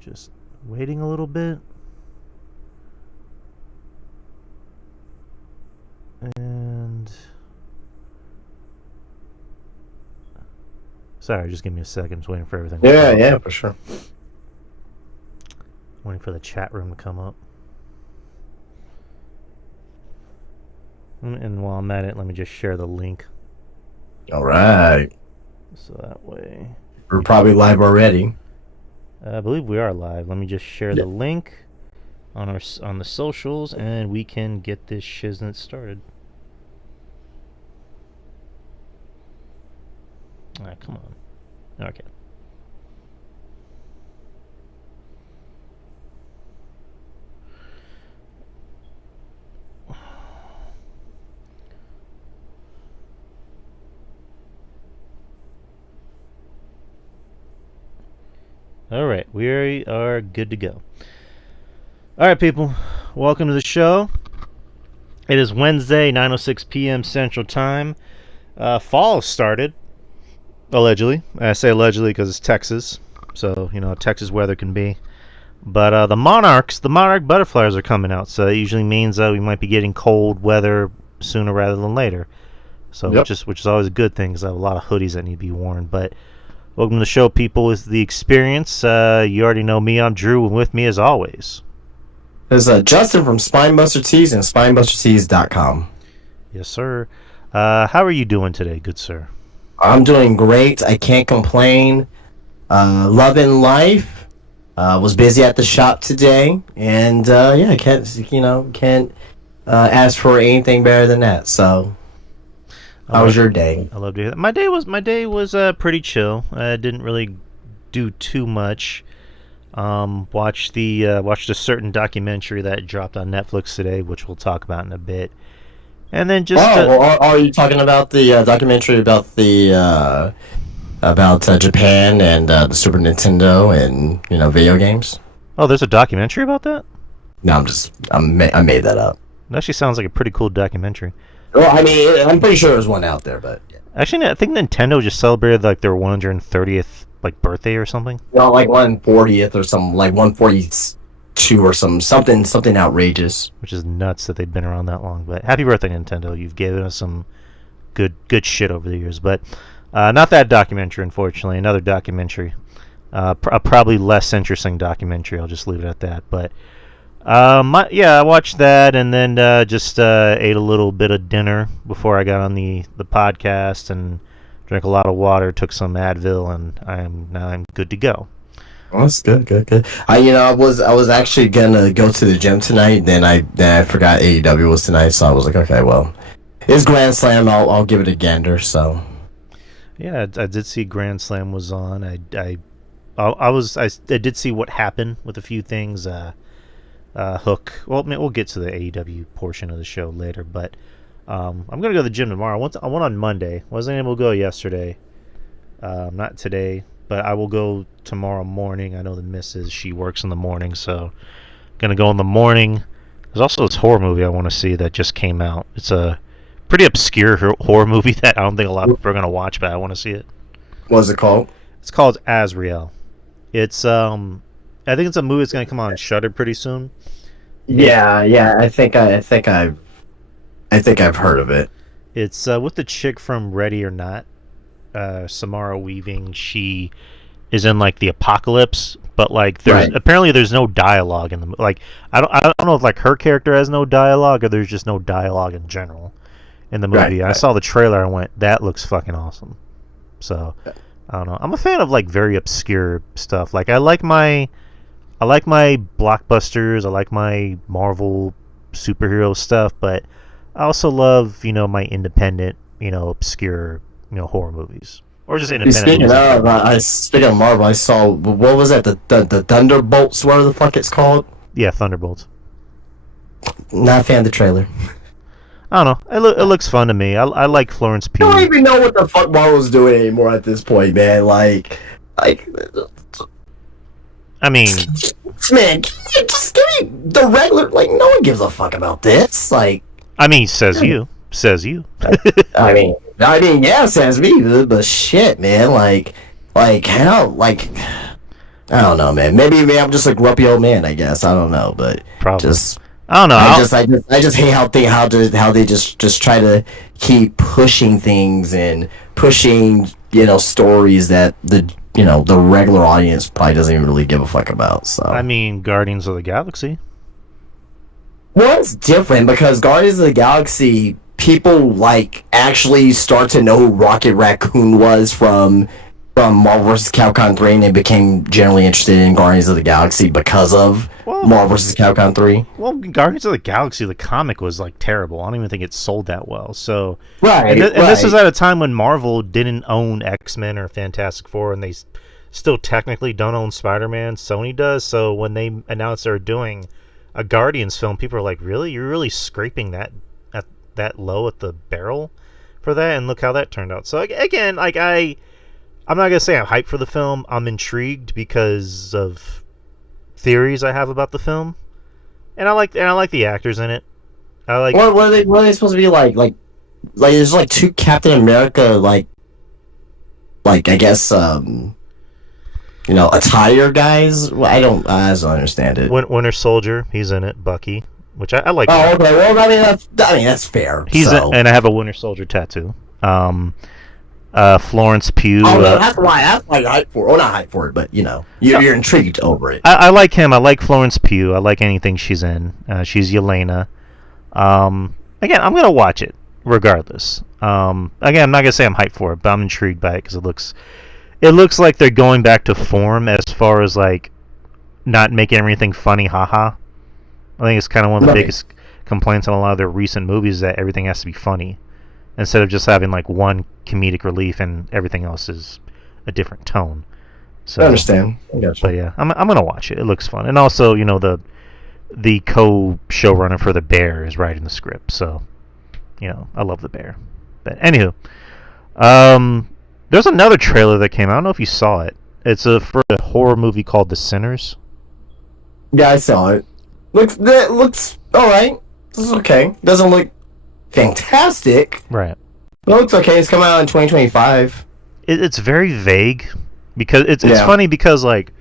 Just waiting a little bit. And sorry, just give me a second. Just waiting for everything. Yeah, for sure. Waiting for the chat room to come up. And while I'm at it, let me just share the link. All right. So that way. We're probably live already. I believe we are live. Let me just share the link on the socials, and we can get this shiznit started. Alright, come on. Okay. Alright, we are good to go. Alright, people. Welcome to the show. It is Wednesday, 9:06 p.m. Central Time. Fall started, allegedly. I say allegedly because it's Texas. So, Texas weather can be. But the monarch butterflies are coming out. So it usually means we might be getting cold weather sooner rather than later. So Yep. which is always a good thing because I have a lot of hoodies that need to be worn. But welcome to the show, people. It's The Experience. You already know me. I'm Drew, and with me, as always, There's Justin from Spinebuster Tees and SpinebusterTees.com. yes, sir. How are you doing today, good sir? I'm doing great. I can't complain. Loving life. Was busy at the shop today, and I can't ask for anything better than that. So, how was your day? I love to hear that. My day was pretty chill. I didn't really do too much. Watched a certain documentary that dropped on Netflix today, which we'll talk about in a bit. And then just are you talking about the documentary about the Japan and the Super Nintendo and video games? oh, there's a documentary about that? No, I made that up. It actually sounds like a pretty cool documentary. Well, I mean, I'm pretty sure there's one out there, but Actually, I think Nintendo just celebrated like their 130th birthday or something. like 140th or something, like 142 or something outrageous. Which is nuts that they've been around that long. But happy birthday, Nintendo! You've given us some good shit over the years. But not that documentary, unfortunately. Another documentary, a probably less interesting documentary. I'll just leave it at that. But I watched that and then just ate a little bit of dinner before I got on the podcast and drank a lot of water, took some Advil, and I'm good to go. Oh, that's good. I was actually gonna go to the gym tonight, then I forgot AEW was tonight, so I was like, okay, well, it's Grand Slam. I'll give it a gander. So yeah, I did see Grand Slam was on. I did see what happened with a few things. Hook. Well, we'll get to the AEW portion of the show later, but I'm gonna go to the gym tomorrow. I went on Monday. Wasn't able to go yesterday. Not today, but I will go tomorrow morning. I know the missus, she works in the morning, so gonna go in the morning. There's also this horror movie I want to see that just came out. It's a pretty obscure horror movie that I don't think a lot of people are gonna watch, but I want to see it. What's it called? It's called Azrael. It's I think it's a movie that's gonna come on Shudder pretty soon. Yeah. I think I've heard of it. It's with the chick from Ready or Not, Samara Weaving. She is in like the apocalypse, but like apparently there's no dialogue in the like. I don't know if like her character has no dialogue or there's just no dialogue in general in the movie. I saw the trailer and went, that looks fucking awesome. So I don't know. I'm a fan of like very obscure stuff. Like I like my blockbusters. I like my Marvel superhero stuff, but I also love, my independent, obscure, horror movies or just independent. Speaking of Marvel, I saw, what was that? The Thunderbolts, whatever the fuck it's called. Yeah, Thunderbolts. Not a fan of the trailer. I don't know. It looks fun to me. I like Florence Pugh. I don't even know what the fuck Marvel's doing anymore at this point, man. Like. I mean, man, just give me the regular. Like, no one gives a fuck about this. Like, I mean, says you. I mean, yeah, says me. But shit, man, like how, like I don't know, man. Maybe I'm just a grumpy old man. I guess I don't know, but Probably. just I don't know. I just hate how they just try to keep pushing things and pushing stories that the regular audience probably doesn't even really give a fuck about. I So mean, Guardians of the Galaxy. well, it's different because Guardians of the Galaxy people like actually start to know who Rocket Raccoon was from Marvel vs. Capcom 3, and they became generally interested in Guardians of the Galaxy because of Well, Marvel vs. Capcom 3. well, Guardians of the Galaxy, the comic was like terrible. I don't even think it sold that well. So, Right, and this is right. at a time when Marvel didn't own X-Men or Fantastic Four, and they still technically don't own Spider-Man. Sony does. So when they announced they were doing a Guardians film, people are like, "Really? You're really scraping that low at the barrel for that?" And look how that turned out. So again, like I'm not gonna say I'm hyped for the film. I'm intrigued because of theories I have about the film, and I like the actors in it. I like. What are they supposed to be like? Like there's like two Captain America like I guess attire guys. Well, I just don't understand it. Winter Soldier, he's in it. Bucky, which I like. Oh, okay. Well, I mean that's fair. He's So. and I have a Winter Soldier tattoo. Florence Pugh. Oh no, that's why you're hyped for it. Oh, not hyped for it, but you're intrigued over it. I like him. I like Florence Pugh. I like anything she's in. She's Yelena. Again, I'm gonna watch it regardless. Again, I'm not gonna say I'm hyped for it, but I'm intrigued by it because it looks like they're going back to form as far as like not making everything funny, haha. I think it's kind of one of the Right. biggest complaints on a lot of their recent movies is that everything has to be funny instead of just having like one comedic relief and everything else is a different tone. I So, understand. I got but you. yeah, I'm gonna watch it. It looks fun, and also the co-showrunner for the Bear is writing the script, so I love the Bear. But anywho, there's another trailer that came out. I don't know if you saw it. It's for a horror movie called The Sinners. Yeah, I saw it. Looks all right. This is okay. Doesn't look fantastic. Right. It looks okay. It's coming out in 2025. It's very vague because it's Yeah. funny because like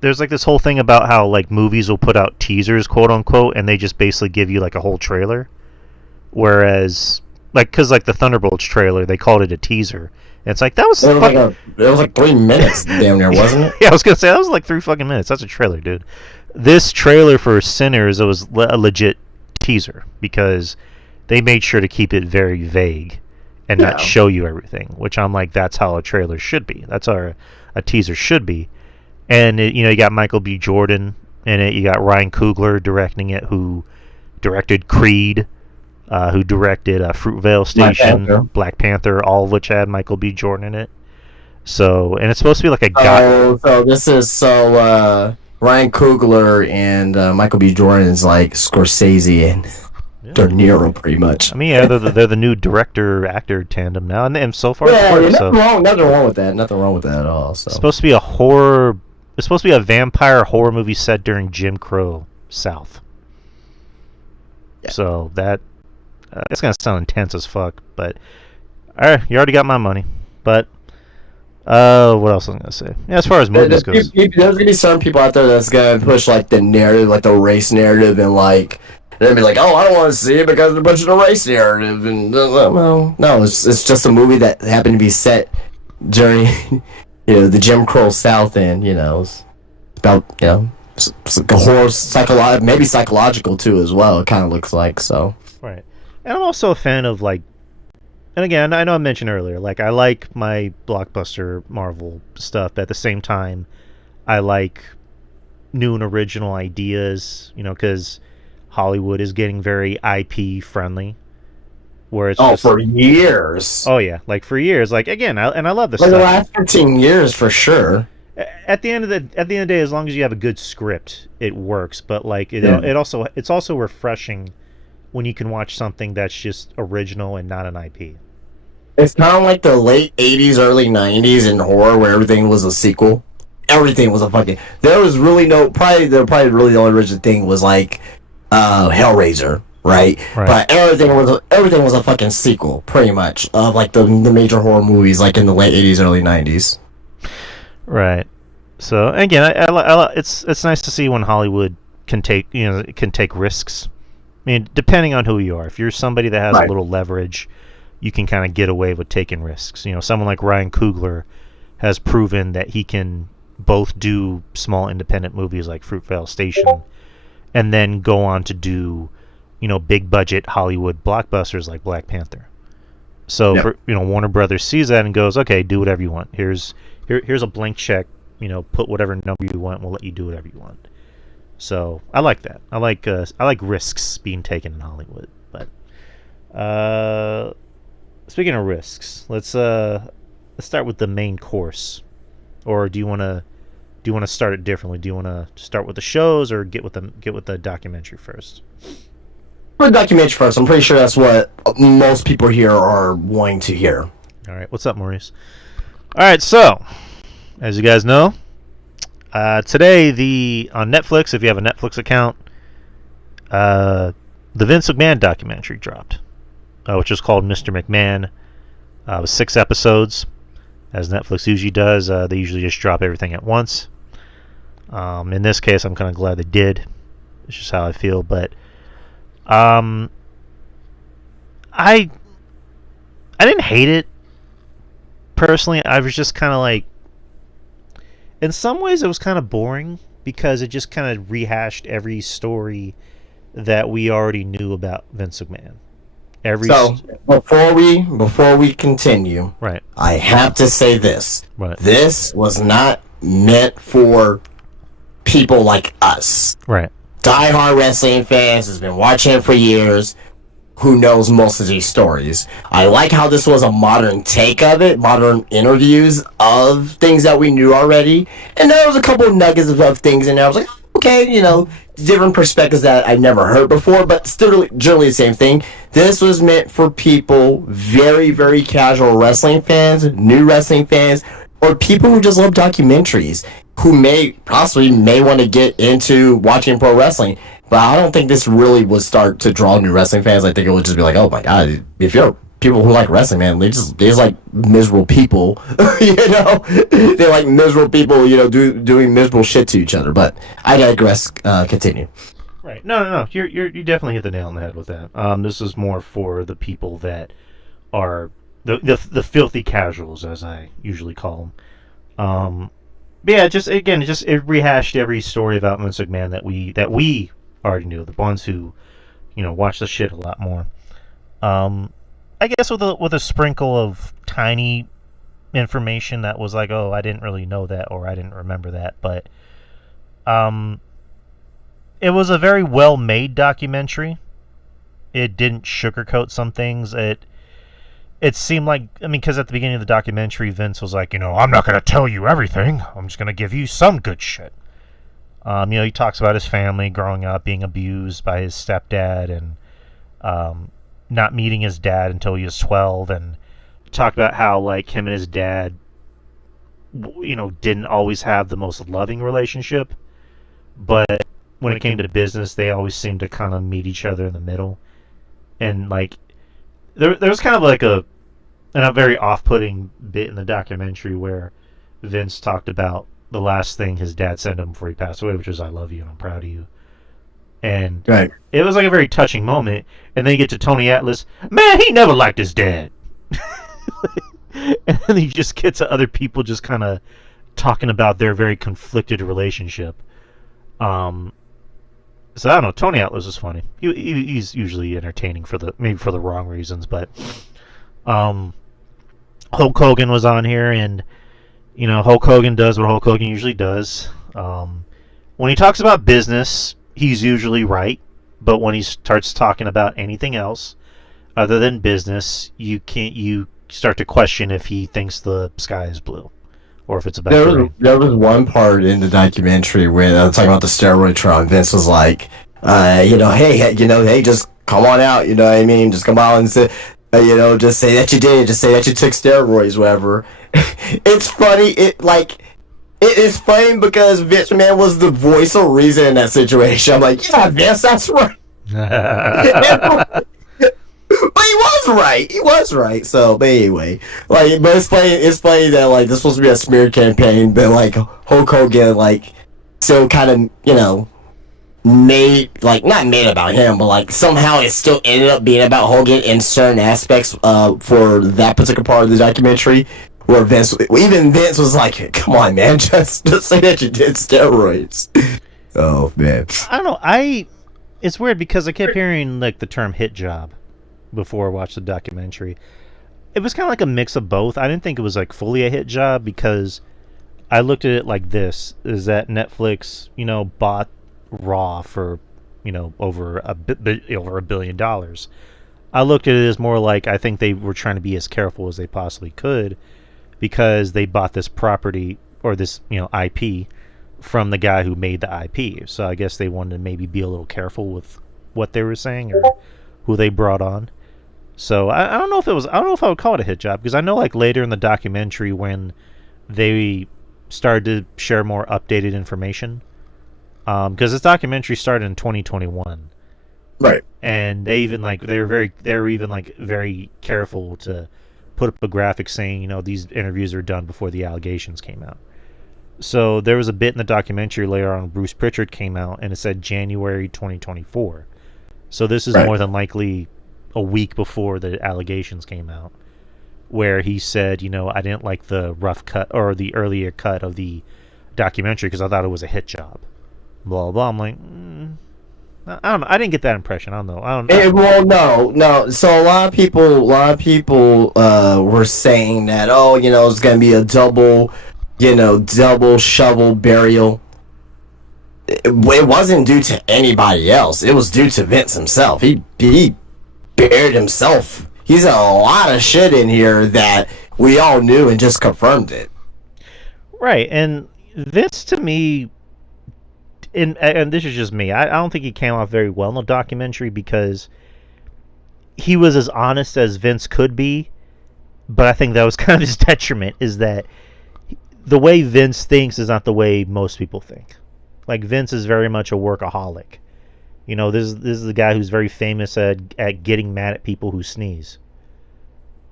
there's like this whole thing about how like movies will put out teasers, quote unquote, and they just basically give you like a whole trailer. Whereas because like the Thunderbolts trailer, they called it a teaser. And it's like that was It was like 3 minutes damn near, wasn't it? Yeah, I was gonna say that was like 3 fucking minutes. That's a trailer, dude. This trailer for Sinners, it was a legit teaser because they made sure to keep it very vague and not Yeah. show you everything. Which I'm like, that's how a trailer should be. That's how a teaser should be. And you got Michael B. Jordan in it. You got Ryan Coogler directing it, who directed Creed, who directed Fruitvale Station, Black Panther, all of which had Michael B. Jordan in it. So, and it's supposed to be like a guy. So this is Ryan Coogler and Michael B. Jordan is like Scorsese and De Niro, pretty much. I mean, yeah, they're the new director-actor tandem now, and so far Yeah, it's worked. nothing wrong with that. Nothing wrong with that at all. So It's supposed to be a horror. It's supposed to be a vampire horror movie set during Jim Crow South. Yeah. So that's gonna sound intense as fuck. But all right, you already got my money. But what else was I gonna say? Yeah, as far as movies goes, there's gonna be some people out there that's gonna push like the narrative, like the race narrative, and like they'll be like, "Oh, I don't want to see it because they're pushing the race narrative." And well, no, it's just a movie that happened to be set during the Jim Crow South, and it's about it's like a horror, maybe psychological too as well. It kind of looks like so. right. And I'm also a fan of like, and again, I know I mentioned earlier, like I like my blockbuster Marvel stuff, but at the same time, I like new and original ideas, because Hollywood is getting very IP friendly, where it's just, For years, oh yeah, like for years, like again, and I love this like the stuff. last 15 years for sure. At the end of the day, as long as you have a good script, it works. But like it's also refreshing when you can watch something that's just original and not an IP. It's kind of like the late 80s, early 90s in horror where everything was a sequel. Everything was a fucking... There was really probably really the only original thing was like Hellraiser, right? Right. But everything was a fucking sequel, pretty much, of like the major horror movies like in the late 80s, early 90s. Right. So again, it's nice to see when Hollywood can take risks. I mean, depending on who you are, if you're somebody that has a Right. little leverage, you can kind of get away with taking risks. Someone like Ryan Coogler has proven that he can both do small independent movies like Fruitvale Station and then go on to do, big budget Hollywood blockbusters like Black Panther. So Yep. for Warner Brothers sees that and goes, okay, do whatever you want. Here's a blank check. Put whatever number you want. We'll let you do whatever you want. So I like that. I like risks being taken in Hollywood. But speaking of risks, let's start with the main course. Or do you want to start it differently? Do you want to start with the shows or get with the documentary first? For the documentary first, I'm pretty sure that's what most people here are wanting to hear. All right, what's up, Maurice? All right, so as you guys know, today on Netflix, if you have a Netflix account, the Vince McMahon documentary dropped, which is called Mr. McMahon. It was 6 episodes, as Netflix usually does. They usually just drop everything at once. In this case, I'm kind of glad they did. It's just how I feel, but I I didn't hate it personally. I was just kind of like, in some ways, it was kind of boring because it just kind of rehashed every story that we already knew about Vince McMahon. So before we continue, Right, I have to say this. right, This was not meant for people like us. right, Diehard wrestling fans has been watching it for years, who knows most of these stories. I like how this was a modern take of it, modern interviews of things that we knew already. And there was a couple of nuggets of things in there. I was like, okay, different perspectives that I've never heard before, but still generally the same thing. This was meant for people, very, very casual wrestling fans, new wrestling fans, or people who just love documentaries, who may want to get into watching pro wrestling. But I don't think this really would start to draw new wrestling fans. I think it would just be like, oh my god, if you're people who like wrestling, man, they just like miserable people, they like miserable people, doing miserable shit to each other. But I digress. Continue. right. No. You definitely hit the nail on the head with that. This is more for the people that are the filthy casuals, as I usually call them. But yeah, it rehashed every story about Vince McMahon that we already knew. The ones who, watch the shit a lot more. I guess with a sprinkle of tiny information that was like, oh, I didn't really know that, or I didn't remember that, but it was a very well made documentary. It didn't sugarcoat some things. It seemed like, because at the beginning of the documentary, Vince was like, I'm not going to tell you everything. I'm just going to give you some good shit. He talks about his family growing up, being abused by his stepdad, and not meeting his dad until he was 12, and talked about how, like, him and his dad, didn't always have the most loving relationship, but when it came to business, they always seemed to kind of meet each other in the middle. And, like, there was kind of like a very off-putting bit in the documentary where Vince talked about the last thing his dad said to him before he passed away, which was, "I love you and I'm proud of you." And Right. it was like a very touching moment. And then you get to Tony Atlas. Man, he never liked his dad. And then you just get to other people just kind of talking about their very conflicted relationship. So I don't know. Tony Atlas is funny. He's usually entertaining maybe for the wrong reasons, but Hulk Hogan was on here, and Hulk Hogan does what Hulk Hogan usually does. When he talks about business, he's usually right, but when he starts talking about anything else other than business, you start to question if he thinks the sky is blue or if it's about There was one part in the documentary where talking about the steroid trial, and Vince was like, hey, just come on out, you know what I mean? Just come out and say, just say that you did, just say that you took steroids, whatever. It's funny, it is funny because Vince McMahon was the voice of reason in that situation. I'm like, yeah, Vince, that's right. But he was right. He was right. So, but anyway, like, but it's funny that like this was supposed to be a smear campaign, but like Hulk Hogan like still kind of made like not made about him, but like somehow it still ended up being about Hogan in certain aspects for that particular part of the documentary. Where even Vince was like, "Come on, man, just say that you did steroids." Oh man, I don't know. It's weird because I kept hearing like the term hit job before I watched the documentary. It was kind of like a mix of both. I didn't think it was like fully a hit job because I looked at it like this: is that Netflix, bought Raw for, over $1 billion. I looked at it as more like I think they were trying to be as careful as they possibly could because they bought this property or this IP from the guy who made the IP. So I guess they wanted to maybe be a little careful with what they were saying or who they brought on. So I don't know if I don't know if I would call it a hit job because I know like later in the documentary when they started to share more updated information because this documentary started in 2021. right. And they even like they were even like very careful to put up a graphic saying these interviews are done before the allegations came out. So there was a bit in the documentary later on Bruce Pritchard came out and it said January 2024. So this is more than likely a week before the allegations came out where he said, I didn't like the rough cut or the earlier cut of the documentary because I thought it was a hit job. Blah blah. I'm like, I don't know. I didn't get that impression. I don't know. Well, no. So a lot of people were saying that it's gonna be a double shovel burial. It wasn't due to anybody else. It was due to Vince himself. He buried himself. He's a lot of shit in here that we all knew and just confirmed it. Right, and Vince to me. And this is just me. I don't think he came off very well in the documentary because he was as honest as Vince could be, but I think that was kind of his detriment, is that the way Vince thinks is not the way most people think. Like, Vince is very much a workaholic. This is the guy who's very famous at getting mad at people who sneeze.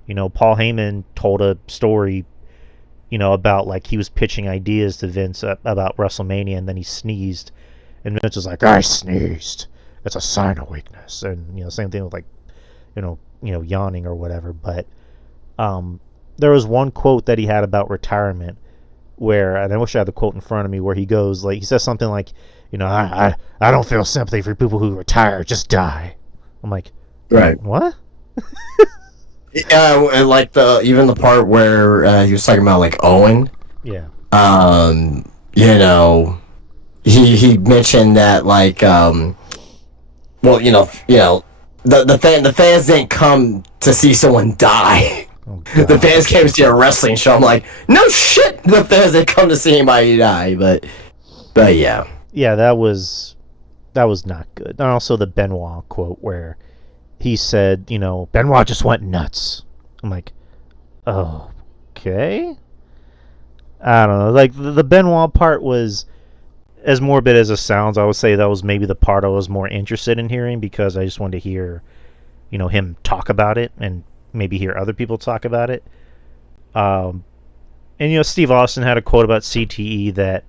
Paul Heyman told a story about like he was pitching ideas to Vince about WrestleMania and then he sneezed and Vince was like, I sneezed. It's a sign of weakness. And, same thing with like, yawning or whatever. But there was one quote that he had about retirement where, and I wish I had the quote in front of me, where he goes, like, he says something like, I don't feel sympathy for people who retire, just die. I'm like, right. What? And like even the part where he was talking about like Owen. Yeah. He mentioned that like the fans didn't come to see someone die. Oh, the fans came to see a wrestling show. I'm like, no shit, the fans didn't come to see anybody die, but yeah. Yeah, that was not good. And also the Benoit quote where he said, Benoit just went nuts. I'm like, oh, okay. I don't know. Like, the Benoit part was as morbid as it sounds. I would say that was maybe the part I was more interested in hearing because I just wanted to hear, him talk about it and maybe hear other people talk about it. And, Steve Austin had a quote about CTE that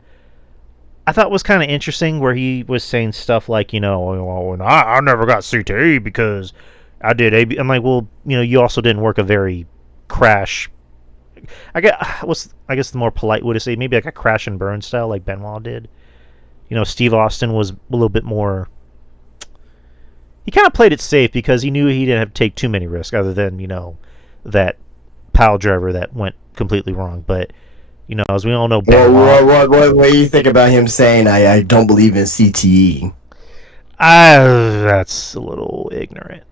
I thought was kind of interesting where he was saying stuff like, I never got CTE because I did AB. I'm like, well, you also didn't work a very crash. I guess the more polite way to say maybe like a crash and burn style like Benoit did. Steve Austin was a little bit more. He kind of played it safe because he knew he didn't have to take too many risks other than, that pile driver that went completely wrong. But, as we all know, Benoit. What do you think about him saying, I don't believe in CTE? That's a little ignorant,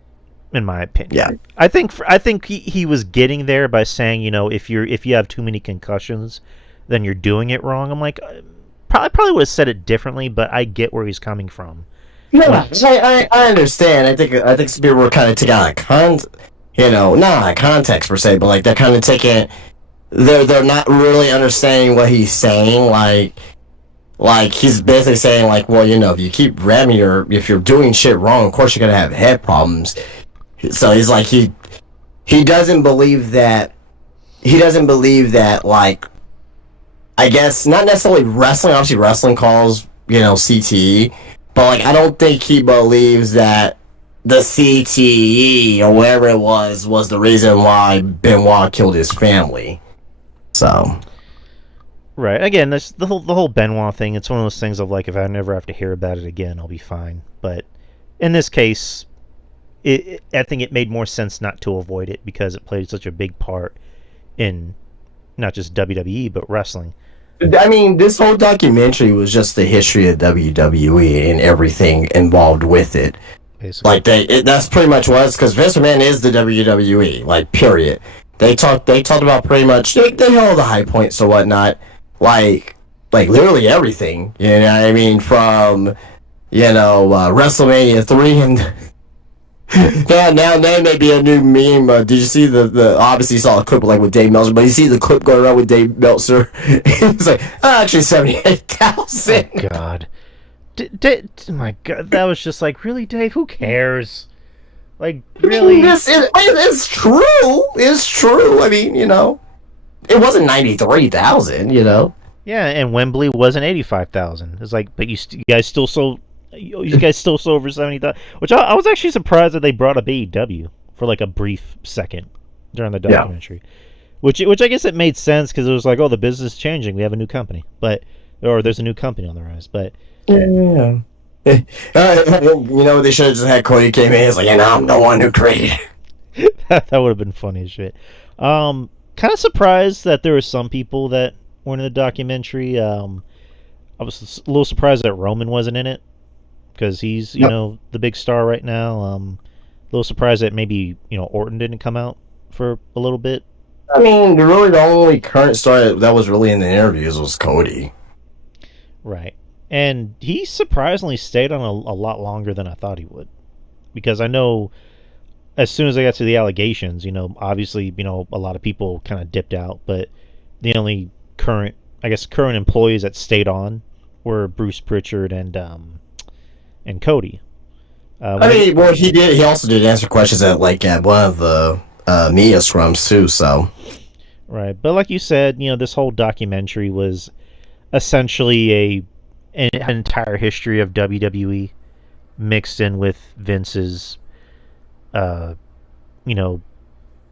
in my opinion. Yeah. I think he was getting there by saying, if you have too many concussions, then you're doing it wrong. I'm like, probably would have said it differently, but I get where he's coming from. No, I understand. I think some people were kind of taking out of not context per se, but like they're kind of taking. They're not really understanding what he's saying. Like he's basically saying like, well, if you keep ramming if you're doing shit wrong, of course you're gonna have head problems. So he's like he doesn't believe that like, I guess not necessarily wrestling. Obviously, wrestling calls CTE, but like I don't think he believes that the CTE or whatever it was the reason why Benoit killed his family. So Right. Again, that's the whole Benoit thing. It's one of those things of like, if I never have to hear about it again, I'll be fine. But in this case, I think it made more sense not to avoid it because it played such a big part in not just WWE but wrestling. I mean, this whole documentary was just the history of WWE and everything involved with it. Basically. Like that's pretty much was because Vince McMahon is the WWE. Like, period. They talked about pretty much they held the high points or whatnot. Like literally everything. You know what I mean? From WrestleMania 3 and now may be a new meme. Did you see the obviously you saw a clip like with Dave Meltzer, but you see the clip going around with Dave Meltzer? It's like, actually Oh 78,000. God. My God, that was just like, really, Dave? Who cares? Like, really? It's true. It's true. I mean, it wasn't 93,000. Yeah, and Wembley wasn't 85,000. It's like, but you guys still sold. You guys still sold over 70,000. Which I was actually surprised that they brought up AEW for like a brief second during the documentary. Which I guess it made sense because it was like, oh, the business is changing. We have a new company, or there's a new company on the rise. But Yeah. They should have just had Cody came in. It's like, I'm the one who created it. that would have been funny as shit. Kind of surprised that there were some people that weren't in the documentary. I was a little surprised that Roman wasn't in it because he's the big star right now. A little surprised that maybe Orton didn't come out for a little bit. I mean, really, the only current star that was really in the interviews was Cody. Right. And he surprisingly stayed on a lot longer than I thought he would. Because I know as soon as I got to the allegations, obviously, a lot of people kind of dipped out, but the only current employees that stayed on were Bruce Pritchard and Cody. He also did answer questions at one of the Mia scrums too, so. Right. But like you said, this whole documentary was essentially an entire history of WWE mixed in with Vince's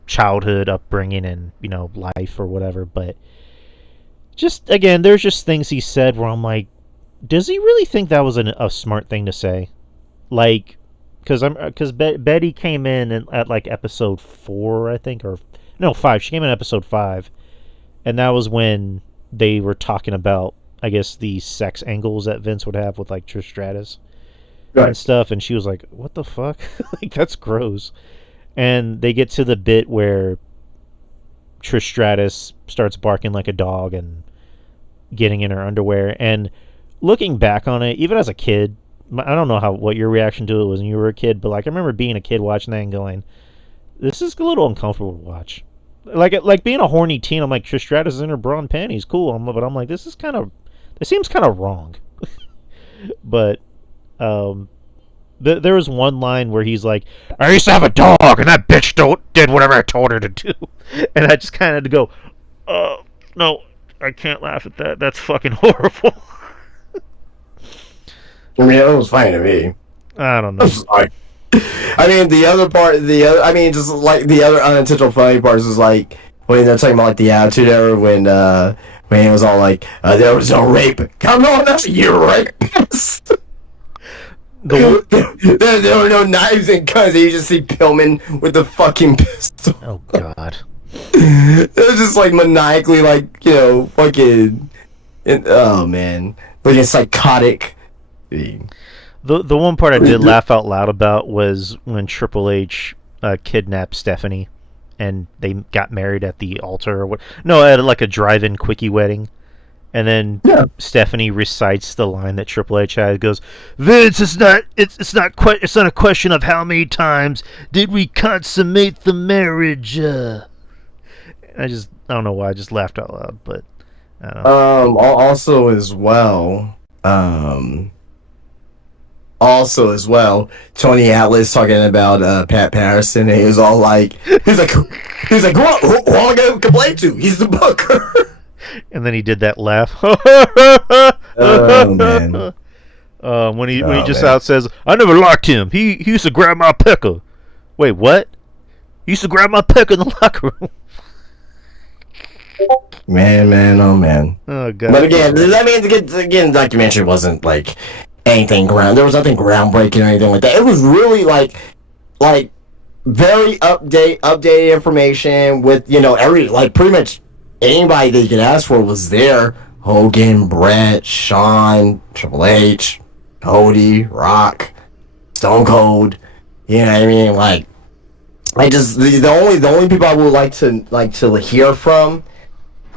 childhood upbringing and life or whatever. But just again, there's just things he said where I'm like, does he really think that was a smart thing to say? Like, because Betty came in at like episode 4, I think, or no, 5. She came in episode 5, and that was when they were talking about, I guess, the sex angles that Vince would have with like Trish Stratus and stuff, and she was like, "What the fuck? Like, that's gross." And they get to the bit where Trish Stratus starts barking like a dog and getting in her underwear. And looking back on it, even as a kid, I don't know what your reaction to it was when you were a kid, but like I remember being a kid watching that and going, "This is a little uncomfortable to watch." Like being a horny teen, I'm like, Trish Stratus is in her bra and panties, cool. But I'm like, this seems kind of wrong. But there was one line where he's like, "I used to have a dog, and that bitch did whatever I told her to do," and I just kind of had to go, no, I can't laugh at that. That's fucking horrible. I mean, it was fine to me. I don't know. I mean, just like the other unintentional funny parts was like when they're talking about like the attitude era when he was all like, "There was no rape." Come on, that's you rapist. There were no knives and guns. You just see Pillman with the fucking pistol. Oh God. It was just like maniacally, like fucking. Oh man, like a psychotic. The one part I did laugh out loud about was when Triple H kidnapped Stephanie, and they got married at the altar. Or what? No, at like a drive-in quickie wedding, and then Stephanie recites the line that Triple H had. It goes, "Vince, it's not a question of how many times did we consummate the marriage." I don't know why I just laughed out loud, but I don't know. Also as well, also as well, Tony Atlas talking about Pat Patterson, and he was all like, he's like, who am I gonna complain to? He's the booker. And then he did that laugh. Oh man. When he Oh just man. out says, "I never liked him. He used to grab my pecker." Wait, what? He used to grab my pecker in the locker room. Man, oh man. Oh god. But again, I mean, again, the documentary wasn't like anything ground. There was nothing groundbreaking or anything like that. It was really like very updated information with every like pretty much anybody that you could ask for was there. Hogan, Brett, Shawn, Triple H, Cody, Rock, Stone Cold. You know what I mean? Like, I just the only people I would like to hear from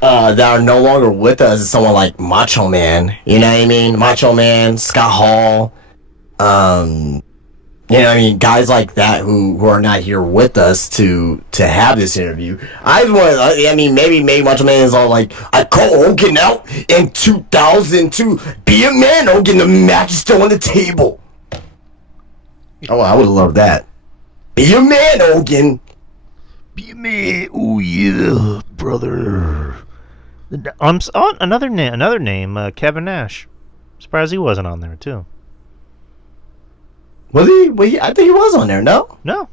that are no longer with us is someone like Macho Man. You know what I mean? Macho Man, Scott Hall. You know what I mean? Guys like that who are not here with us to have this interview. I just want. I mean, maybe Macho Man is all like, I called Hogan out in 2002. Be a man, Hogan. The match is still on the table. Oh, I would have loved that. Be a man, Hogan. Be a man. Oh yeah, brother. Another name. Kevin Nash. Surprised he wasn't on there too. Was he? I think he was on there. No, No.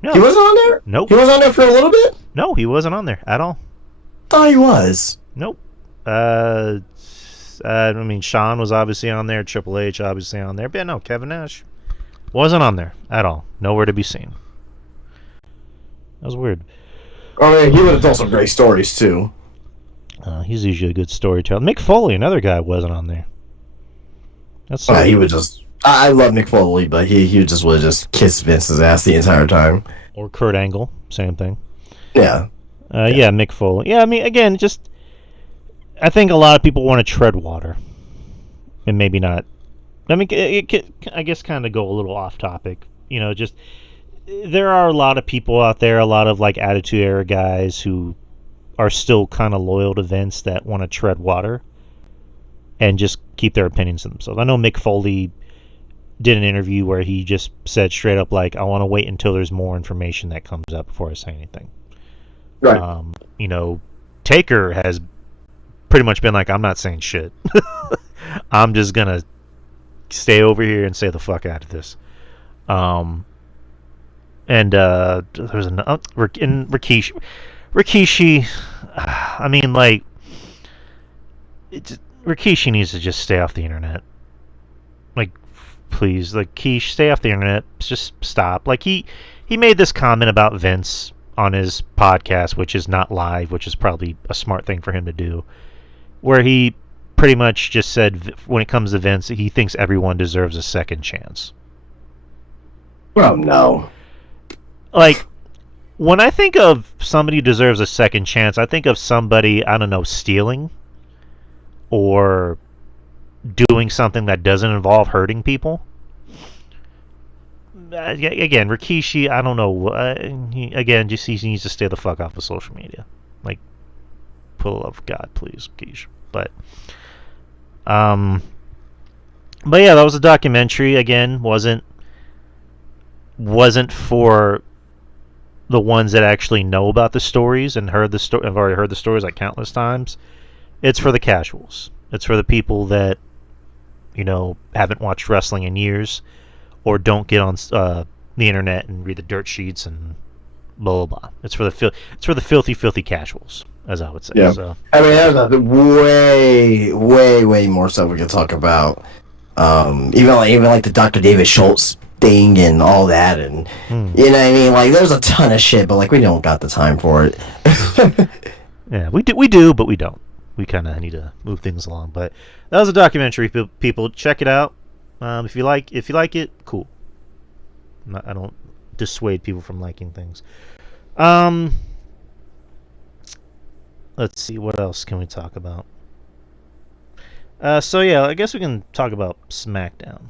he wasn't on there. Nope. He was on there for a little bit. No, he wasn't on there at all. Thought he was. Nope. I mean, Shawn was obviously on there. Triple H obviously on there. But no, Kevin Nash wasn't on there at all. Nowhere to be seen. That was weird. Oh yeah, he would have told some great stories too. He's usually a good storyteller. Mick Foley, another guy, wasn't on there. That's He would just. I love Mick Foley, but he just would just kiss Vince's ass the entire time. or Kurt Angle, same thing. Yeah. Yeah, Mick Foley. Yeah, I mean, again, just I think a lot of people want to tread water, and maybe not. I mean, I guess kind of go a little off topic. Just there are a lot of people out there, a lot of like Attitude Era guys who are still kind of loyal to Vince that want to tread water and just keep their opinions to themselves. I know Mick Foley did an interview where he just said straight up, like, I want to wait until there's more information that comes up before I say anything. Right. Taker has pretty much been like, I'm not saying shit. I'm just going to stay over here and stay the fuck out of this. There's another Rikishi. I mean, like, Rikishi needs to just stay off the internet. Like, please, like, Keish, stay off the internet. Just stop. Like, he made this comment about Vince on his podcast, which is not live, which is probably a smart thing for him to do, where he pretty much just said, when it comes to Vince, he thinks everyone deserves a second chance. Well, no. Like, when I think of somebody who deserves a second chance, I think of somebody, I don't know, stealing or doing something that doesn't involve hurting people. Again, Rikishi, I don't know. He needs to stay the fuck off of social media. Like, for the love of God, please, Rikishi. But yeah, that was a documentary. Again, wasn't for the ones that actually know about the stories and have already heard the stories like countless times. It's for the casuals. It's for the people that haven't watched wrestling in years, or don't get on the internet and read the dirt sheets and blah blah blah. It's for the filthy casuals, as I would say. Yeah. So. I mean, there's way more stuff we could talk about. Even like the Dr. David Schultz thing and all that, and you know what I mean. Like, there's a ton of shit, but like we don't got the time for it. Yeah, we do, but we don't. We kind of need to move things along. But that was a documentary. People, check it out. If you like it, cool. I don't dissuade people from liking things. Let's see, what else can we talk about? So yeah, I guess we can talk about SmackDown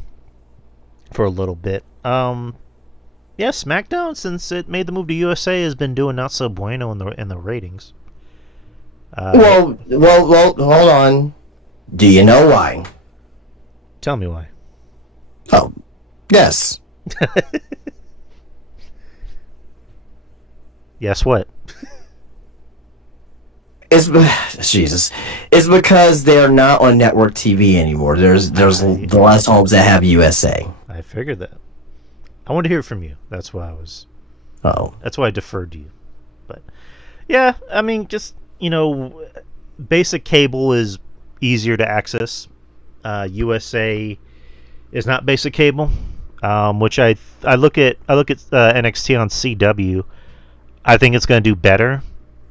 for a little bit. Yeah, SmackDown, since it made the move to USA, has been doing not so bueno in the ratings. Well, hold on. Do you know why? Tell me why. Oh, yes. Guess what? It's Jesus. It's because they're not on network TV anymore. There's I the less homes that have USA. I figured that. I want to hear from you. That's why I was. Oh, That's why I deferred to you. But yeah, I mean, just basic cable is easier to access. USA is not basic cable, which I look at NXT on CW. I think it's going to do better.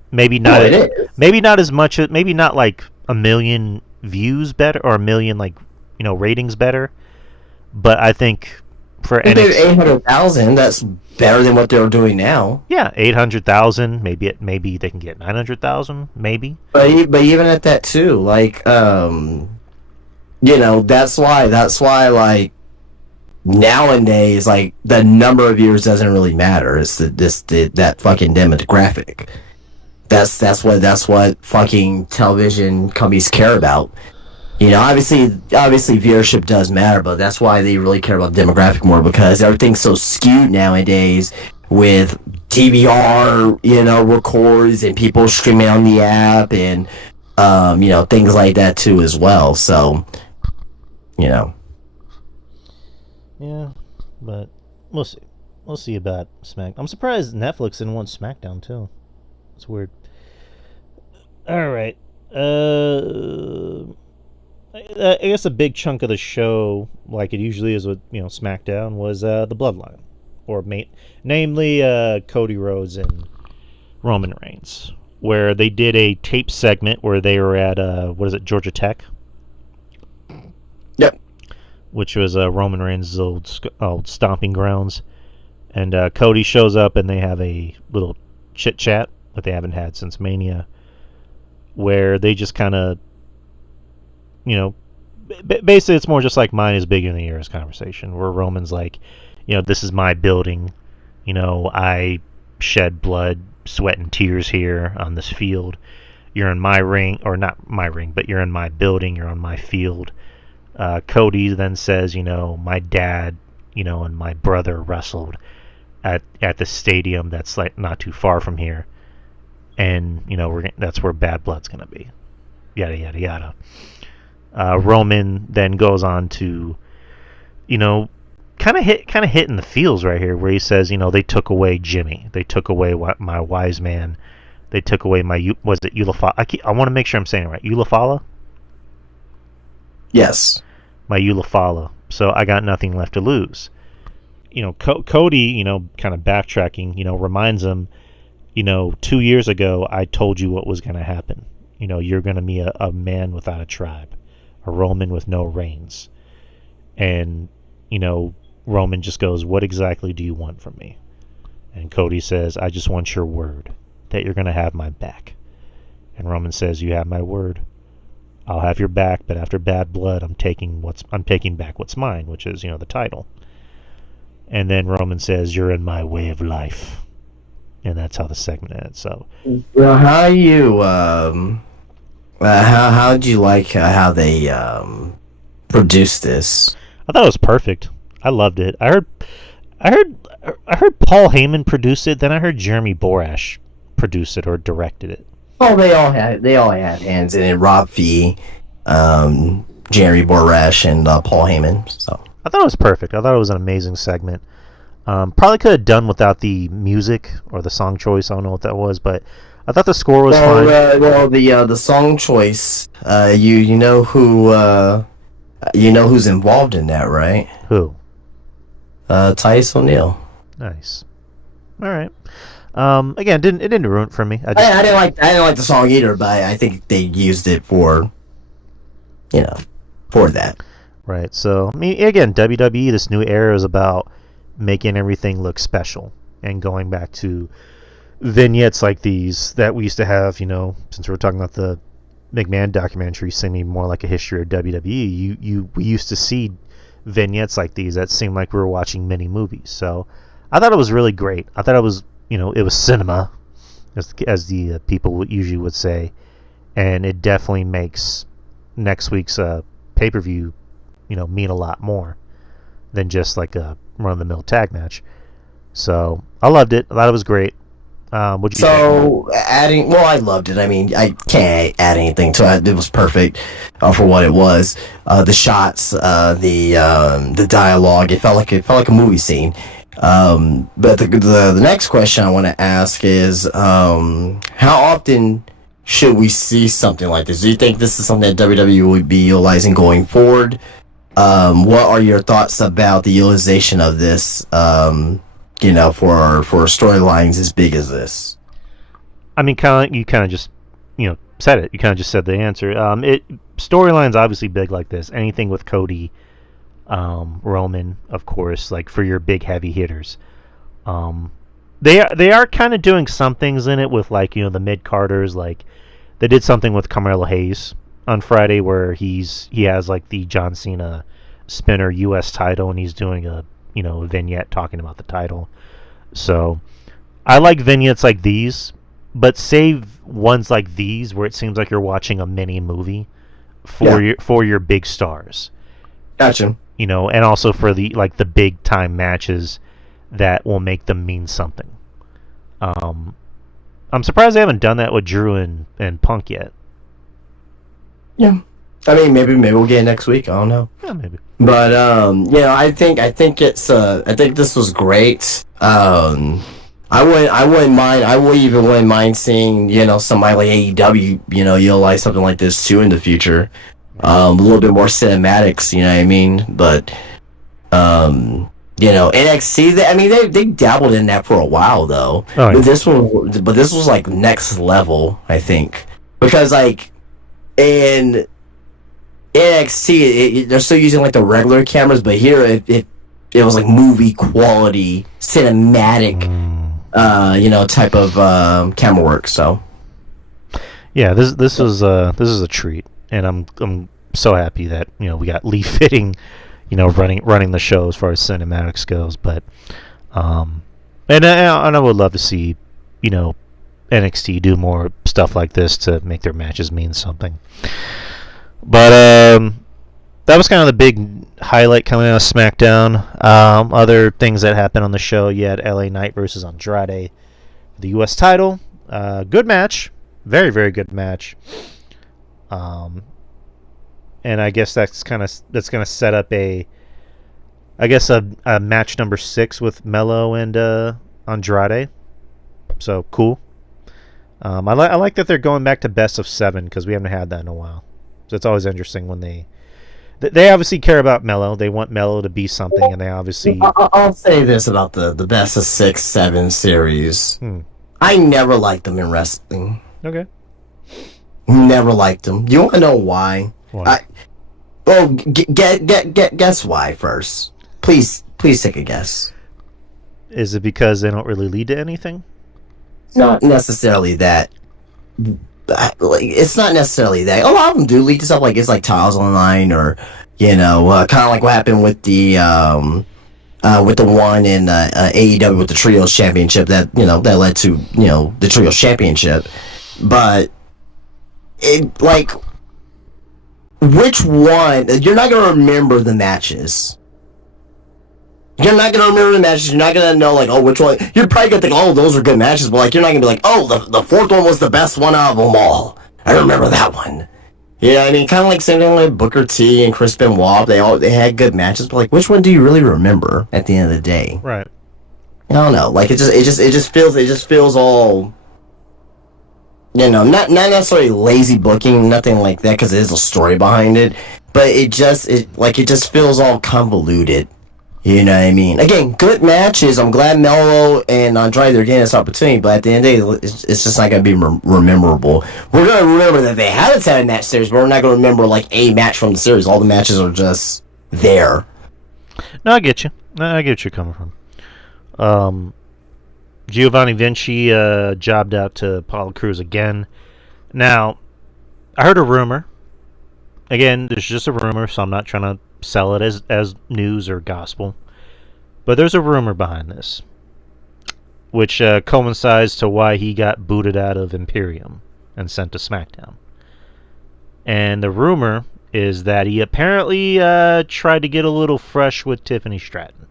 Maybe no, not. it is. Maybe not as much. Maybe not like a million views better or a million ratings better. But I think for If they're NXT, 800,000, that's better than what they're doing now. yeah, 800,000. Maybe they can get 900,000. Maybe. But even at that too, like that's why like nowadays like the number of viewers doesn't really matter. It's that fucking demographic. That's what fucking television companies care about. Obviously viewership does matter, but that's why they really care about demographic more because everything's so skewed nowadays with DVR, records and people streaming on the app and things like that too as well. So, you know, Yeah, but we'll see. We'll see about Smack. I'm surprised Netflix didn't want SmackDown too. It's weird. All right. I guess a big chunk of the show, like it usually is with SmackDown, was the Bloodline, or namely Cody Rhodes and Roman Reigns, where they did a tape segment where they were at what is it, Georgia Tech, yep. which was Roman Reigns' old stomping grounds, and Cody shows up and they have a little chit chat that they haven't had since Mania, where they just kind of basically it's more just like mine is bigger than yours conversation, where Roman's like, this is my building, I shed blood, sweat, and tears here on this field. You're in my ring, or not my ring, but you're in my building, you're on my field. Cody then says, my dad, and my brother wrestled at the stadium that's like not too far from here, and that's where Bad Blood's gonna be. Yada yada yada. Roman then goes on to, kind of hit in the feels right here, where he says, they took away Jimmy, they took away my wise man, they took away my was it Ulafala? I want to make sure I'm saying it right. Ulafala. Yes. My Ulafala. So I got nothing left to lose. Cody, kind of backtracking, reminds him, 2 years ago I told you what was going to happen. You're going to be a man without a tribe, a Roman with no reigns. And, Roman just goes, what exactly do you want from me? And Cody says, I just want your word that you're going to have my back. And Roman says, you have my word. I'll have your back, but after Bad Blood, I'm taking back what's mine, which is, the title. And then Roman says, you're in my way of life. And that's how the segment ends. So, Well, how did you like how they produced this? I thought it was perfect. I loved it. I heard Paul Heyman produce it. Then I heard Jeremy Borash produce it or directed it. Oh, they all had hands in it. Rob Fee, Jerry Borash, and Paul Heyman. So I thought it was perfect. I thought it was an amazing segment. Probably could have done without the music or the song choice. I don't know what that was, but I thought the score was fine. The song choice. You know who's involved in that, right? Who? Tice O'Neil. Nice. All right. Again, it didn't ruin it for me. I didn't like the song either, but I think they used it for that. Right. So, I mean, again, WWE, this new era is about making everything look special and going back to vignettes like these that we used to have, since we were talking about the McMahon documentary seeming more like a history of WWE, we used to see vignettes like these that seemed like we were watching mini movies. So I thought it was really great. I thought it was, it was cinema, as the people usually would say, and it definitely makes next week's pay-per-view, mean a lot more. than just like a run-of-the-mill tag match. So I loved it. I thought it was great. What do you think? So adding, well, I loved it. I mean, I can't add anything to it. It was perfect for what it was. The shots, the dialogue. It felt like a movie scene. But the next question I want to ask is, how often should we see something like this? Do you think this is something that WWE would be utilizing going forward? What are your thoughts about the utilization of this? For storylines as big as this. I mean, you kind of just said it. You kind of just said the answer. It storylines obviously big like this. Anything with Cody, Roman, of course, like for your big heavy hitters. They are kind of doing some things in it with like the mid carders. Like they did something with Carmelo Hayes on Friday where he has like the John Cena Spinner U.S. title and he's doing a vignette talking about the title. So I like vignettes like these, but save ones like these where it seems like you're watching a mini movie for your big stars. Gotcha. And also for the big time matches that will make them mean something. I'm surprised they haven't done that with Drew and Punk yet. Yeah. I mean, maybe we'll get it next week. I don't know. Yeah, maybe. But I think this was great. I wouldn't mind. I wouldn't mind seeing somebody like AEW utilize something like this too in the future. A little bit more cinematics. You know what I mean? But NXT. They dabbled in that for a while though. Oh, yeah. But this was like next level. I think because like in NXT, they're still using like the regular cameras, but here it was like movie quality, cinematic, type of camera work. So, yeah, this is a treat, and I'm so happy that we got Lee Fitting, running the show as far as cinematics goes. But and I would love to see NXT do more stuff like this to make their matches mean something. But that was kind of the big highlight coming out of SmackDown. Other things that happened on the show, you had LA Knight versus Andrade for the U.S. title. Good match. Very, very good match. And I guess that's going to set up a match number 6 with Melo and Andrade. So, cool. I like that they're going back to best of 7 because we haven't had that in a while. So it's always interesting when they obviously care about Melo. They want Melo to be something, and they obviously. I'll say this about the best of 6, 7 series. I never liked them in wrestling. Okay. Never liked them. You want to know why? Why? Guess why first. Please take a guess. Is it because they don't really lead to anything? Not necessarily that. It's not necessarily that. A lot of them do lead to stuff like it's like Tiles Online or kind of like what happened with the one in AEW with the Trios Championship that that led to the Trios Championship. But it like which one? You're not gonna remember the matches. You're not gonna remember the matches. You're not gonna know like, oh, which one. You're probably gonna think, oh, those are good matches, but like you're not gonna be like, oh, the fourth one was the best one out of them all. I remember that one. Yeah, I mean, kind of like same thing with Booker T and Chris Benoit. They had good matches, but like, which one do you really remember at the end of the day? Right. I don't know. Like it just feels all. Not necessarily lazy booking, nothing like that, because there's a story behind it. But it just feels all convoluted. You know what I mean? Again, good matches. I'm glad Melo and Andrade are getting this opportunity, but at the end of the day, it's just not going to be memorable. We're going to remember that they had a 7-match series, but we're not going to remember like a match from the series. All the matches are just there. No, I get you. I get what you're coming from. Giovanni Vinci jobbed out to Apollo Crews again. Now, I heard a rumor. Again, there's just a rumor, so I'm not trying to sell it as news or gospel. But there's a rumor behind this, which coincides to why he got booted out of Imperium and sent to SmackDown. And the rumor is that he apparently tried to get a little fresh with Tiffany Stratton,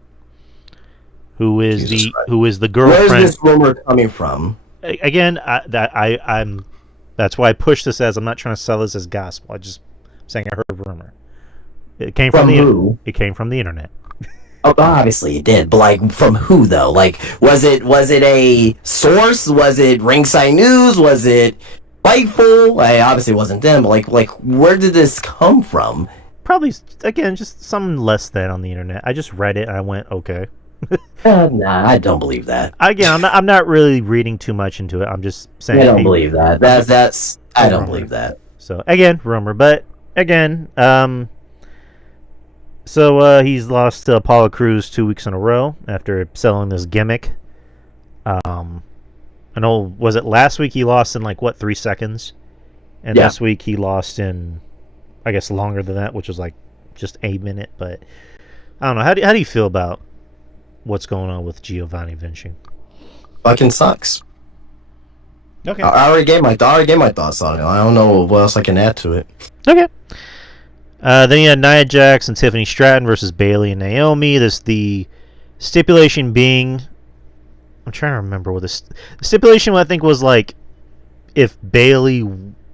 who is the Where's girlfriend. this rumor coming from? Again, I'm that's why I push this as I'm not trying to sell this as gospel. I'm saying I heard a rumor. It came From who? It came from the internet. Oh, obviously it did, but like from who though? Like, was it a source? Was it Ringside News? Was it Fightful? Like, obviously it wasn't them, but like where did this come from? Probably again just some less than on the internet. I just read it and I went okay. Nah, I don't believe that. Again, I'm not really reading too much into it. I'm just saying I don't believe that. That's I don't believe that. So again, rumor, but again, so he's lost to Apollo Crews 2 weeks in a row after selling this gimmick. I know, was it last week he lost in like what 3 seconds, and this week he lost in, I guess, longer than that, which was like just a minute. But I don't know. How do you feel about what's going on with Giovanni Vinci? Fucking sucks. Okay. I already gave my thoughts on it. I don't know what else I can add to it. Okay. Then you had Nia Jax and Tiffany Stratton versus Bayley and Naomi. The stipulation being, I'm trying to remember what the stipulation I think was like, if Bayley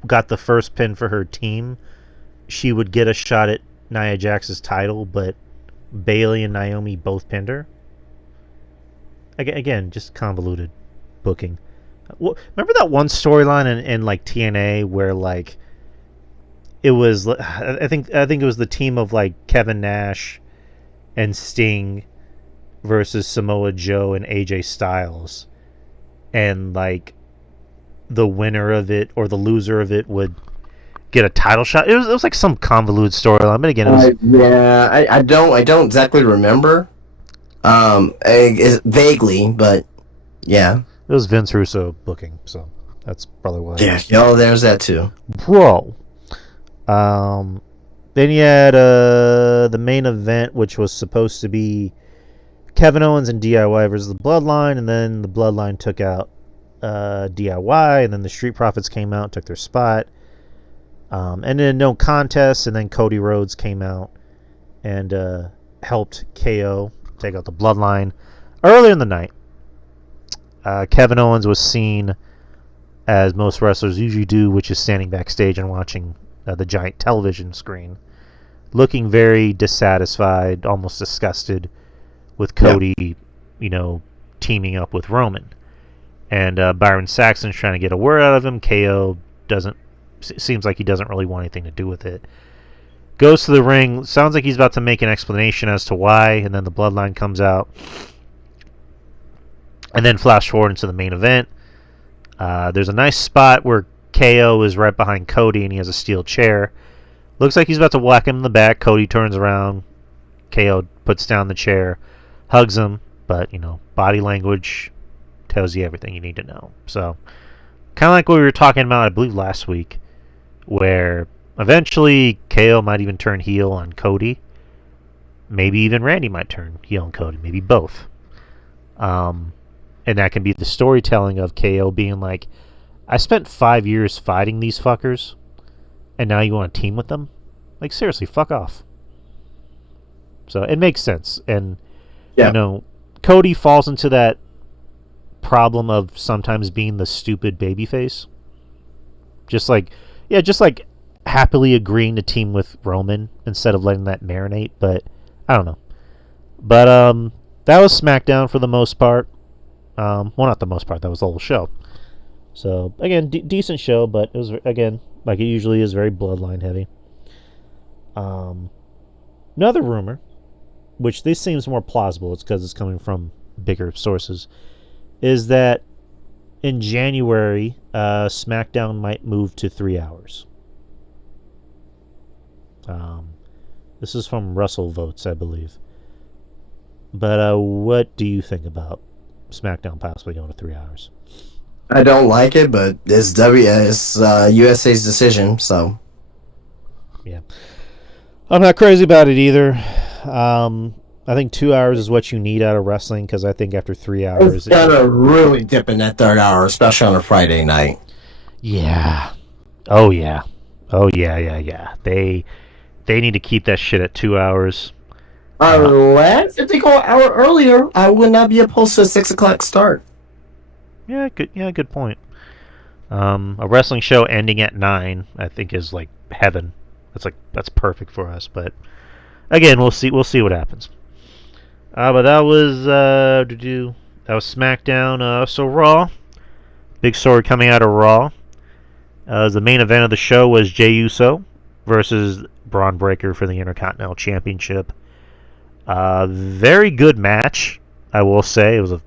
got the first pin for her team, she would get a shot at Nia Jax's title, but Bayley and Naomi both pinned her. Again, just convoluted booking. Remember that one storyline in like TNA where like it was, I think it was the team of like Kevin Nash and Sting versus Samoa Joe and AJ Styles, and like the winner of it or the loser of it would get a title shot. It was like some convoluted storyline, but again, it was I don't exactly remember, vaguely, but yeah, it was Vince Russo booking, so that's probably why. Yeah, yo, there's that too, bro. Then you had the main event, which was supposed to be Kevin Owens and DIY versus the Bloodline, and then the Bloodline took out DIY, and then the Street Profits came out, took their spot, and then no contest, and then Cody Rhodes came out and helped KO take out the Bloodline early in the night. Kevin Owens was seen, as most wrestlers usually do, which is standing backstage and watching the giant television screen, looking very dissatisfied, almost disgusted with Cody, teaming up with Roman. And Byron Saxton's trying to get a word out of him. KO seems like he doesn't really want anything to do with it. Goes to the ring, sounds like he's about to make an explanation as to why, and then the Bloodline comes out. And then flash forward into the main event. There's a nice spot where KO is right behind Cody and he has a steel chair. Looks like he's about to whack him in the back. Cody turns around. KO puts down the chair, hugs him, but, body language tells you everything you need to know. So, kind of like what we were talking about, I believe, last week, where eventually KO might even turn heel on Cody. Maybe even Randy might turn heel on Cody. Maybe both. And that can be the storytelling of KO being like, I spent 5 years fighting these fuckers, and now you want to team with them? Like, seriously, fuck off. So it makes sense. And, Cody falls into that problem of sometimes being the stupid babyface. Just like happily agreeing to team with Roman instead of letting that marinate. But, I don't know. But, that was SmackDown for the most part. Well, not the most part. That was the whole show. So, again, decent show, but it was, again, like it usually is, very Bloodline heavy. Another rumor, which this seems more plausible, it's because it's coming from bigger sources, is that in January, SmackDown might move to 3 hours. This is from Russell Votes, I believe. But what do you think about SmackDown possibly going to 3 hours? I don't like it, but it's USA's decision, so. Yeah. I'm not crazy about it either. I think 2 hours is what you need out of wrestling, because I think after 3 hours... It's gotta really dip in that third hour, especially on a Friday night. Yeah. Oh, yeah. Yeah. They need to keep that shit at 2 hours. Unless if they go an hour earlier, I would not be opposed to a 6 o'clock start. Yeah, good. Yeah, good point. A wrestling show ending at 9, I think, is like heaven. That's perfect for us. But again, we'll see. We'll see what happens. But that was that was SmackDown. So Raw, big story coming out of Raw. The main event of the show was Jey Uso versus Braun Breaker for the Intercontinental Championship. Very good match, I will say. It was a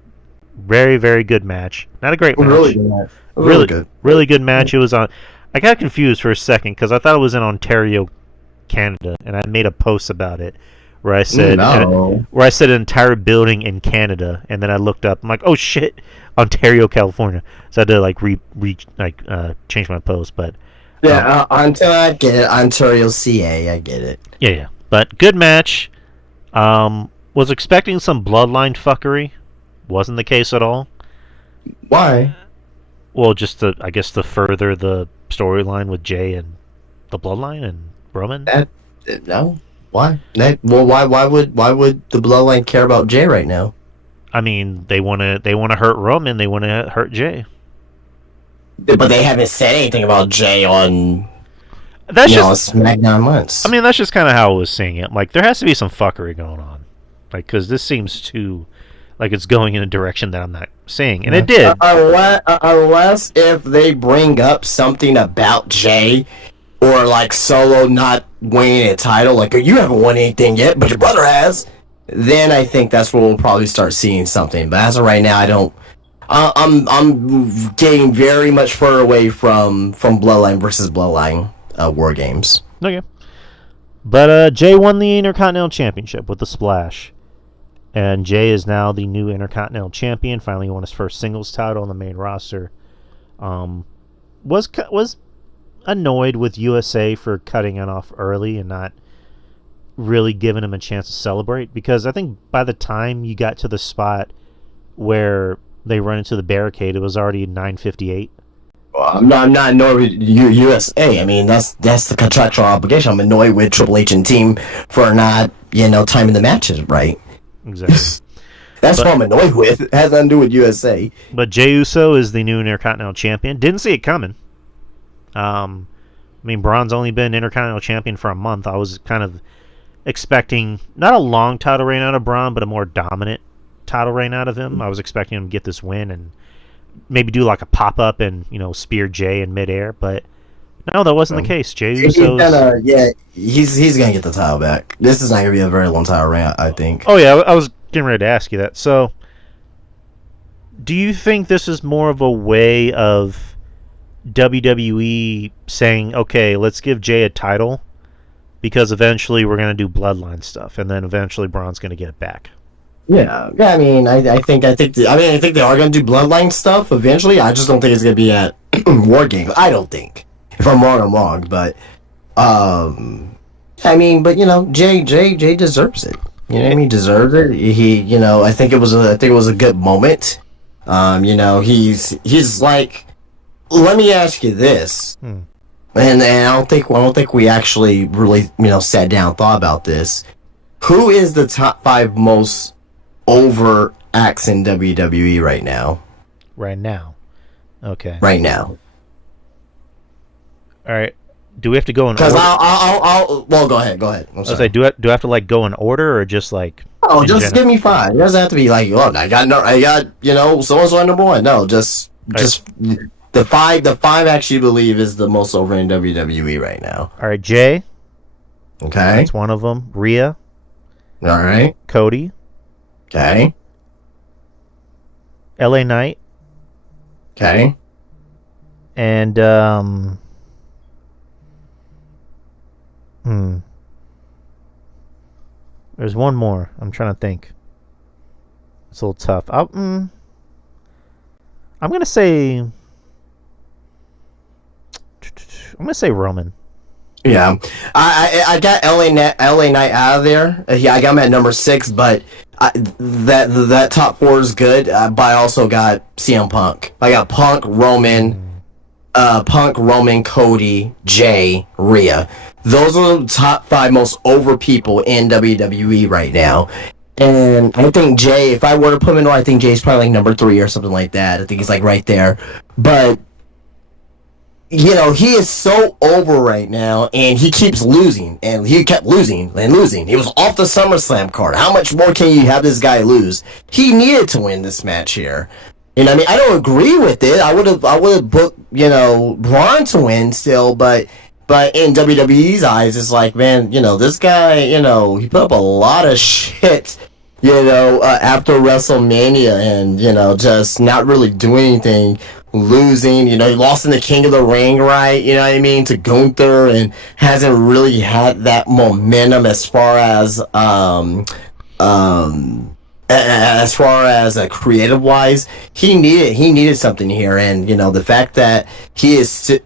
very, very good match. Not a great match. Really good match. Really good match. It was on. I got confused for a second because I thought it was in Ontario, Canada, and I made a post about it where I said an entire building in Canada, and then I looked up. I'm like, oh shit, Ontario, California. So I had to change my post, but until I get it, Ontario, CA, I get it. Yeah. But good match. Was expecting some bloodline fuckery. Wasn't the case at all. Why? Well, just to further the storyline with Jay and the bloodline and Roman. No. Why? Why would the bloodline care about Jay right now? I mean, they want to hurt Roman. They want to hurt Jay. But they haven't said anything about Jay on. That's just SmackDown months. I mean, that's just kind of how I was seeing it. Like, there has to be some fuckery going on. Like, because this seems too, like it's going in a direction that I'm not seeing, and it did. Unless if they bring up something about Jay, or like Solo not winning a title, like you haven't won anything yet, but your brother has. Then I think that's where we'll probably start seeing something. But as of right now, I don't. I'm getting very much further away from Bloodline versus Bloodline. War games. Okay. But Jay won the Intercontinental Championship with a splash. And Jay is now the new Intercontinental Champion. Finally won his first singles title on the main roster. Was annoyed with USA for cutting it off early and not really giving him a chance to celebrate. Because I think by the time you got to the spot where they run into the barricade, it was already 9:58. I'm not annoyed with USA. I mean, that's the contractual obligation. I'm annoyed with Triple H and team for not, timing the matches right. Exactly. That's what I'm annoyed with. It has nothing to do with USA. But Jey Uso is the new Intercontinental Champion. Didn't see it coming. I mean, Braun's only been Intercontinental Champion for a month. I was kind of expecting, not a long title reign out of Braun, but a more dominant title reign out of him. I was expecting him to get this win and maybe do like a pop-up and, spear Jay in midair, but no, that wasn't the case. Jey Uso, he's gonna get the title back. This is not gonna be a very long title reign, I think. Oh yeah, I was getting ready to ask you that. So, do you think this is more of a way of WWE saying, okay, let's give Jay a title because eventually we're gonna do bloodline stuff, and then eventually Braun's gonna get it back? Yeah. I mean, I think they are gonna do bloodline stuff eventually. I just don't think it's gonna be at War Games. I don't think. If I'm wrong, I'm wrong. But, I mean, but Jay deserves it. You know what I mean? Deserves it. He, I think it was a good moment. He's like, let me ask you this, and I don't think we actually really sat down and thought about this. Who is the top 5 most over acts in WWE right now? Right now. Okay. Right now. All right. Do we have to go in order? Because well, go ahead. I'm sorry. Say, do I have to go in order or just like? Oh, just give me 5. It doesn't have to be like, oh, I got so and so number 1. No, just the 5. The 5 actually believe is the most over in WWE right now. All right, Jay. Okay. That's one of them. Rhea. All right. Cody. Okay. LA Knight. Okay. And there's one more. I'm trying to think. It's a little tough. I'm gonna say Roman. Yeah, I got LA Knight out of there. Yeah, I got him at number 6, but that top 4 is good. But I also got CM Punk. I got Punk, Roman, Punk, Roman, Cody, Jay, Rhea. Those are the top 5 most over people in WWE right now. And I think Jay, if I were to put him in order, I think Jay's probably like number 3 or something like that. I think he's like right there. But he is so over right now, and he keeps losing, and he kept losing and losing. He was off the SummerSlam card. How much more can you have this guy lose? He needed to win this match here. And I mean, I don't agree with it. I would have booked, Braun to win still, but in WWE's eyes, it's like, man, this guy, he put up a lot of shit, after WrestleMania, and just not really doing anything. Losing, he lost in the King of the Ring, right? You know what I mean, to Gunther, and hasn't really had that momentum as far as creative wise. He needed something here, and the fact that he is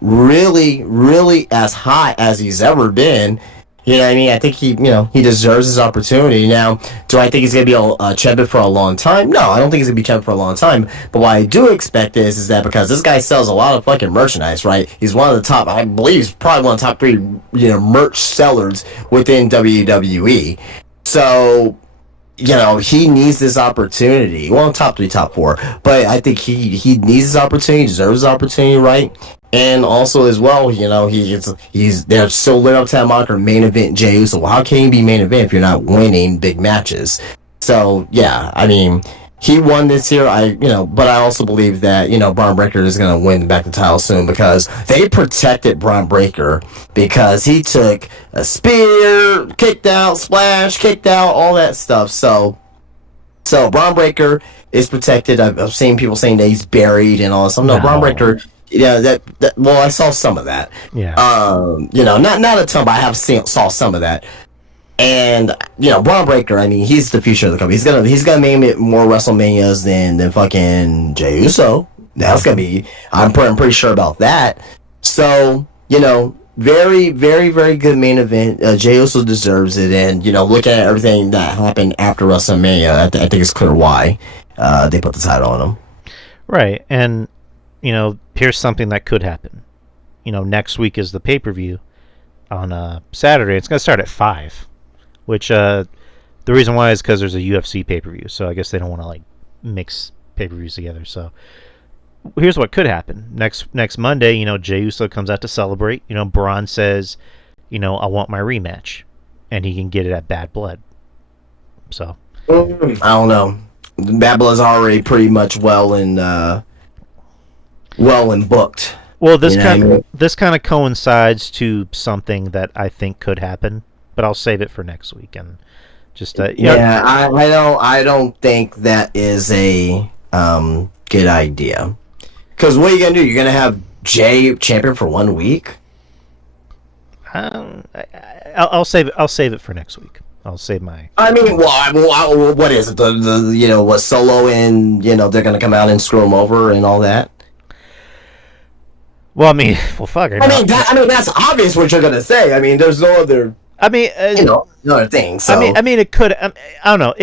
really, really as hot as he's ever been. You know what I mean? I think he deserves his opportunity. Now, do I think he's going to be a champion for a long time? No, I don't think he's going to be champion for a long time. But what I do expect is that because this guy sells a lot of fucking merchandise, right? He's one of the top, I believe he's probably one of the top 3, merch sellers within WWE. So, he needs this opportunity. Well, top 3, top 4. But I think he needs this opportunity, deserves this opportunity, right? And also as well, they're still lit up to that moniker main event Jey Uso. Well, how can you be main event if you're not winning big matches? So yeah, I mean, he won this year. But I also believe that Braun Breaker is going to win back the title soon because they protected Braun Breaker because he took a spear, kicked out, splash, kicked out, all that stuff. So Braun Breaker is protected. I've seen people saying that he's buried and all that stuff. No, Braun Breaker. Yeah, that. Well, I saw some of that. Yeah. Not a ton, but I saw some of that. And Braun Breaker. I mean, he's the future of the company. He's gonna name it more WrestleManias than fucking Jey Uso. That's gonna be. I'm pretty sure about that. So very, very, very good main event. Jey Uso deserves it, and looking at everything that happened after WrestleMania, I think it's clear why they put the title on him. Right, and here's something that could happen. Next week is the pay-per-view on Saturday. It's going to start at 5, which the reason why is because there's a UFC pay-per-view, so I guess they don't want to mix pay-per-views together. So here's what could happen. Next Monday, Jey Uso comes out to celebrate. Braun says, I want my rematch, and he can get it at Bad Blood. So I don't know. Bad Blood's already pretty much well and booked. Well, this kind of coincides to something that I think could happen, but I'll save it for next week and just I don't think that is a good idea. Because what are you gonna do? You're gonna have Jay champion for 1 week? I'll save it for next week. I'll save my. I mean, what is it? The what Solo and they're gonna come out and screw him over and all that. Well, fuck. That's obvious what you're gonna say. I mean, there's no other. No other thing. So. I mean, it could. I don't know.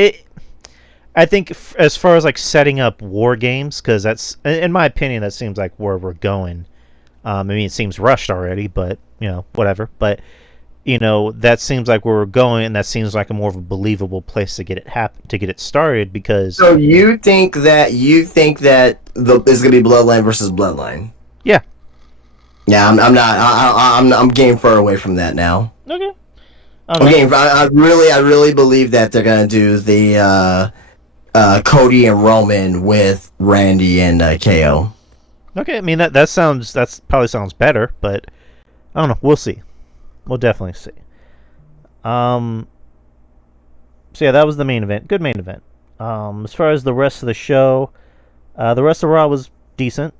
I think as far as setting up war games, because that's, in my opinion, that seems like where we're going. It seems rushed already, but whatever. But that seems like where we're going, and that seems like a more of a believable place to get it started. Because so you think that it's gonna be Bloodline versus Bloodline? Yeah. Yeah, I'm not. I'm getting far away from that now. Okay. I really believe that they're gonna do the Cody and Roman with Randy and KO. Okay, that probably sounds better, but I don't know. We'll see. We'll definitely see. So yeah, that was the main event. Good main event. As far as the rest of the show, the rest of Raw was decent.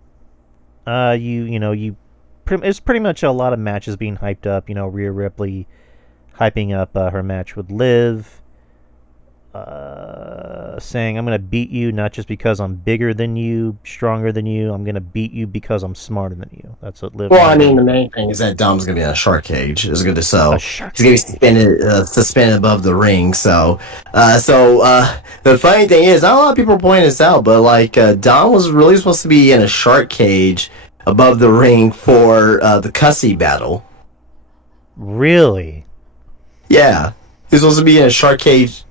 It's pretty much a lot of matches being hyped up. Rhea Ripley hyping up her match with Liv, saying, I'm going to beat you not just because I'm bigger than you, stronger than you. I'm going to beat you because I'm smarter than you. That's what Liv. Well, the main thing is that Dom's going to be in a shark cage. It's good to sell. He's going to be suspended above the ring. So the funny thing is, not a lot of people are pointing this out, but Dom was really supposed to be in a shark cage above the ring for the Cussy battle. Really? Yeah, he's supposed to be in a shark cage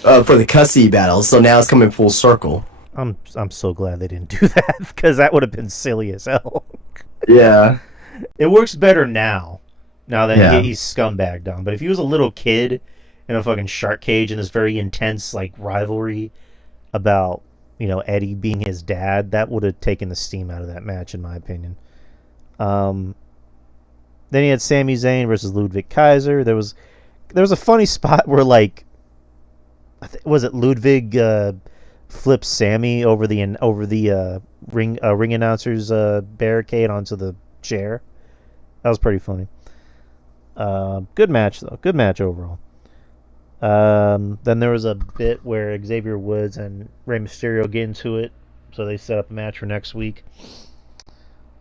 for the Cussy battle, so now it's coming full circle. I'm so glad they didn't do that because that would have been silly as hell. Yeah, It works better now. Now that yeah. he's scumbagged on, but if he was a little kid in a fucking shark cage in this very intense like rivalry about Eddie being his dad, that would have taken the steam out of that match, in my opinion. Um, then he had Sami Zayn versus Ludwig Kaiser. There was a funny spot where like was it Ludwig flips Sammy over the ring announcer's barricade onto the chair. That was pretty funny. Good match though. Good match overall. Then there was a bit where Xavier Woods and Rey Mysterio get into it, so they set up a match for next week.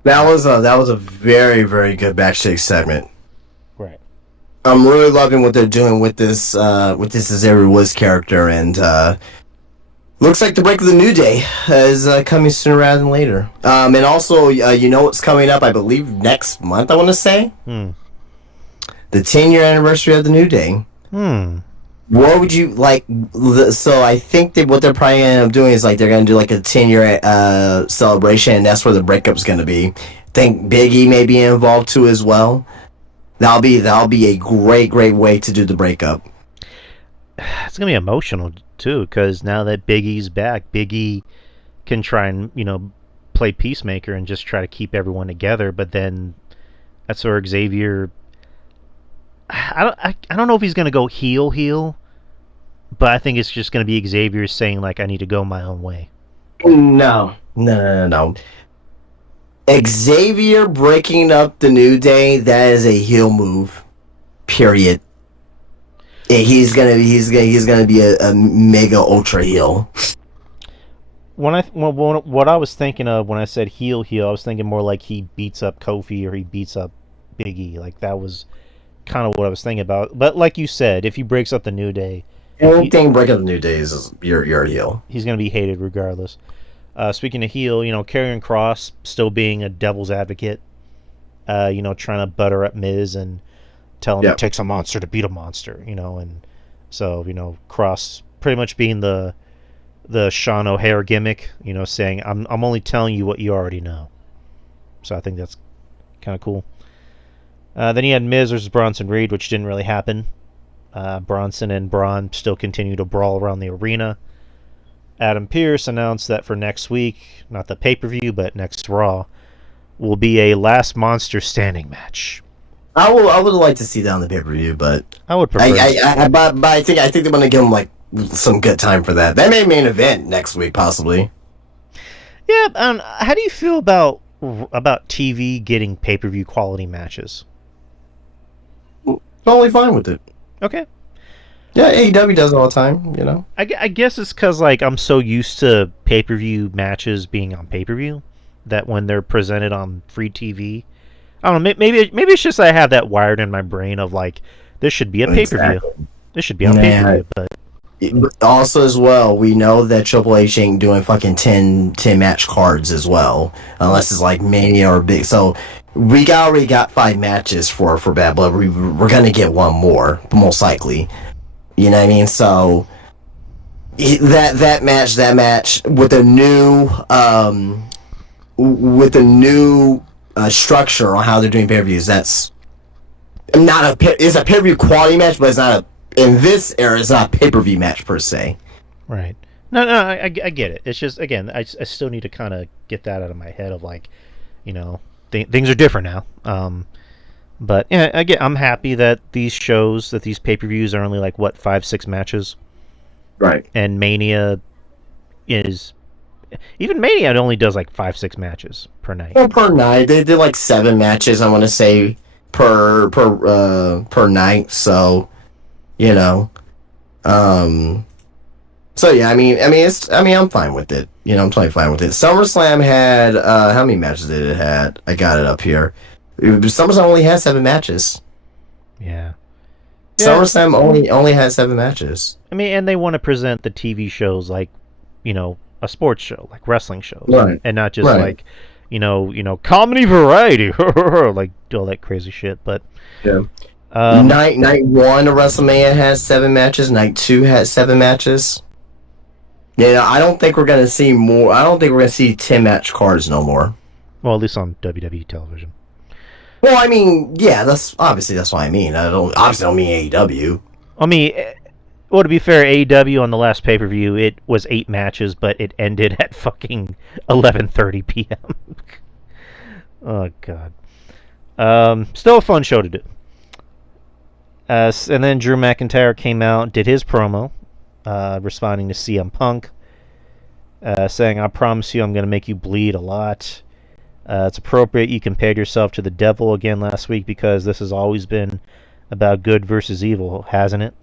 That was a very very good backstage segment. Right. I'm really loving what they're doing with this Xavier Woods character, and looks like the break of the New Day is coming sooner rather than later. And also, what's coming up? I believe next month. I want to say the 10-year anniversary of the New Day. What would you like? So I think that what they're probably going to end up doing is like they're going to do like a 10-year celebration, and that's where the breakup's going to be. I think Big E may be involved too as well. That'll be a great way to do the breakup. It's gonna be emotional too, because now that Big E's back, Big E can try and play peacemaker and just try to keep everyone together. But then that's where Xavier. I don't know if he's gonna go heel, but I think it's just gonna be Xavier saying like I need to go my own way. No. Xavier breaking up the New Day, that is a heel move. Period. He's gonna be a mega ultra heel. What I was thinking of when I said heel, I was thinking more like he beats up Kofi or he beats up Big E. Like that was kind of what I was thinking about. But like you said, if he breaks up the New Day, anything break up the New Day is you're a heel. He's gonna be hated regardless. Speaking of heel, Karrion Kross still being a devil's advocate, trying to butter up Miz and tell him it takes a monster to beat a monster, and so, Kross pretty much being the Sean O'Hare gimmick, saying I'm only telling you what you already know. So I think that's kind of cool. Then he had Miz versus Bronson Reed, which didn't really happen. Bronson and Braun still continue to brawl around the arena. Adam Pearce announced that for next week, not the pay-per-view, but next Raw, will be a last monster standing match. I would like to see that on the pay-per-view, but I would prefer. But I think they're going to give him like some good time for that. That may main event next week, possibly. Yeah. How do you feel about TV getting pay-per-view quality matches? Totally fine with it. Okay. Yeah, AEW does it all the time, I guess it's because like I'm so used to pay-per-view matches being on pay-per-view that when they're presented on free TV, I don't know. Maybe it's just I have that wired in my brain of like this should be a pay-per-view. Exactly. This should be on pay-per-view. But also as well, we know that Triple H ain't doing fucking 10 match cards as well, unless it's like Mania or big. So we already got 5 matches for Bad Blood. We're gonna get one more, most likely. You know what I mean? So that match with a new structure on how they're doing pay-per-views. That's it's a pay-per-view quality match, but it's not in this era. It's not a pay-per-view match per se. Right. No, I get it. It's just again, I still need to kind of get that out of my head of like, things are different now. But yeah, I'm happy that these pay-per-views are only like 5-6 matches. Right. And Mania it only does like 5-6 matches per night. Well, per night they did like 7 matches. I want to say per night. So, So yeah, I'm fine with it. I'm totally fine with it. SummerSlam had how many matches did it had? I got it up here. SummerSlam only had 7 matches. Yeah. SummerSlam only had 7 matches. And they want to present the TV shows like, a sports show, like wrestling shows, right? And not just like, comedy variety, like all that crazy shit. But Yeah. um, Night one of WrestleMania has 7 matches. Night two had 7 matches. Yeah, I don't think we're gonna see more. I don't think we're gonna see 10 match cards no more. well, at least on WWE television. Well, I mean, yeah, that's obviously that's what I mean. I don't mean AEW. I mean, well, to be fair, AEW on the last pay per view it was 8 matches, but it ended at fucking 11:30 p.m. Oh god. Still a fun show to do. And then Drew McIntyre came out, did his promo, responding to CM Punk, saying, "I promise you, I'm going to make you bleed a lot. It's appropriate you compared yourself to the devil again last week because this has always been about good versus evil, hasn't it?"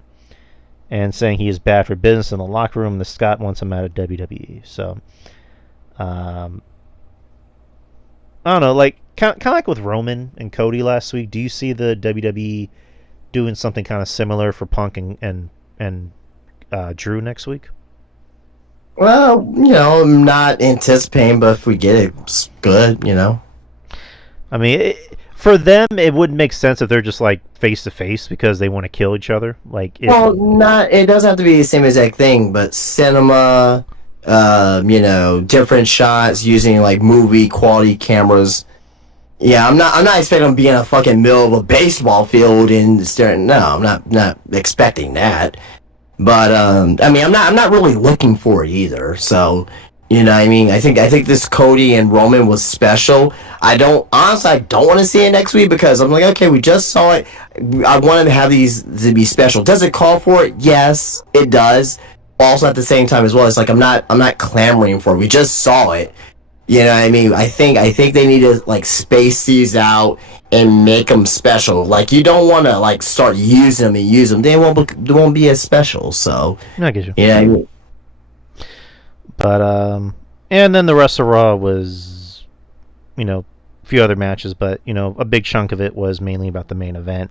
And saying he is bad for business in the locker room. The Scott wants him out of WWE. So, I don't know, like kind of like with Roman and Cody last week. Do you see the WWE doing something kind of similar for Punk and Drew next week? Well, I'm not anticipating, but if we get it, it's good. I mean, for them, it wouldn't make sense if they're just like face to face because they want to kill each other. Like, Well, not it doesn't have to be the same exact thing, but cinema, different shots using like movie quality cameras. Yeah, I'm not expecting them to be in a fucking middle of a baseball field and staring. No, I'm not expecting that. But I mean, I'm not really looking for it either. So, what I mean, I think this Cody and Roman was special. I don't want to see it next week because I'm like, okay, we just saw it. I want to have these to be special. Does it call for it? Yes, it does. Also, at the same time as well, it's like I'm not clamoring for it. We just saw it. You know what I mean? I think they need to like space these out and make them special. Like you don't want to like start using them and use them. They won't be as special. So I get you. yeah. But and then the rest of Raw was, a few other matches, but a big chunk of it was mainly about the main event.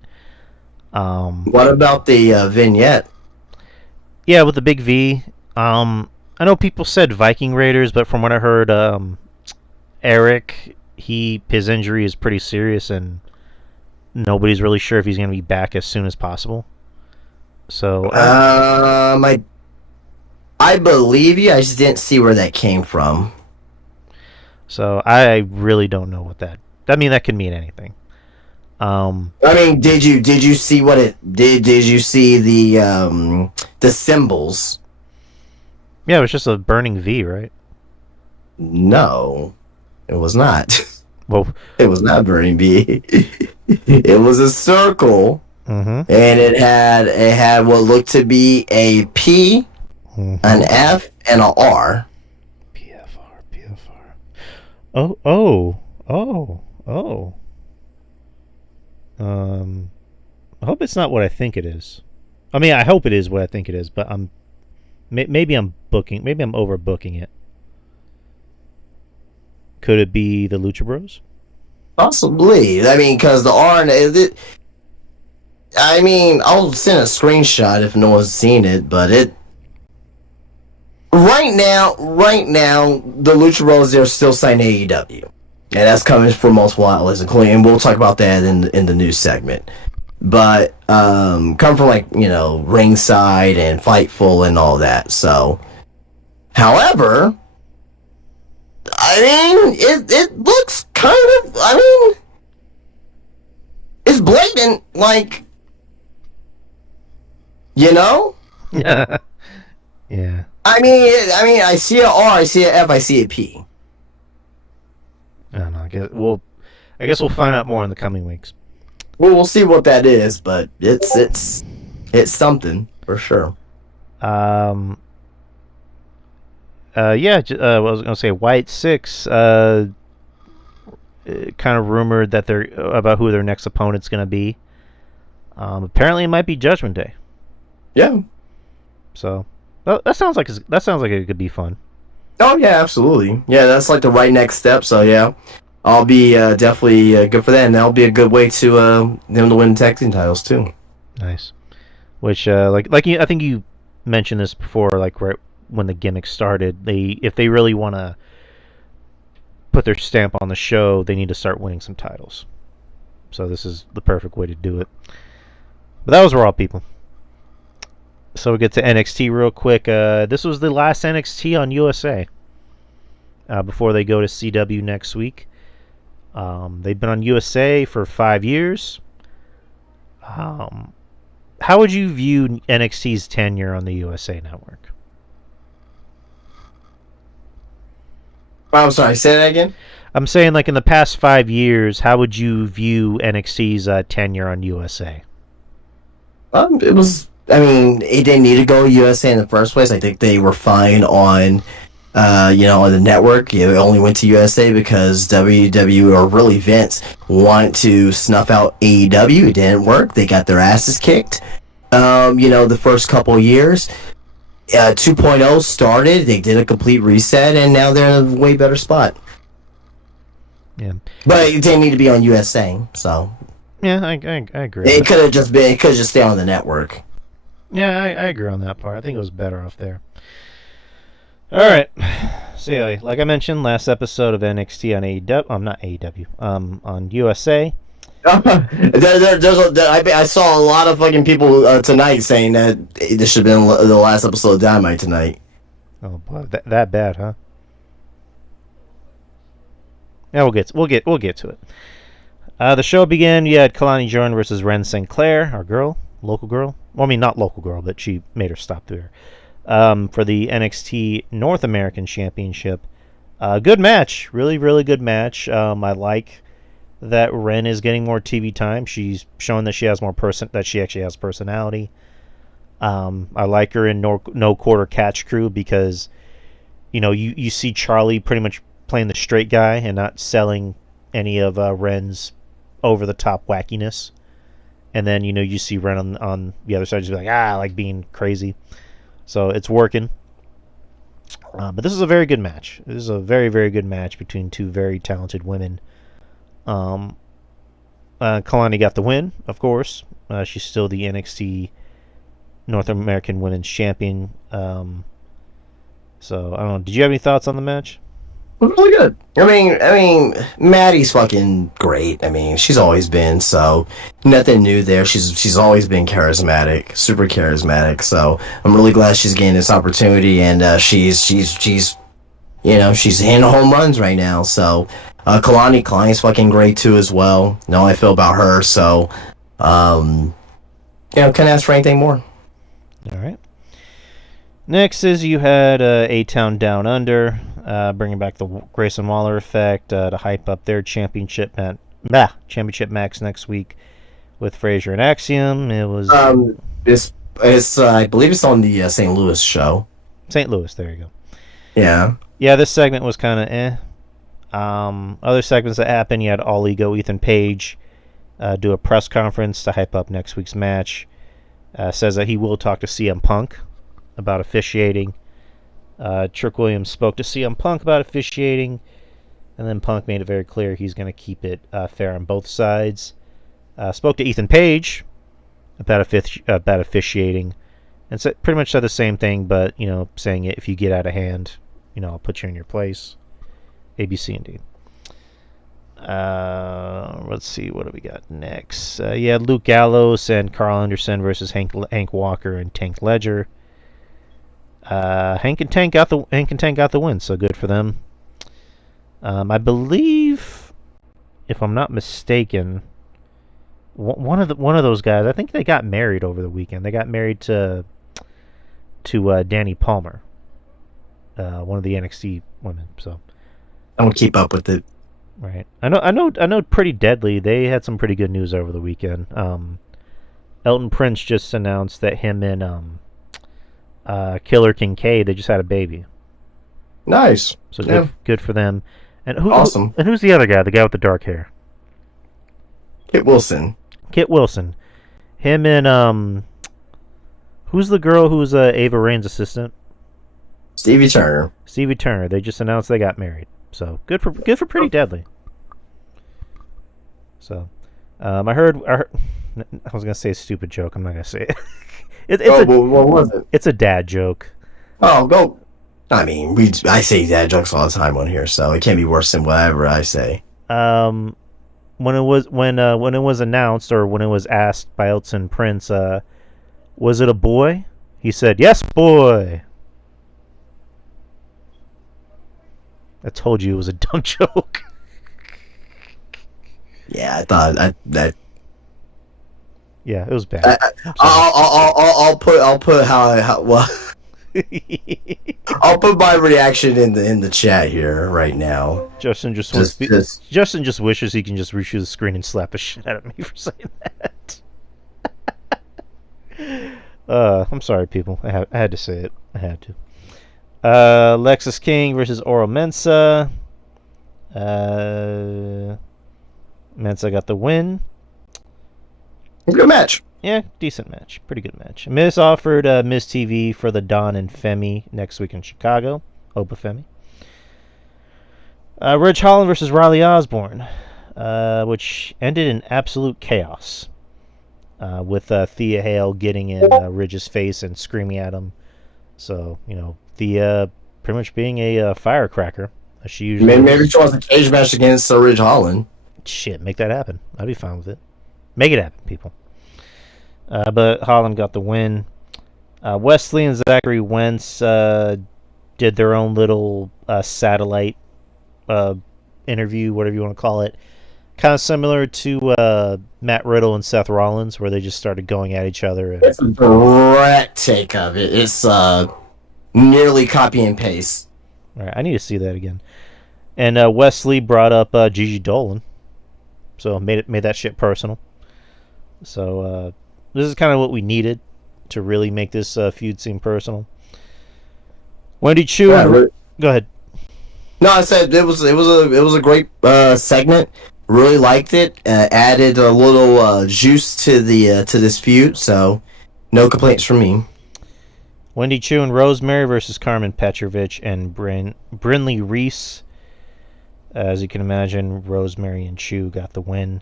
What about the vignette? Yeah, with the big V. I know people said Viking Raiders, but from what I heard, Eric, his injury is pretty serious, and nobody's really sure if he's going to be back as soon as possible. So, I believe you. I just didn't see where that came from. So I really don't know what that. I mean, that could mean anything. I mean, did you see what it did? Did you see the symbols? Yeah, it was just a burning V, right? No, it was not. Well, it was not burning V. It was a circle, and it had what looked to be a P, an F, and an R. PFR, PFR. Oh. I hope it's not what I think it is. I mean, I hope it is what I think it is, but maybe I'm overbooking it. Could it be the Lucha Bros? Possibly. I mean, because the R and I mean, I'll send a screenshot if no one's seen it, but it. Right now, the Lucha Bros they're still signing AEW, and that's coming from multiple outlets, including. And we'll talk about that in the news segment. But come from like Ringside and Fightful and all that. So, however, I mean, it looks kind of. I mean, it's blatant, like Yeah. I mean, I see a R, I see a F, I see a P. I don't know. I guess we'll find out more in the coming weeks. Well, we'll see what that is, but it's something for sure. Yeah. I was gonna say White 6. Kind of rumored that they're about who their next opponent's gonna be. Apparently, it might be Judgment Day. Yeah. So that sounds like it could be fun. Oh yeah, absolutely. Yeah, that's like the right next step. So yeah, I'll be definitely good for that, and that'll be a good way to them to win tag team titles too. Nice. Which I think you mentioned this before, like right when the gimmick started. If they really want to put their stamp on the show, they need to start winning some titles. So this is the perfect way to do it. But that was Raw, people. So we get to NXT real quick. This was the last NXT on USA before they go to CW next week. They've been on USA for 5 years. How would you view NXT's tenure on the USA Network? I'm sorry, say that again? I'm saying, like, in the past 5 years, how would you view NXT's tenure on USA? It was. I mean, it didn't need to go USA in the first place. I think they were fine on, on the network. It only went to USA because WWE, or really Vince, wanted to snuff out AEW. It didn't work. They got their asses kicked. The first couple of years. 2.0 started. They did a complete reset, and now they're in a way better spot. Yeah, but it didn't need to be on USA. So yeah, I agree. It could have just been. It could have just stayed on the network. Yeah, I agree on that part. I think it was better off there. All right. So yeah, like I mentioned, last episode of NXT on AEW. Not AEW. On USA. I saw a lot of fucking people tonight saying that this should have been the last episode of Dynamite tonight. Oh boy, that bad, huh? Yeah, we'll get to it. The show began. You had Kalani Jordan versus Ren Sinclair, our girl, local girl. Well, I mean, not local girl, but she made her stop there for the NXT North American Championship. Good match, really, really good match. I like that Ren is getting more TV time. She's shown that she has that she actually has personality. I like her in No Quarter Catch Crew because, you see Charlie pretty much playing the straight guy and not selling any of Ren's over the top wackiness. And then you see Ren on the other side just be like being crazy. So it's working. But this is a very good match. This is a very, very good match between two very talented women. Kalani got the win, of course. She's still the NXT North American Women's Champion. So I don't know. Did you have any thoughts on the match? It was really good. I mean, Maddie's fucking great. I mean, she's always been, so nothing new there. She's always been charismatic, super charismatic. So I'm really glad she's getting this opportunity, and she's hitting home runs right now. So Kalani's fucking great too as well. Know how I feel about her. So couldn't ask for anything more. All right. Next is you had A-Town Down Under, bringing back the Grayson Waller effect to hype up their championship match next week with Frazier and Axiom. It was it's I believe it's on the St. Louis show. St. Louis, there you go. Yeah, this segment was kind of Other segments that happened, you had All Ego Ethan Page do a press conference to hype up next week's match. Says that he will talk to CM Punk about officiating. Trick Williams spoke to CM Punk about officiating, and then Punk made it very clear he's going to keep it fair on both sides. Spoke to Ethan Page about officiating, and pretty much said the same thing, but saying it, if you get out of hand, I'll put you in your place. A, B, C, and D. Let's see, what do we got next? Luke Gallows and Carl Anderson versus Hank Walker and Tank Ledger. Hank and Tank got the win, so good for them. I believe, if I'm not mistaken, one of those guys, I think they got married over the weekend. They got married to Danny Palmer, one of the NXT women. So I don't keep up with it. Right. I know. Pretty Deadly. They had some pretty good news over the weekend. Elton Prince just announced that him and Killer Kincaid, they just had a baby. Nice. So good for them. And awesome. And who's the other guy? The guy with the dark hair. Kit Wilson. Him and who's the girl who's Ava Rain's assistant? Stevie Turner. They just announced they got married. So good for Pretty Deadly. So I heard. I was gonna say a stupid joke. I'm not gonna say it. What was it? It's a dad joke. Oh, go. I mean, I say dad jokes all the time on here, so it can't be worse than whatever I say. Um, when it was announced or when it was asked by Elton Prince, was it a boy? He said, "Yes, boy." I told you it was a dumb joke. Yeah, I thought that. Yeah, it was bad. I'll put how well. I'll put my reaction in the chat here right now. Justin just Justin just wishes he can just reach through the screen and slap the shit out of me for saying that. I'm sorry, people. I had to say it. I had to. Lexus King versus Oro Mensa. Mensa got the win. Good match. Yeah, decent match. Pretty good match. Miz offered Miz TV for the Don and Femi next week in Chicago. Opa Femi. Ridge Holland versus Riley Osborne, which ended in absolute chaos. With Thea Hale getting in Ridge's face and screaming at him. So, Thea pretty much being a firecracker. She usually maybe she wants a cage match against Ridge Holland. Shit, make that happen. I'd be fine with it. Make it happen, people. But Holland got the win. Wesley and Zachary Wentz did their own little satellite interview, whatever you want to call it. Kind of similar to Matt Riddle and Seth Rollins, where they just started going at each other. It's a direct take of it. It's nearly copy and paste. All right, I need to see that again. And Wesley brought up Gigi Dolan, so made that shit personal. So this is kind of what we needed to really make this feud seem personal. Wendy Chu, go ahead. No, I said it was a great segment. Really liked it. Added a little juice to this feud. So no complaints from me. Wendy Chu and Rosemary versus Carmen Petrovich and Brinley Reese. As you can imagine, Rosemary and Chu got the win.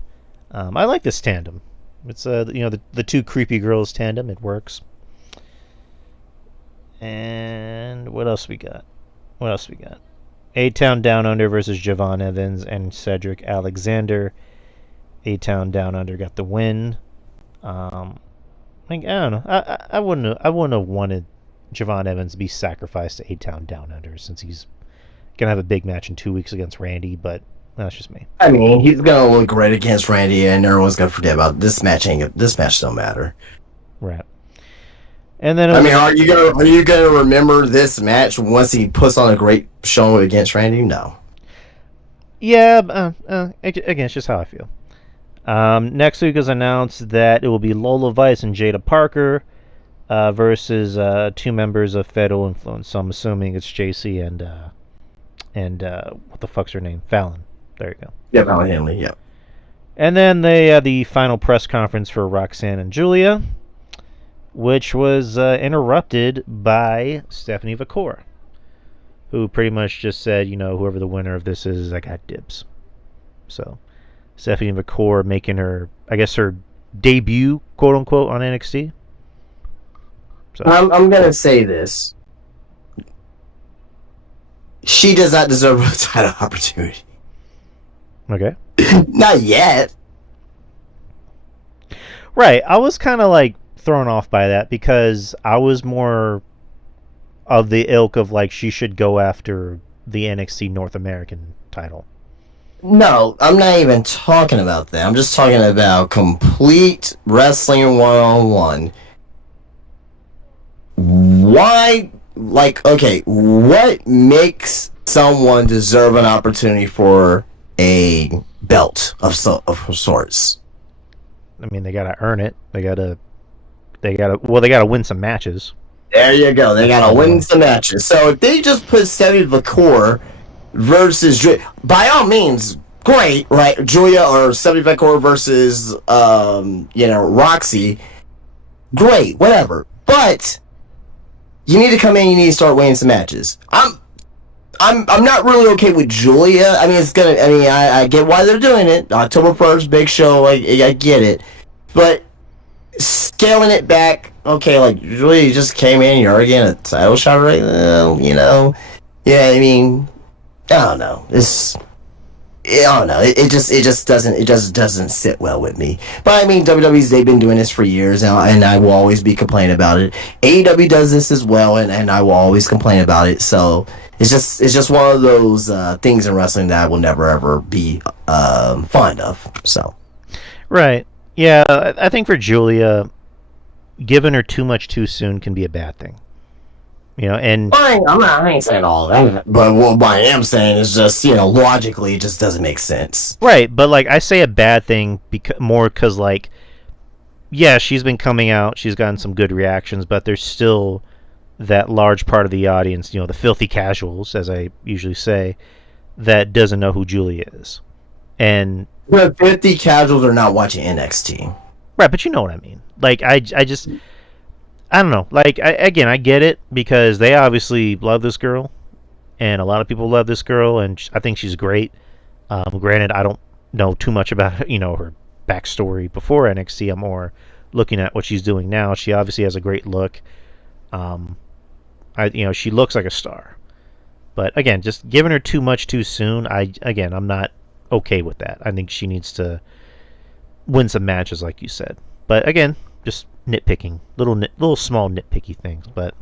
I like this tandem. It's the two creepy girls tandem. It works. And what else we got? A-Town Down Under versus Javon Evans and Cedric Alexander. A-Town Down Under got the win. I don't know. I wouldn't have wanted Javon Evans to be sacrificed to A-Town Down Under since he's gonna have a big match in 2 weeks against Randy, but that's just me. I mean, he's gonna look great against Randy, and everyone's gonna forget about this match. This match don't matter. Right. And then are you gonna remember this match once he puts on a great show against Randy? No. Yeah, again, it's just how I feel. Next week is announced that it will be Lola Vice and Jada Parker versus two members of Fatal Influence. So I'm assuming it's JC and what the fuck's her name? Fallon. There you go. Yeah, Fallon Henley. Yeah. And then they had the final press conference for Roxanne and Julia, which was interrupted by Stephanie Vakor, who pretty much just said, whoever the winner of this is, I got dibs. So, Stephanie Vakor making her debut, quote unquote, on NXT. So I'm gonna say this: she does not deserve a title opportunity. Okay. Not yet. Right. I was kind of thrown off by that because I was more of the ilk of she should go after the NXT North American title. No, I'm not even talking about that. I'm just talking about complete wrestling one-on-one. Why, what makes someone deserve an opportunity for a belt of sorts? I mean, they gotta earn it. They gotta win some matches. There you go. They gotta win some matches. So if they just put Stephanie Vakor versus by all means, great, right? Julia or Stephanie Vakor versus Roxy, great, whatever. But you need to come in. You need to start winning some matches. I'm not really okay with Julia. I mean, I get why they're doing it. October 1st, big show. I get it, but scaling it back. Okay, like really, you just came in, you're already getting a title shot, right? Yeah. I mean, I don't know. I don't know. It just doesn't sit well with me. But I mean, WWE's they've been doing this for years, and I will always be complaining about it. AEW does this as well, and I will always complain about it. So it's just one of those things in wrestling that I will never ever be fond of. So Right. Yeah, I think for Julia, giving her too much too soon can be a bad thing. And I ain't saying all that, but what I am saying is just logically it just doesn't make sense. right, but like I say a bad thing because like yeah, she's been coming out, she's gotten some good reactions, but there's still that large part of the audience, the filthy casuals, as I usually say, that doesn't know who Julia is. And The 50 casuals are not watching NXT. right, but you know what I mean. Like I just I don't know. Like I get it because they obviously love this girl, and a lot of people love this girl, and I think she's great. Granted, I don't know too much about her backstory before NXT. I'm more looking at what she's doing now. She obviously has a great look. She looks like a star. But again, just giving her too much too soon. I'm not okay with that. I think she needs to win some matches, like you said. But again, just nitpicking, little small nitpicky things. But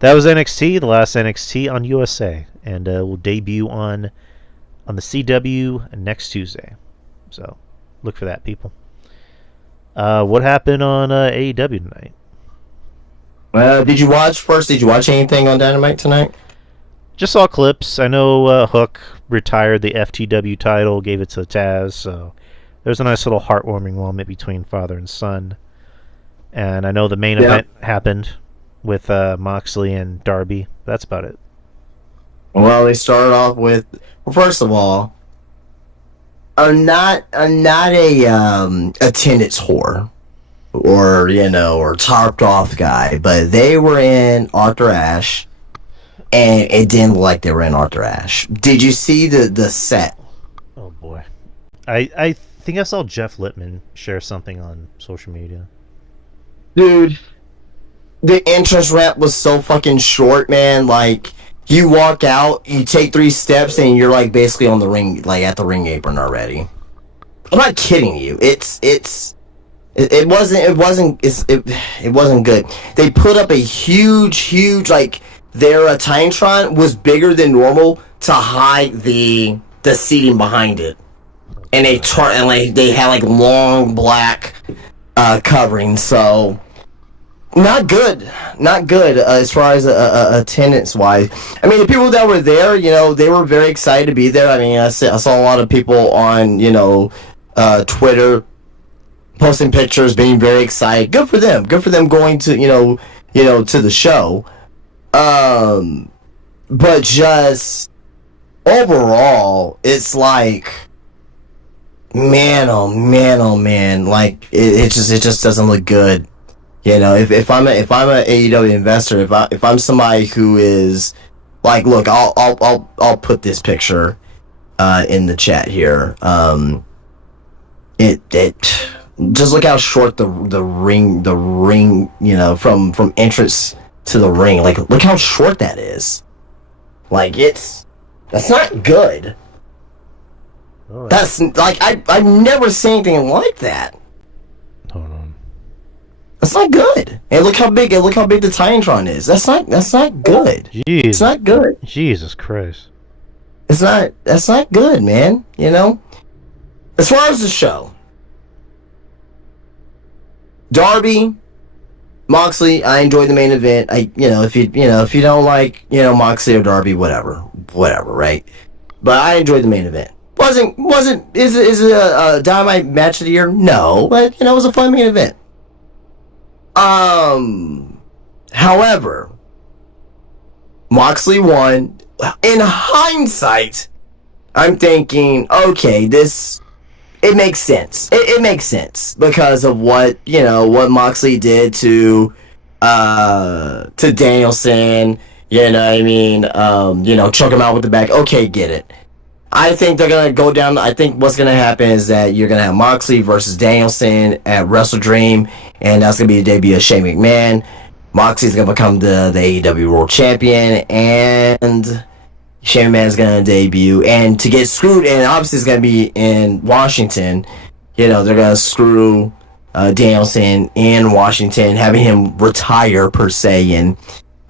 that was NXT, the last NXT on USA, and will debut on the CW next Tuesday. So look for that, people. What happened on AEW tonight? Did you watch anything on Dynamite tonight? Just saw clips. I know Hook retired the FTW title, gave it to Taz, so there's a nice little heartwarming moment between father and son. And I know the main event happened with Moxley and Darby. That's about it. Well, they started off with, well, first of all, I'm not a attendance whore or or tarped off guy, but they were in Arthur Ashe, and it didn't look like they were in Arthur Ashe. Did you see the set? Oh boy, I think I saw Jeff Littman share something on social media. Dude, the entrance ramp was so fucking short, man. Like, you walk out, you take 3 steps, and you're like basically on the ring, like at the ring apron already. I'm not kidding you. It wasn't good. They put up a huge like their Titantron was bigger than normal to hide the seating behind it, and they had like long black covering. So not good as far as attendance wise. I mean, the people that were there, they were very excited to be there. I mean, I saw a lot of people on Twitter posting pictures, being very excited. Good for them going to to the show. But just overall, it's like, man, oh man, like it just doesn't look good. If I'm a AEW investor, if I'm somebody who is like, look, I'll put this picture in the chat here. It just look how short the ring from entrance to the ring, like look how short that is. Like that's not good. Oh, that's like I've never seen anything like that. Hold on. That's not good. And look how big the Titantron is. That's not good. Jeez. It's not good. Jesus Christ. That's not good, man. As far as the show, Darby, Moxley, I enjoyed the main event. If you don't like Moxley or Darby, whatever, right? But I enjoyed the main event. Is it a Dynamite match of the year? No, but it was a fun main event. However, Moxley won. In hindsight, I'm thinking, okay, it makes sense. It makes sense because of what Moxley did to Danielson. Choke him out with the back. Okay, get it. I think they're gonna go down. I think what's gonna happen is that you're gonna have Moxley versus Danielson at Wrestle Dream, and that's gonna be the debut of Shane McMahon. Moxley's gonna become the AEW World Champion, and Shane McMahon's gonna debut. And to get screwed, and obviously it's gonna be in Washington. You know, they're gonna screw Danielson in Washington, having him retire per se, and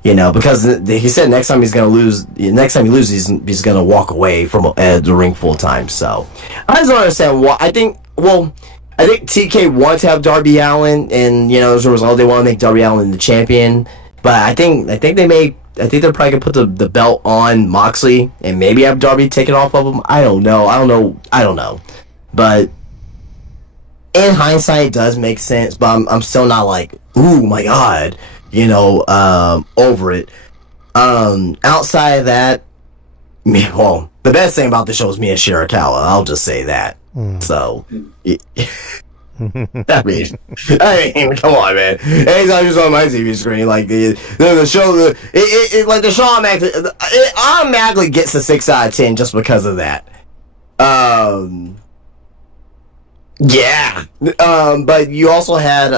you know, because he said next time he's gonna lose. Next time he loses, he's gonna walk away from the ring full time. So I just don't understand why. I think TK wants to have Darby Allin, and you know, there's rumors they want to make Darby Allin the champion. But I think they're probably gonna put the belt on Moxley and maybe have Darby take it off of him. I don't know. But in hindsight, it does make sense. But I'm still not like, ooh my god, you know, over it. Outside of that, well, the best thing about the show is Mia Shirakawa. I'll just say that. So, I mean, come on, man. Anytime you're on my TV screen, like the show, like the show it automatically gets a 6 out of 10 just because of that. Yeah. But you also had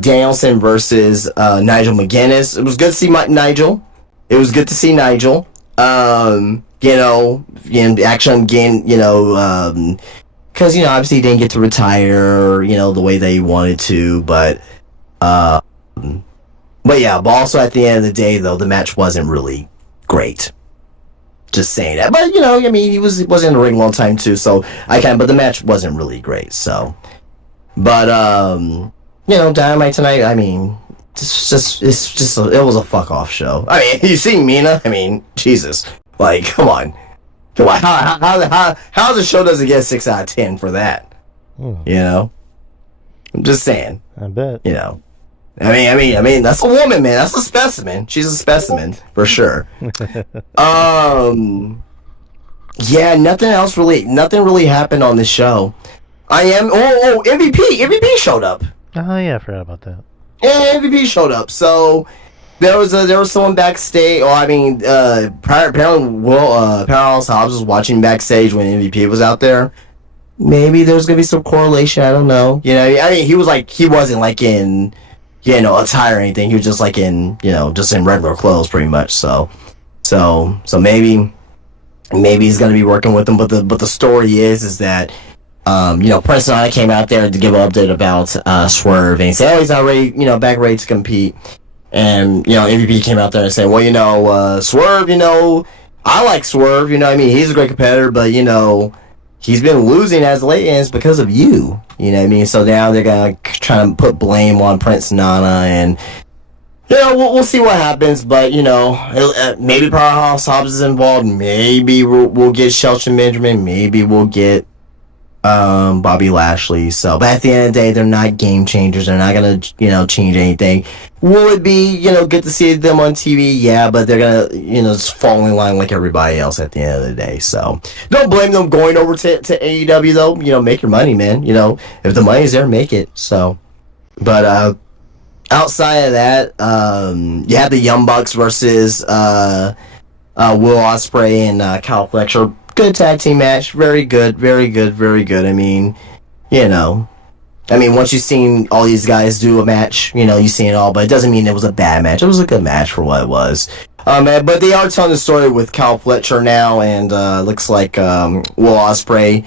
Danielson versus Nigel McGuinness. It was good to see Nigel. It was good to see Nigel. You know, action again, you know, because, you know, obviously he didn't get to retire, you know, the way they wanted to, but yeah, but also at the end of the day, though, the match wasn't really great. Just saying that. But, you know, I mean, he wasn't in the ring a long time, too, so but the match wasn't really great, so. But, you know, Dynamite tonight, I mean, it was a fuck off show. I mean, you seen Mina? I mean, Jesus. Like, come on. How the show doesn't get a 6 out of 10 for that? You know? I'm just saying. I bet. You know? I mean, that's a woman, man. That's a specimen. She's a specimen, for sure. Yeah, nothing really happened on this show. MVP showed up. Oh, yeah, I forgot about that. Yeah, MVP showed up. So there was someone backstage. Well, I mean, apparently Powerhouse Hobbs was watching backstage when MVP was out there. Maybe there's gonna be some correlation. I don't know. You know, I mean, he wasn't like in, you know, attire or anything. He was just like in, you know, just in regular clothes, pretty much. So maybe he's gonna be working with him. But the story is that. You know, Prince Nana came out there to give an update about Swerve, and he said, "Oh, he's not ready, you know, back ready to compete." And you know, MVP came out there and said, "Well, you know, Swerve, you know, I like Swerve, you know, I mean, he's a great competitor, but you know, he's been losing as late, and it's because of you, you know what I mean? So now they're gonna try to put blame on Prince Nana, and you know, we'll see what happens, but you know, maybe Powerhouse Hobbs is involved, maybe we'll get Shelton Benjamin, maybe we'll get." Bobby Lashley. So, but at the end of the day, they're not game changers. They're not gonna, you know, change anything. Will it be, you know, good to see them on TV? Yeah, but they're gonna, you know, just fall in line like everybody else at the end of the day. So, don't blame them going over to AEW though. You know, make your money, man. You know, if the money's there, make it. So, but outside of that, you have the Young Bucks versus Will Ospreay and Kyle Fletcher. Good tag team match. Very good. I mean, you know, once you've seen all these guys do a match, you know, you've seen it all, but it doesn't mean it was a bad match. It was a good match for what it was. But they are telling the story with Kyle Fletcher now, and looks like Will Ospreay.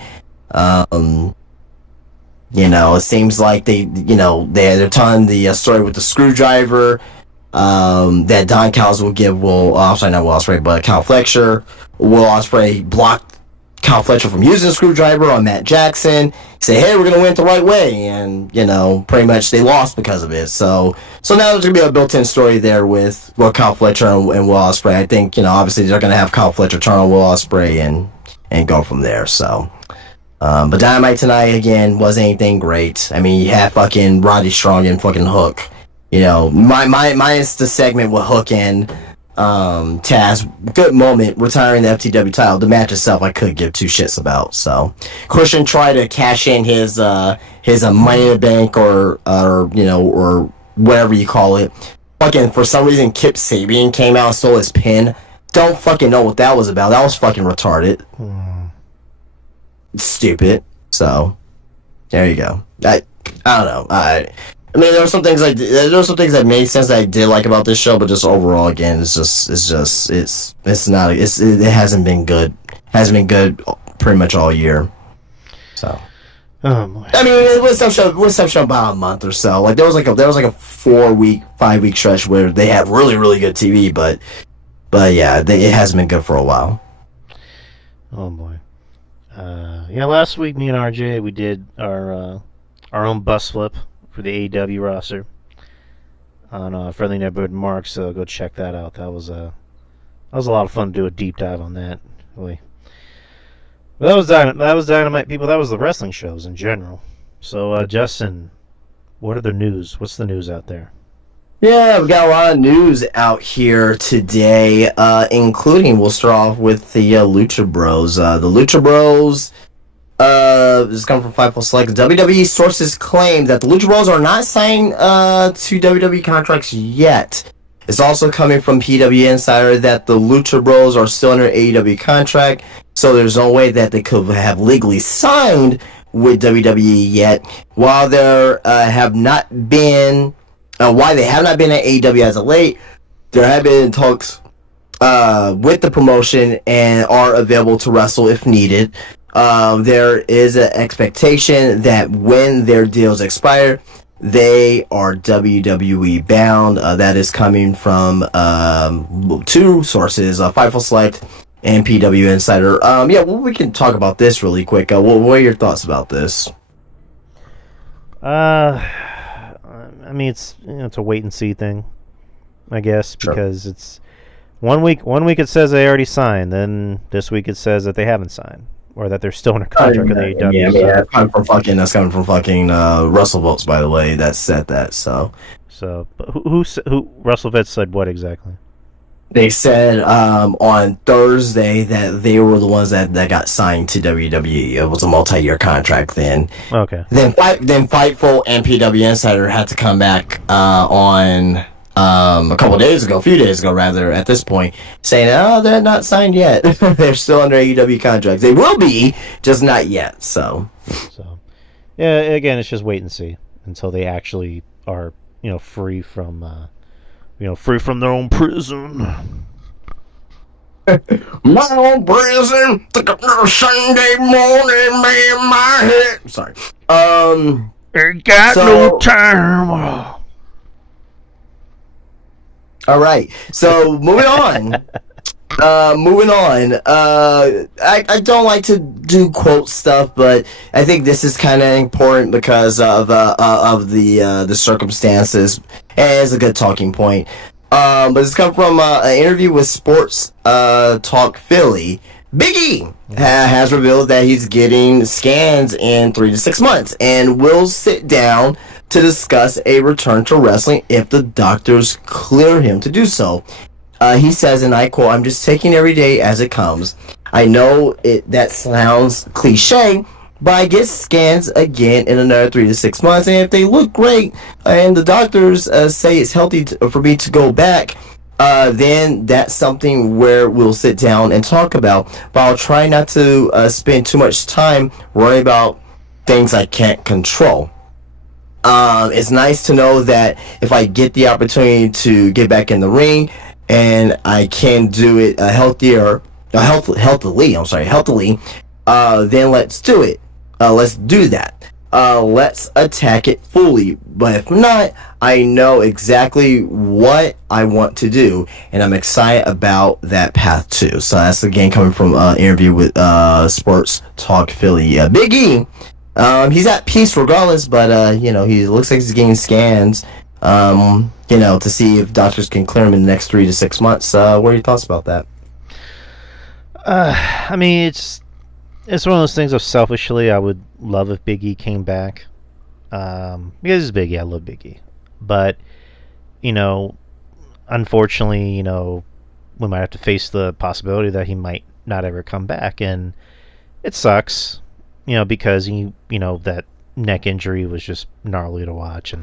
You know, it seems like they're telling the story with the screwdriver. That Don Callis will give not Will Ospreay, but Kyle Fletcher. Will Ospreay blocked Kyle Fletcher from using a screwdriver on Matt Jackson. He said, "Hey, we're gonna win it the right way," and you know, pretty much they lost because of it. So now there's gonna be a built-in story there with Kyle Fletcher and Will Ospreay. I think, you know, obviously they're gonna have Kyle Fletcher turn on Will Ospreay and go from there. So. But Dynamite tonight again wasn't anything great. I mean, you had fucking Roddy Strong and fucking Hook. You know, minus the segment with Hook and Taz. Good moment retiring the FTW title. The match itself, I couldn't give two shits about. So Christian tried to cash in his Money in the Bank or you know, or whatever you call it. Fucking for some reason Kip Sabian came out and stole his pin. Don't fucking know what that was about. That was fucking retarded. Stupid. So, there you go. I don't know. I mean, there were some things that made sense that I did like about this show, but just overall, again, it hasn't been good. Hasn't been good pretty much all year. So, oh boy. I mean, it was some show about a month or so. Like there was like a 4-week, 5-week stretch where they had really, really good TV, but yeah, it hasn't been good for a while. Oh boy. Yeah, last week me and RJ we did our own bus flip for the AEW roster on Friendly Neighborhood Mark. So go check that out. That was a lot of fun to do a deep dive on that. Really. But that was Dynamite, people. That was the wrestling shows in general. So Justin, what are the news? What's the news out there? Yeah, we got a lot of news out here today, including, we'll start off with the Lucha Bros. The Lucha Bros, this is coming from Fightful Select. WWE sources claim that the Lucha Bros are not signed to WWE contracts yet. It's also coming from PW Insider that the Lucha Bros are still under AEW contract, so there's no way that they could have legally signed with WWE yet. While there have not been... why they have not been at AEW as of late, there have been talks with the promotion and are available to wrestle if needed. There is an expectation that when their deals expire, they are WWE bound. That is coming from two sources, Fightful Select and PW Insider. Yeah, well, we can talk about this really quick. What are your thoughts about this? I mean, it's it's a wait and see thing, I guess, because it's one week it says they already signed, then this week it says that they haven't signed or that they're still under contract with AEW. Yeah, that's coming from fucking Russell Votes, by the way, that said that. So but who Russell Votes said what exactly? They said on Thursday that they were the ones that got signed to WWE. It was a multi-year contract then. Okay. Then Fightful and PW Insider had to come back on a few days ago rather, at this point, saying, oh, they're not signed yet. They're still under AEW contracts. They will be, just not yet. So, yeah, again, it's just wait and see until they actually are, free from their own prison. My own prison. Think of Sunday morning, me in my head. Sorry. Ain't got no time. All right. So moving on. I don't like to do quote stuff, but I think this is kind of important because of the circumstances, and it's a good talking point. But it's come from an interview with Sports Talk Philly. Big E has revealed that he's getting scans in 3 to 6 months and will sit down to discuss a return to wrestling if the doctors clear him to do so. He says, and I quote, "I'm just taking every day as it comes. I know that sounds cliche, but I get scans again in another 3 to 6 months, and if they look great, and the doctors say it's healthy for me to go back, then that's something where we'll sit down and talk about. But I'll try not to spend too much time worrying about things I can't control. It's nice to know that if I get the opportunity to get back in the ring, and I can do it healthily, then let's do it. Let's do that. Let's attack it fully. But if not, I know exactly what I want to do, and I'm excited about that path too." So that's again coming from an interview with Sports Talk Philly. Big E, he's at peace regardless, but he looks like he's getting scans. To see if doctors can clear him in the next 3 to 6 months. What are your thoughts about that? I mean, it's one of those things of selfishly, I would love if Big E came back. Because it's Big E, I love Big E. But, unfortunately, we might have to face the possibility that he might not ever come back. And it sucks, because that neck injury was just gnarly to watch.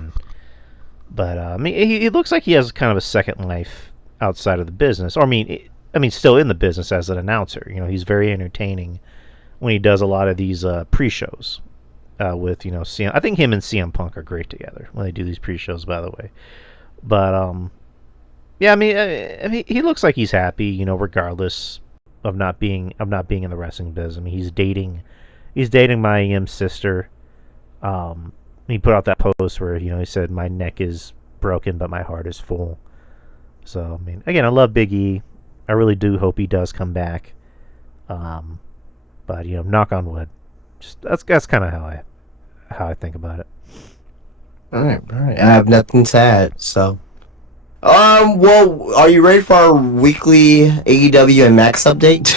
But I mean, he looks like he has kind of a second life outside of the business. Or I mean, I mean, still in the business as an announcer. He's very entertaining when he does a lot of these pre-shows with CM. I think him and CM Punk are great together when they do these pre-shows. By the way, but yeah, I mean, he looks like he's happy. Regardless of not being in the wrestling business. I mean, he's dating my sister. He put out that post where he said my neck is broken but my heart is full. So I mean, again, I love Big E. I really do hope he does come back. But knock on wood. Just that's kind of how I think about it. All right, all right. I have nothing to add. So, well, are you ready for our weekly AEW and Max update?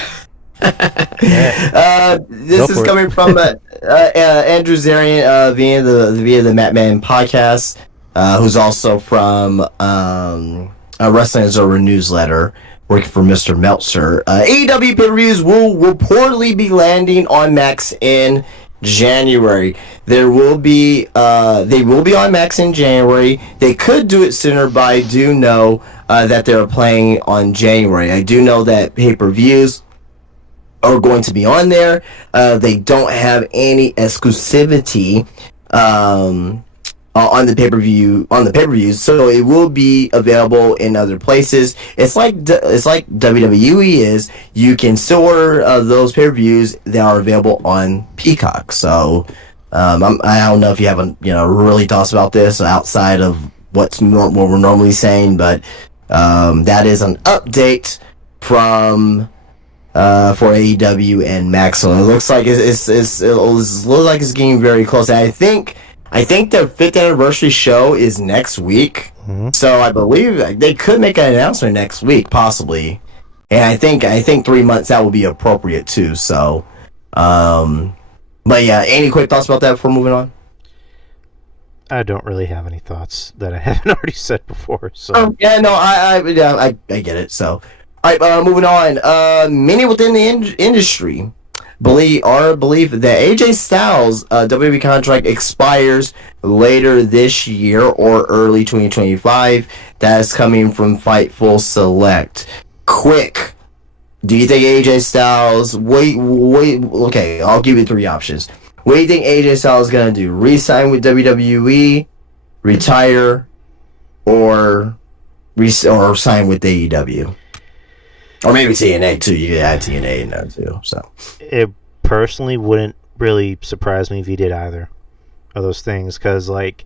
This is coming from Andrew Zarian via the Mcmahon podcast, who's also from Wrestling Observer newsletter, working for Mr. Meltzer. AEW pay-per-views will reportedly be landing on Max in January. They will be on Max in January. They could do it sooner, but I do know that they're playing on January. I do know that pay-per-views are going to be on there. They don't have any exclusivity on the pay-per-views, so it will be available in other places. It's like WWE is. You can still order those pay-per-views that are available on Peacock. So I don't know if you haven't really thoughts about this outside of what we're normally saying, but that is an update from for AEW and Max. So it looks like it looks like it's getting very close. And I think their 5th anniversary show is next week. Mm-hmm. So I believe they could make an announcement next week, possibly. And I think 3 months that will be appropriate too. So, but yeah, any quick thoughts about that before moving on? I don't really have any thoughts that I haven't already said before. So yeah, no, I get it. So, all right, moving on. Many within the industry believe that AJ Styles' WWE contract expires later this year or early 2025. That is coming from Fightful Select. Quick, do you think AJ Styles? Wait. Okay, I'll give you 3 options. What do you think AJ Styles is gonna do? Resign with WWE, retire, or sign with AEW? Or maybe TNA too. You could add TNA in there too. So it personally wouldn't really surprise me if he did either of those things, because like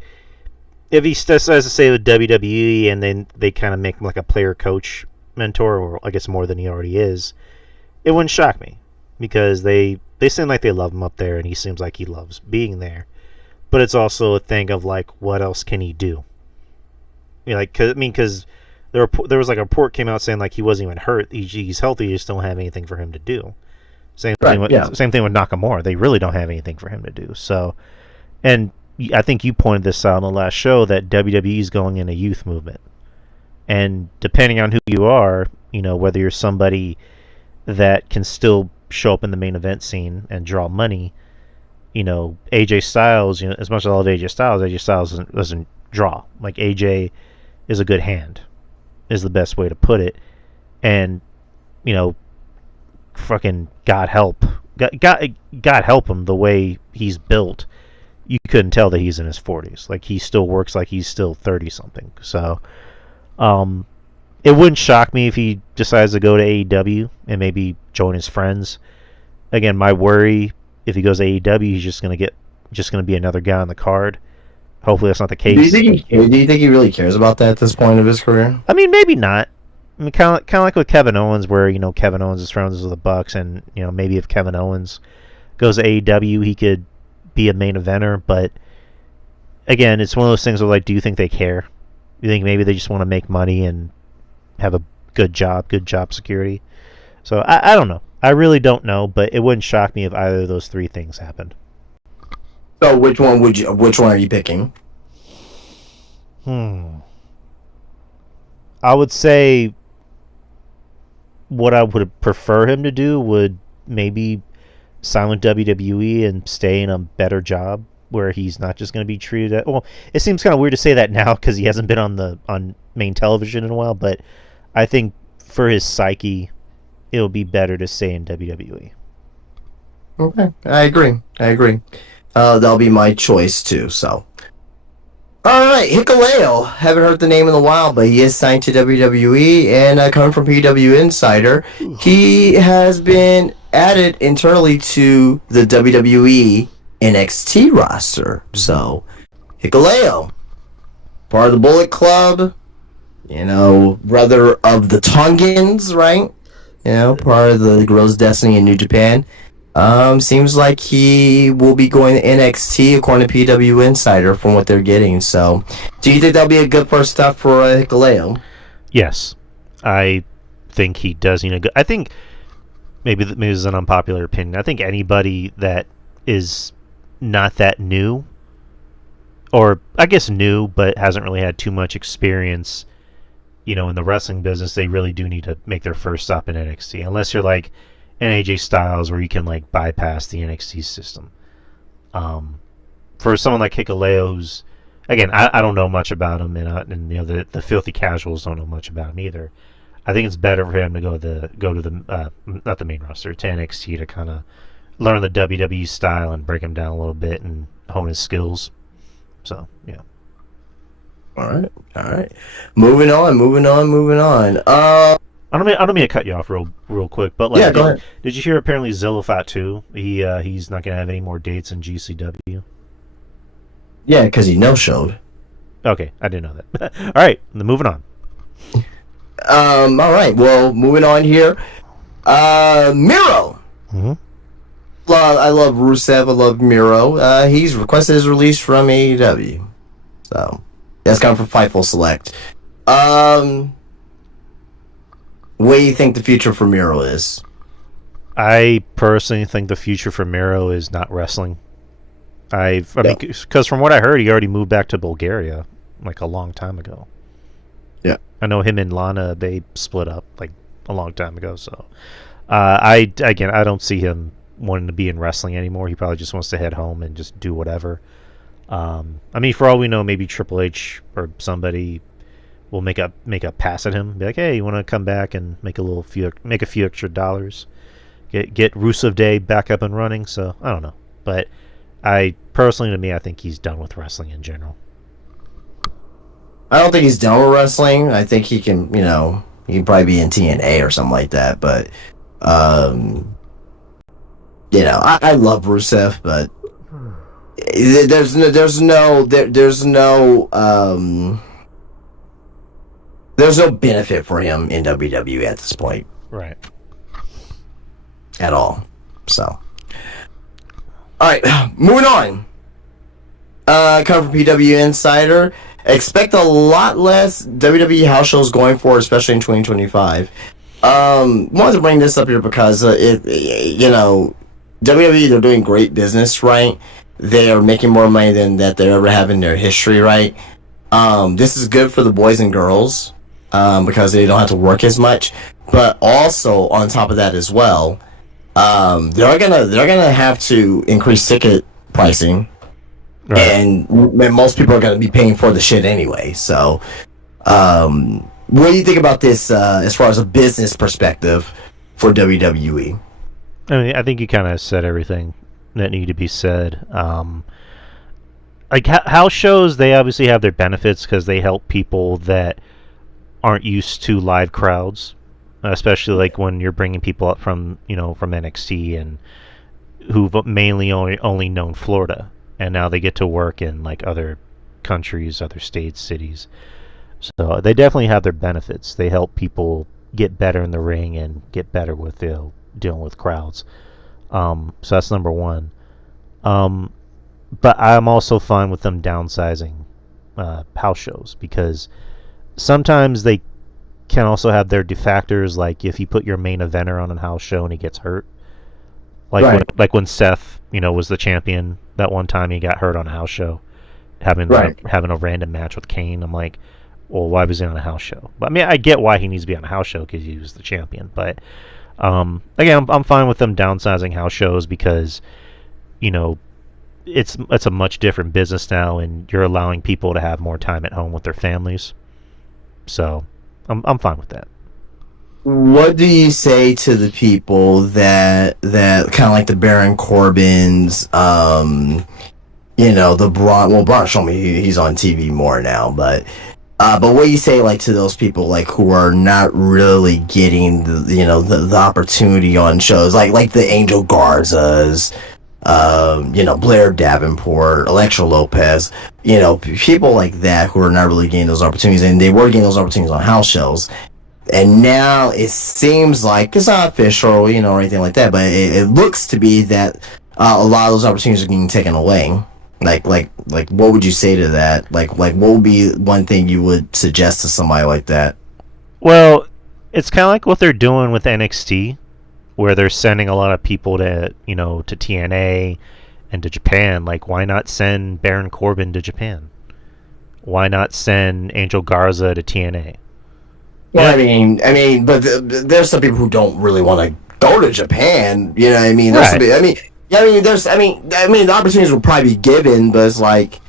if he decides to stay with WWE and then they kind of make him like a player coach mentor, or I guess more than he already is, it wouldn't shock me, because they seem like they love him up there and he seems like he loves being there. But it's also a thing of like, what else can he do? Because there was like a report came out saying like he wasn't even hurt. He's healthy. You just don't have anything for him to do. Same thing with Nakamura. They really don't have anything for him to do. So, and I think you pointed this out on the last show that WWE is going in a youth movement, and depending on who you are, whether you're somebody that can still show up in the main event scene and draw money, AJ Styles. As much as I love AJ Styles doesn't draw. Like AJ is a good hand, is the best way to put it, and fucking God help him the way he's built. You couldn't tell that he's in his 40s. Like he still works like he's still 30 something. So, it wouldn't shock me if he decides to go to AEW and maybe join his friends. Again, my worry if he goes to AEW, he's just gonna be another guy on the card. Hopefully that's not the case. Do you think he really cares about that at this point of his career? I mean, maybe not. I mean, kind of like with Kevin Owens, where Kevin Owens is friends with the Bucks, and maybe if Kevin Owens goes to AEW, he could be a main eventer. But again, it's one of those things where like, do you think they care? You think maybe they just want to make money and have a good job security? So I don't know. I really don't know, but it wouldn't shock me if either of those 3 things happened. So which one are you picking? I would say what I would prefer him to do would maybe sign with WWE and stay in a better job where he's not just going to be treated well, it seems kind of weird to say that now because he hasn't been on main television in a while, but I think for his psyche it'll be better to stay in WWE. Okay, I agree. I agree. That'll be my choice too. So, all right, Hikuleo. Haven't heard the name in a while, but he is signed to WWE, and coming from PW Insider, he has been added internally to the WWE NXT roster. So, Hikuleo, part of the Bullet Club, brother of the Tongans, right? Part of the Girls' Destiny in New Japan. Seems like he will be going to NXT according to PW Insider from what they're getting. So, do you think that'll be a good first step for Hikuleo? Yes, I think he does need a good. I think maybe this is an unpopular opinion. I think anybody that is not that new, or I guess new, but hasn't really had too much experience, in the wrestling business, they really do need to make their first stop in NXT. Unless you're like an AJ Styles, where you can like bypass the NXT system. For someone like Hikuleo, who's again, I don't know much about him, and the filthy casuals don't know much about him either. I think it's better for him to go to the not the main roster, to NXT, to kind of learn the WWE style and break him down a little bit and hone his skills. So yeah. All right. Moving on. I don't mean to cut you off real quick, but like, Yeah, go ahead. did you hear apparently Zillafat too? He's not gonna have any more dates in GCW. Yeah, because he no-showed. Okay, I didn't know that. All right, moving on. All right. Well, moving on here. Miro. Mm-hmm. I love Rusev. I love Miro. He's requested his release from AEW. So that's coming from Fightful Select. What do you think the future for Miro is? I personally think the future for Miro is not wrestling. I mean, because from what I heard, he already moved back to Bulgaria like a long time ago. Yeah. I know him and Lana, they split up like a long time ago. So, I don't see him wanting to be in wrestling anymore. He probably just wants to head home and just do whatever. I mean, for all we know, maybe Triple H or somebody will make a pass at him. Be like, hey, you want to come back and make a few extra dollars, get Rusev Day back up and running. So I don't know, but I think he's done with wrestling in general. I don't think he's done with wrestling. I think he can, he can probably be in TNA or something like that. But, I love Rusev, but there's no benefit for him in WWE at this point. Right. At all. So. Alright, moving on. Coming from PW Insider. Expect a lot less WWE house shows going forward, especially in 2025. Wanted to bring this up here because WWE, they're doing great business, right? They are making more money than that they ever have in their history, right? This is good for the boys and girls, because they don't have to work as much. But also on top of that as well, they're gonna have to increase ticket pricing. Right. And most people are going to be paying for the shit anyway. So, what do you think about this as far as a business perspective for WWE? I mean, I think you kind of said everything that needed to be said. Like house shows, they obviously have their benefits because they help people that aren't used to live crowds, especially like when you're bringing people up from NXT and who've mainly only known Florida. And now they get to work in like other countries, other states, cities. So they definitely have their benefits. They help people get better in the ring and get better with dealing with crowds. So that's number one. But I'm also fine with them downsizing house shows because sometimes they can also have their defactors. Like if you put your main eventer on a house show and he gets hurt. Like when Seth, was the champion that one time, he got hurt on a house show, having a random match with Kane. I'm like, well, why was he on a house show? But I mean, I get why he needs to be on a house show because he was the champion. But again, I'm fine with them downsizing house shows because it's a much different business now, and you're allowing people to have more time at home with their families. So I'm fine with that. what do you say to the people that kind of like the Baron Corbins, the Braun? Well, Braun Strowman, he's on TV more now, but what do you say like to those people like who are not really getting the opportunity on shows like the Angel Garzas, Blair Davenport, Electra Lopez, people like that who are not really getting those opportunities, and they were getting those opportunities on house shows. And now it seems like it's not official, or anything like that, but it looks to be that a lot of those opportunities are getting taken away. Like, what would you say to that? Like, what would be one thing you would suggest to somebody like that? Well, it's kind of like what they're doing with NXT, where they're sending a lot of people to TNA and to Japan. Like, why not send Baron Corbin to Japan? Why not send Angel Garza to TNA? Well, but there's some people who don't really want to go to Japan. You know what I mean? There's some, Right. the opportunities will probably be given, but it's like,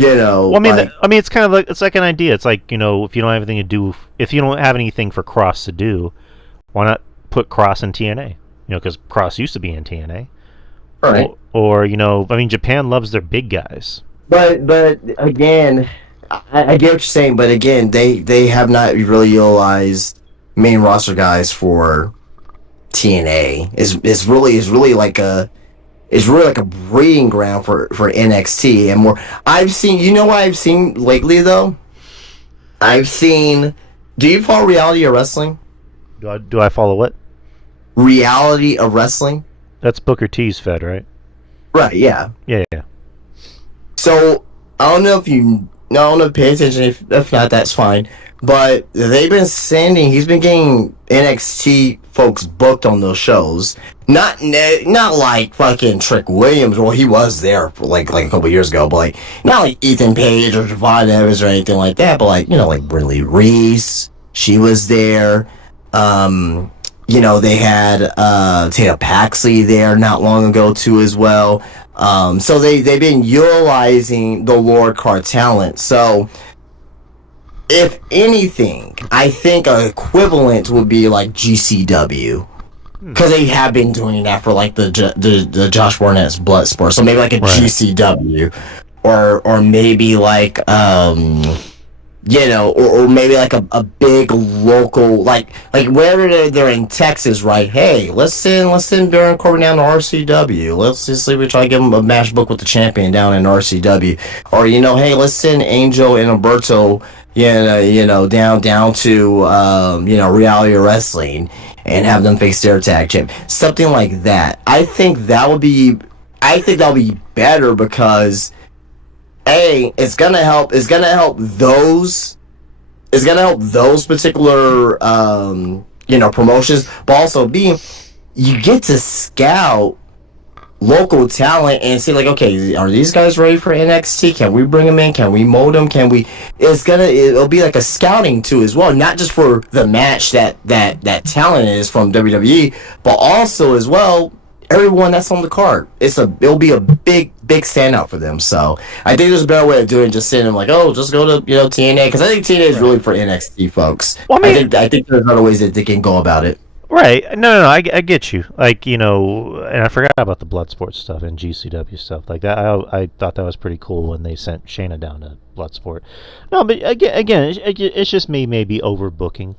Well, like, it's kind of like an idea. It's like, if you don't have anything to do, if you don't have anything for Cross to do, why not put Cross in TNA? Because Cross used to be in TNA. right. Or Japan loves their big guys. But again, I get what you're saying. But again, they have not really utilized main roster guys for TNA. It's really like a breeding ground for NXT and more. I've seen, what I've seen lately though. I've seen. Do you follow reality of wrestling? Do I follow what? Reality of wrestling. That's Booker T's Fed, right? Right. Yeah. Yeah. Yeah. So I don't know if you. No, I don't know. Pay attention. If not, that's fine. But he's been getting NXT folks booked on those shows. Not like fucking Trick Williams. Well, he was there for like a couple years ago, but like not like Ethan Page or Javon Evans or anything like that. But like Brinley Reese, she was there. They had Tatum Paxley there not long ago too as well. So they've been utilizing the Lord Card talent. So if anything, I think an equivalent would be like GCW, because they have been doing that for like the Josh Barnett's Bloodsport. So maybe like a Right. GCW, or maybe like or maybe like a big local, like where they're in Texas, right? Hey, let's send Baron Corbin down to RCW. Let's just see, we try to give him a match book with the champion down in RCW, or hey, let's send Angel and Alberto, down to Reality of Wrestling and have them face their tag champ, something like that. I think that would be better because. It's gonna help those particular promotions, but also B, you get to scout local talent and see like, okay, are these guys ready for NXT? Can we bring them in? Can we mold them? It'll be like a scouting too as well, not just for the match that talent is from WWE, but also as well everyone that's on the card. It'll be a big standout for them. So I think there's a better way of doing it, just saying them like, oh, just go to TNA, because I think TNA is really for NXT folks. Well, I think there's other ways that they can go about it. Right. No. I get you. Like, and I forgot about the Bloodsport stuff and GCW stuff like that. I thought that was pretty cool when they sent Shayna down to Bloodsport. No, but again, it's just me maybe overbooking.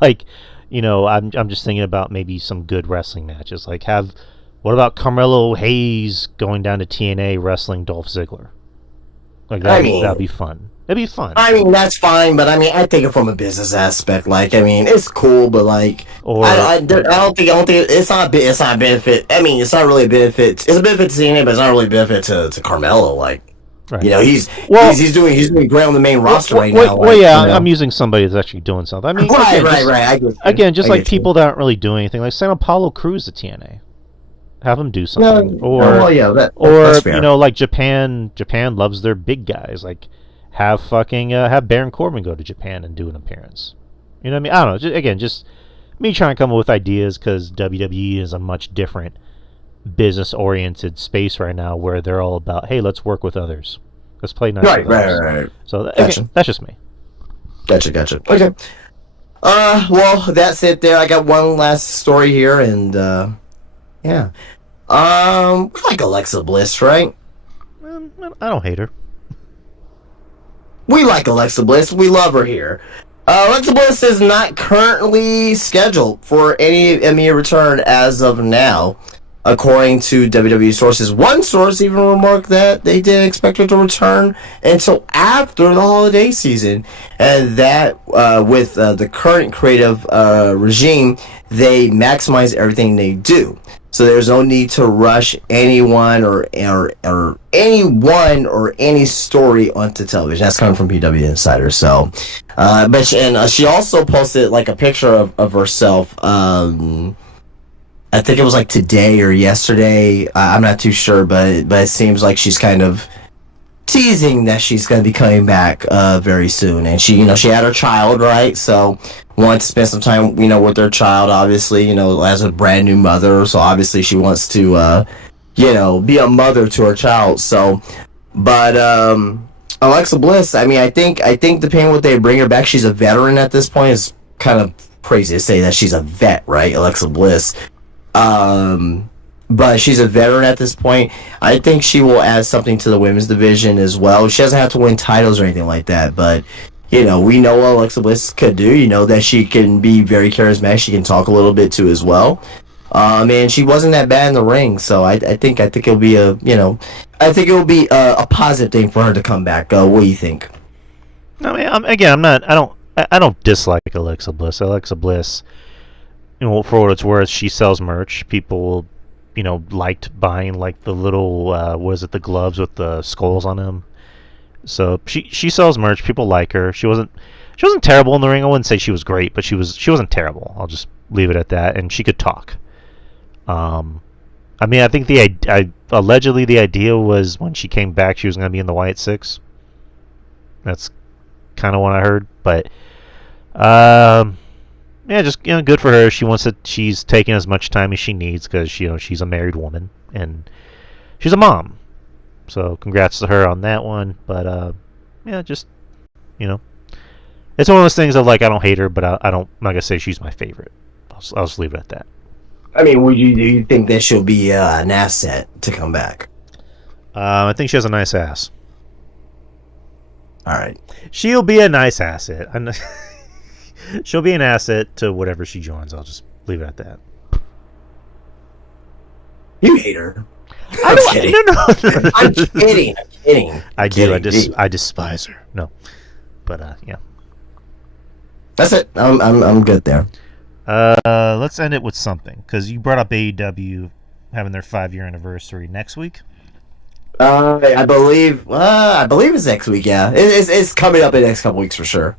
Like, I'm just thinking about maybe some good wrestling matches. Like, what about Carmelo Hayes going down to TNA wrestling Dolph Ziggler? Like, that'd be fun. That'd be fun. I mean, that's fine, but I mean, I think it from a business aspect. Like, I mean, it's cool, but like, I don't think it's not a benefit. I mean, it's not really a benefit. It's a benefit to TNA, but it's not really a benefit to Carmelo. Like, right. He's doing great on the main roster right now. Well, yeah, I'm using somebody that's actually doing something. I mean, right. Again, just like people that aren't really doing anything, like send Apollo Crews to TNA. Have them do something, that's fair. Like Japan loves their big guys. Like, have Baron Corbin go to Japan and do an appearance. You know what I mean? I don't know. Just me trying to come up with ideas, because WWE is a much different business-oriented space right now, where they're all about, hey, let's work with others, let's play nice. Right. Right. So gotcha. Again, that's just me. Gotcha. Okay. Well, that's it there. I got one last story here, and, yeah. We like Alexa Bliss, right? I don't hate her. We like Alexa Bliss. We love her here. Alexa Bliss is not currently scheduled for any immediate return as of now, according to WWE sources. One source even remarked that they didn't expect her to return until after the holiday season, and that with the current creative regime, they maximize everything they do. So there's no need to rush anyone or anyone or any story onto television. That's coming from PW Insider. So, she also posted like a picture of herself. I think it was like today or yesterday. I'm not too sure, but it seems like she's kind of teasing that she's going to be coming back very soon. And she had her child, right? So wanted to spend some time with her child, obviously, as a brand new mother. So obviously she wants to be a mother to her child. So, but Alexa Bliss, I mean, I think depending on what they bring her back, she's a veteran at this point. It's kind of crazy to say that she's a vet, right? Alexa Bliss. But she's a veteran at this point. I think she will add something to the women's division as well. She doesn't have to win titles or anything like that, but we know what Alexa Bliss could do. You know that she can be very charismatic. She can talk a little bit too as well. And she wasn't that bad in the ring, so I think it'll be a positive thing for her to come back. What do you think? I mean, I don't dislike Alexa Bliss. Alexa Bliss, for what it's worth, she sells merch. People, liked buying like the little the gloves with the skulls on them. So she sells merch. People like her. She wasn't terrible in the ring. I wouldn't say she was great, but she wasn't terrible. I'll just leave it at that. And she could talk. I mean, I think allegedly the idea was when she came back, she was going to be in the White Six. That's kind of what I heard, but yeah, just good for her. She's taking as much time as she needs because she's a married woman and she's a mom. So congrats to her on that one. But yeah, just it's one of those things of like I don't hate her, but I don't. I'm not gonna say she's my favorite. I'll just leave it at that. I mean, do you think that she'll be an asset to come back? I think she has a nice ass. All right, she'll be a nice asset. She'll be an asset to whatever she joins. I'll just leave it at that. You hate her. I'm kidding. No. I'm kidding. I do. I despise her. No, but yeah. That's it. I'm good there. Let's end it with something because you brought up AEW having their 5-year anniversary next week. I believe it's next week. Yeah, it's coming up in the next couple weeks for sure.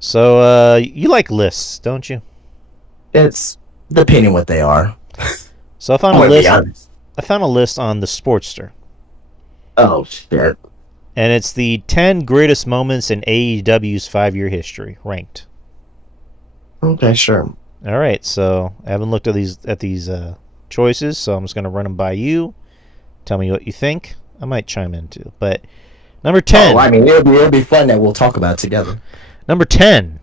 So you like lists, don't you? It's depending what they are. So I found a list. I found a list on the Sportster. Oh shit! And it's the 10 greatest moments in AEW's 5-year history, ranked. Okay, sure. All right, so I haven't looked at these choices, so I'm just gonna run them by you. Tell me what you think. I might chime in too, but number 10. Oh, I mean, it'll be fun that we'll talk about it together. Number 10,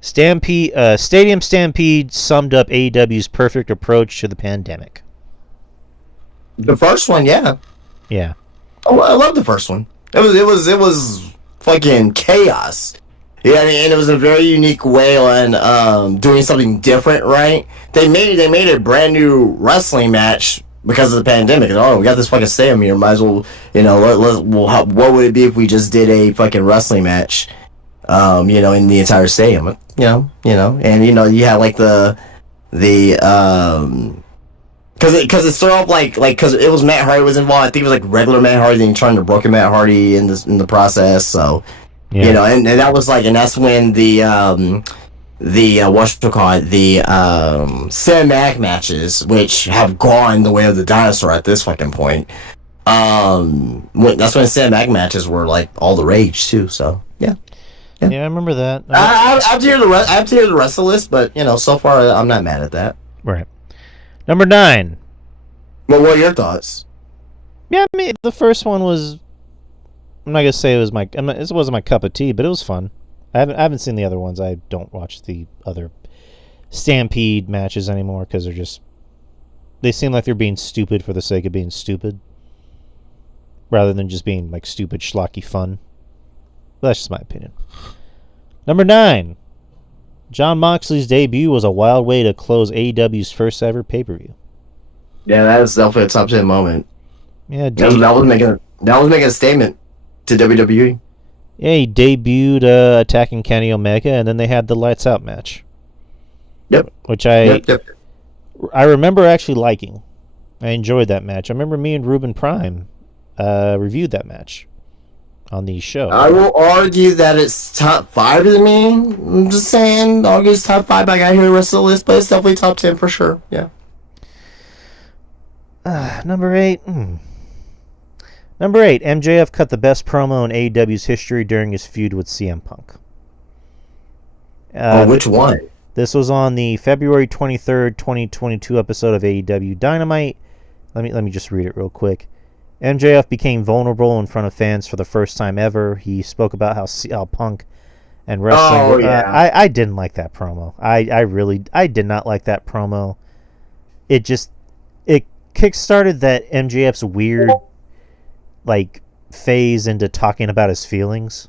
Stadium Stampede summed up AEW's perfect approach to the pandemic. The first one, yeah. Yeah. Oh, I love the first one. It was fucking chaos. Yeah, I mean, and it was a very unique way on doing something different, right? They made a brand new wrestling match because of the pandemic. Oh, we got this fucking stadium here. Might as well, what would it be if we just did a fucking wrestling match? In the entire stadium, and you had like the because it started off like because it was Matt Hardy was involved. I think it was like regular Matt Hardy, then you turned to broken Matt Hardy in the process. So yeah. And that was like, and that's when the cinematic matches, which have gone the way of the dinosaur at this fucking point. That's when cinematic matches were like all the rage too. So yeah. Yeah, I remember that. I have to hear the rest of the list, but so far I'm not mad at that. Right. Number 9. Well, what are your thoughts? Yeah, I mean, the first one was. I'm not gonna say it wasn't my cup of tea, but it was fun. I haven't seen the other ones. I don't watch the other Stampede matches anymore because they seem like they're being stupid for the sake of being stupid, rather than just being like stupid schlocky fun. But that's just my opinion. Number 9, Jon Moxley's debut was a wild way to close AEW's first ever pay-per-view. Yeah, that was definitely a top 10 moment. Yeah, that was making a statement to WWE. Yeah, he debuted attacking Kenny Omega, and then they had the Lights Out match. Yep. Which I remember actually liking. I enjoyed that match. I remember me and Ruben Prime reviewed that match on the show. I will argue that it's top 5 to me. I'm just saying, I'll argue it's top 5. I got here the rest of the list, but it's definitely top 10 for sure. Yeah. Number 8. Number 8. MJF cut the best promo in AEW's history during his feud with CM Punk. Which one? This was on the February 23rd, 2022 episode of AEW Dynamite. Let me just read it real quick. MJF became vulnerable in front of fans for the first time ever. He spoke about how Punk and wrestling. Oh, yeah. I didn't like that promo. I did not like that promo. It kickstarted that MJF's weird like phase into talking about his feelings,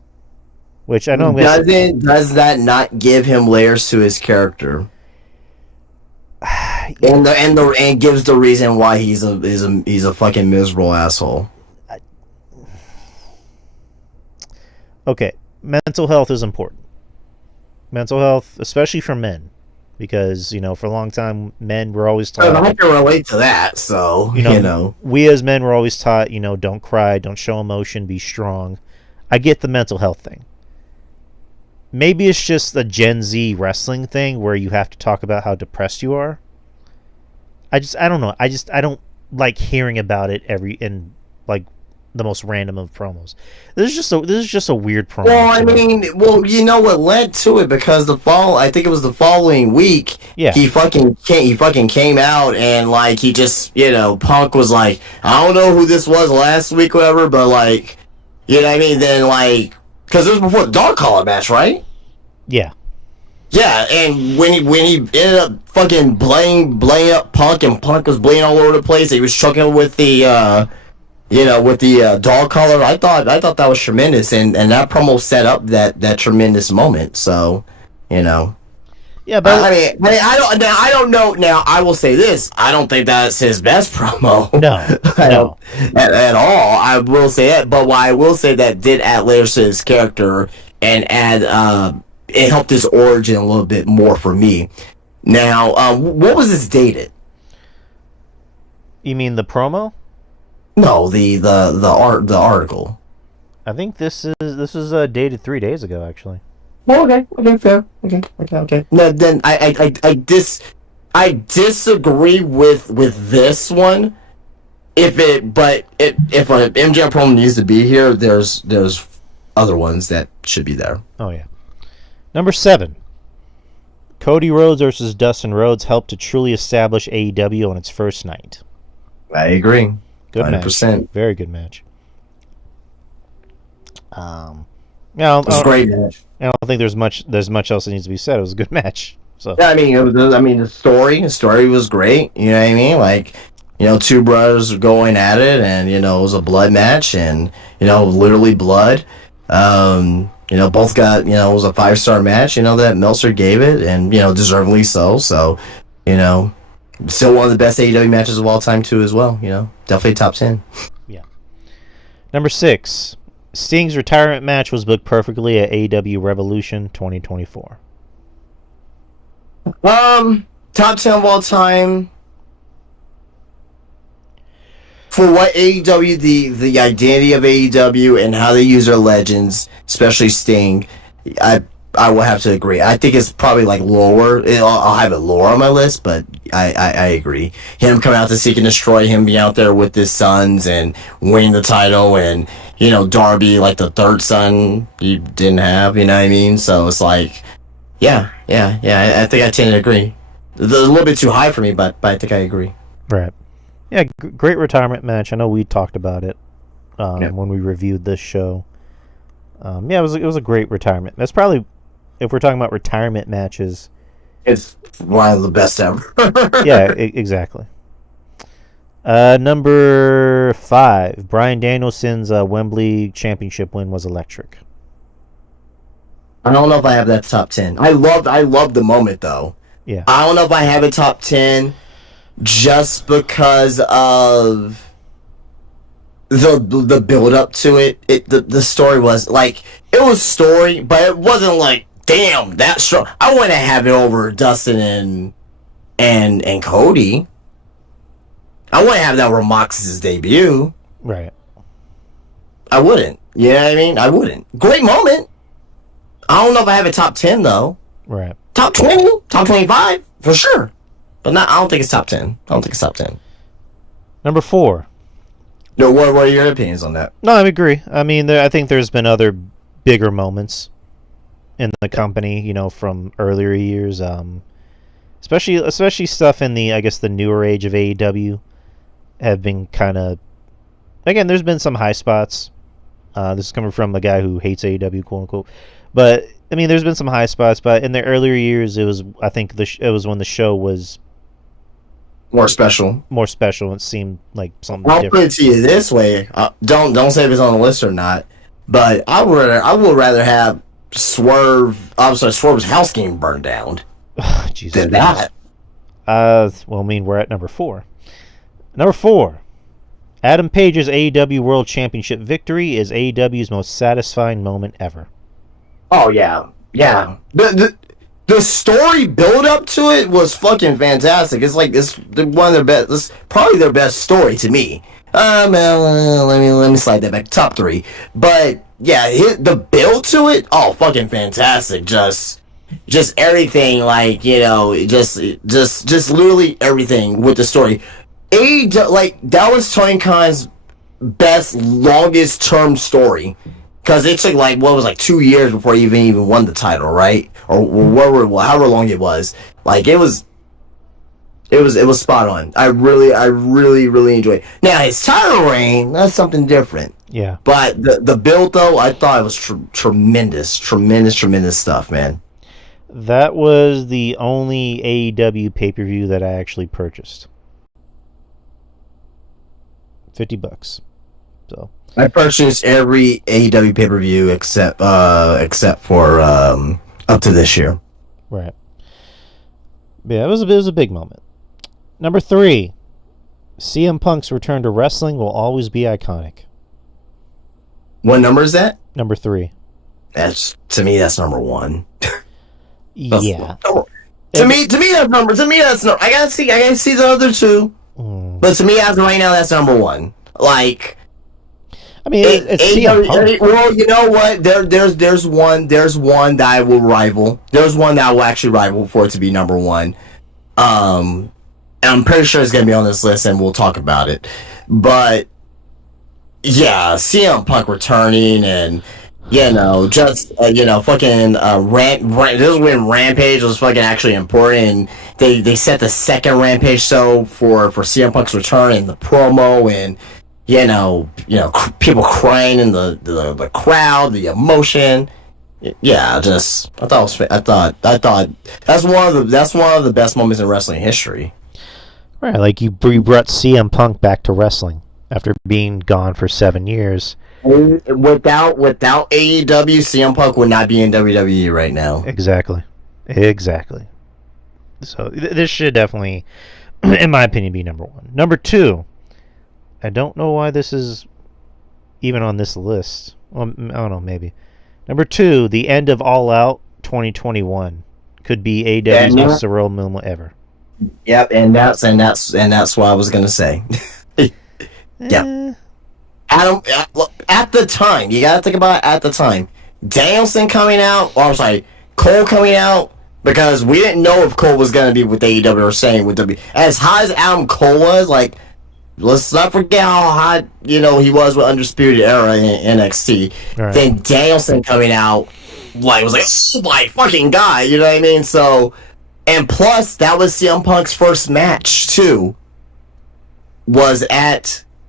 which I know does that not give him layers to his character? and gives the reason why he's a fucking miserable asshole. Okay, mental health is important. Mental health, especially for men, because for a long time men were always taught. I can relate to that, so we as men were always taught, don't cry, don't show emotion, be strong. I get the mental health thing. Maybe it's just a Gen Z wrestling thing where you have to talk about how depressed you are. I don't know. I don't like hearing about it in like the most random of promos. This is just a weird promo. Well, I mean, you know what led to it, because I think it was the following week. Yeah. He fucking came out and like he just Punk was like, I don't know who this was last week, whatever, but like, you know what I mean? Then like, because it was before the Dark Collar match, right? Yeah. Yeah, and when he ended up fucking blaying up Punk, and Punk was blaying all over the place, he was chucking with the dog collar. I thought that was tremendous, and that promo set up that tremendous moment. So, Yeah, but I don't know. Now I will say this: I don't think that's his best promo. No, at all. I will say that, but what I will say that did add layers to his character and it helped his origin a little bit more for me. Now, what was this dated? You mean the promo? No, the article. I think this is dated 3 days ago, actually. Well, okay, fair. Okay. No, then I disagree with this one. If an MJF promo needs to be here, there's other ones that should be there. Oh yeah. Number 7. Cody Rhodes versus Dustin Rhodes helped to truly establish AEW on its first night. I agree. Good 100%. Match. Very good match. It was a great match. I don't think there's much else that needs to be said. It was a good match. So yeah, the story was great. You know what I mean? Like, two brothers going at it, and it was a blood match, and literally blood. Both got, it was a 5-star match, that Meltzer gave it, and, deservedly so. So, still one of the best AEW matches of all time, too, as well. Definitely top 10. Yeah. Number 6. Sting's retirement match was booked perfectly at AEW Revolution 2024. Top 10 of all time. For what AEW, the identity of AEW and how they use their legends, especially Sting, I will have to agree. I think it's probably like lower. I'll have it lower on my list, but I agree. Him coming out to Seek and Destroy, him being out there with his sons and winning the title, and Darby, like the third son he didn't have. You know what I mean? So it's like, yeah. I think I tend to agree. It's a little bit too high for me, but I think I agree. Right. Yeah, great retirement match. I know we talked about it when we reviewed this show. It was a great retirement. That's probably if we're talking about retirement matches, It's one of the best ever. yeah, exactly. Number 5, Bryan Danielson's Wembley Championship win was electric. I don't know if I have that top 10. I loved the moment though. Yeah. I don't know if I have a top 10 just because of the build up to it. The story was like, it was story, but it wasn't like, damn, that strong. I want to have it over Dustin and Cody. I want to have that over Mox's debut. Right. I wouldn't. You know what I mean? I wouldn't. Great moment. I don't know if I have a top 10 though. Right. Top 20, top 25 for sure, but not. I don't think it's top 10. I don't think it's top 10. Number 4. No, what are your opinions on that? No, I agree. I mean, I think there's been other bigger moments in the company, you know, from earlier years. Especially stuff in the, I guess, the newer age of AEW have been kind of. Again, there's been some high spots. This is coming from a guy who hates AEW, quote unquote. But I mean, there's been some high spots. But in the earlier years, it was, I think, it was when the show was More special. more special. It seemed like something I'll put different. it to you this way. Don't say if it's on the list or not. But I would rather have Swerve. I'm sorry, Swerve's house getting burned down Jesus than Christ. that. Well, I mean, we're at number 4. Number 4. Adam Page's AEW World Championship victory is AEW's most satisfying moment ever. Oh yeah, yeah. The story build up to it was fucking fantastic. It's like it's one of their best. It's probably their best story to me. Let me slide that back. Top 3, but yeah, the build to it, oh fucking fantastic. Just everything, like, you know, just literally everything with the story. Like, that was Tony Khan's best, longest term story, because it took like, what was, like 2 years before he even won the title, right? Or however long it was. Like, it was spot on. I really enjoyed it. Now his title reign, that's something different. Yeah. But the build though, I thought it was tremendous stuff, man. That was the only AEW pay-per-view that I actually purchased. $50. So I purchased every AEW pay per view except for up to this year. right. Yeah, it was a big moment. Number 3. CM Punk's return to wrestling will always be iconic. What number is that? Number 3. That's, to me, that's number 1. Yeah. To me that's number. To me that's no. I gotta see the other 2. But to me, as of right now, that's number 1. Like, I mean, it's CM Punk. well, you know what? There's one that I will rival. There's one that I will actually rival for it to be number 1. And I'm pretty sure it's gonna be on this list, and we'll talk about it. But yeah, CM Punk returning, and you know, just fucking this is when Rampage was fucking actually important. And they set the second Rampage show for CM Punk's return, and the promo, and you know, people crying in the crowd, the emotion. Yeah, I thought that's one of the best moments in wrestling history. Right, like you brought CM Punk back to wrestling after being gone for 7 years. Without AEW, CM Punk would not be in WWE right now. Exactly. So this should definitely, in my opinion, be number 1. Number 2. I don't know why this is even on this list. Well, I don't know, maybe. Number 2, the end of All Out 2021 could be AEW's most surreal moment ever. Yep, and that's what I was gonna say. Yeah. Adam, at the time, you gotta think about it, at the time. Danielson coming out, or I'm sorry, Cole coming out, because we didn't know if Cole was gonna be with AEW or staying with WWE. As high as Adam Cole was, like, let's not forget how hot, he was with Undisputed Era in NXT. Right. Then Danielson coming out, like, was like, oh my fucking guy, you know what I mean? So, and plus, that was CM Punk's first match, too.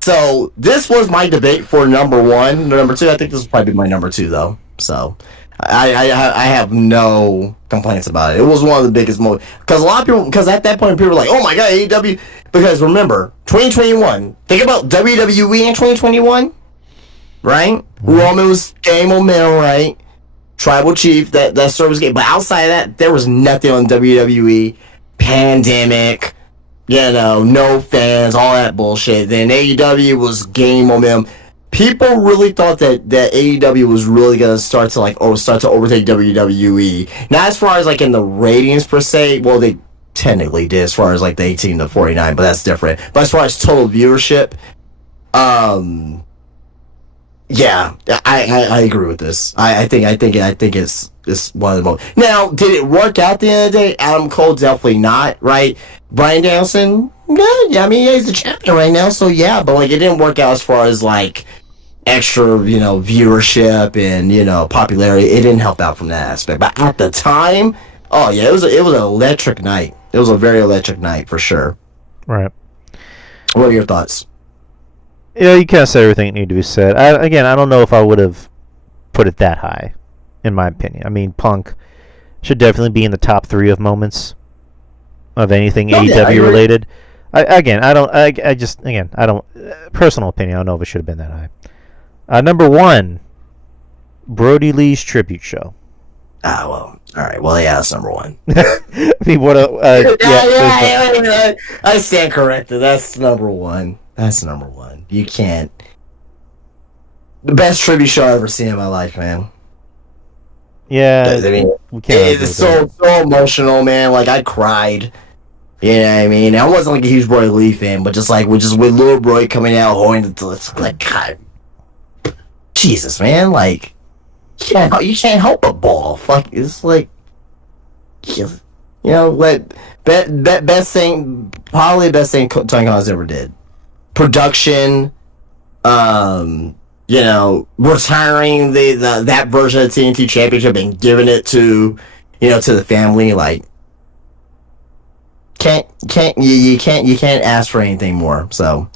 So, this was my debate for number 1. Number 2, I think this will probably be my number 2, though. So, I have no complaints about it. It was one of the biggest moments because a lot of people, because at that point people were like, oh my god, AEW. Because remember, 2021. Think about WWE in 2021, right? Roman was game momentum, right? Tribal Chief, that service game. But outside of that, there was nothing on WWE. Pandemic, no fans, all that bullshit. Then AEW was game momentum. People really thought that AEW was really gonna start to overtake WWE. Not as far as like in the ratings per se. Well, they technically did as far as like the 18 to 49, but that's different. But as far as total viewership, um, yeah, I agree with this. I think it's one of the most. Now, did it work out at the end of the day? Adam Cole definitely not, right? Bryan Danielson, yeah, I mean, he's the champion right now, so yeah, but like it didn't work out as far as like extra, viewership and popularity. It didn't help out from that aspect. But at the time, oh yeah, it was an electric night. It was a very electric night for sure. Right. What are your thoughts? Yeah, you kind of said everything that needed to be said. I don't know if I would have put it that high, in my opinion. I mean, Punk should definitely be in the top 3 of moments of anything AEW related. I don't. Personal opinion, I don't know if it should have been that high. Number 1, Brody Lee's tribute show. Ah, well, all right. Well, yeah, that's number 1. I mean, what a I stand corrected. That's number 1. That's number 1. You can't. The best tribute show I've ever seen in my life, man. Yeah, I mean, it's so emotional, man. Like I cried. You know what I mean? I wasn't like a huge Brody Lee fan, but just with little Brody coming out holding like God, Jesus, man, like you can't help but ball. Fuck, it's like like best thing, probably the best thing Tony Khan's ever did. Production, retiring that version of the TNT Championship and giving it to the family, like you can't ask for anything more. So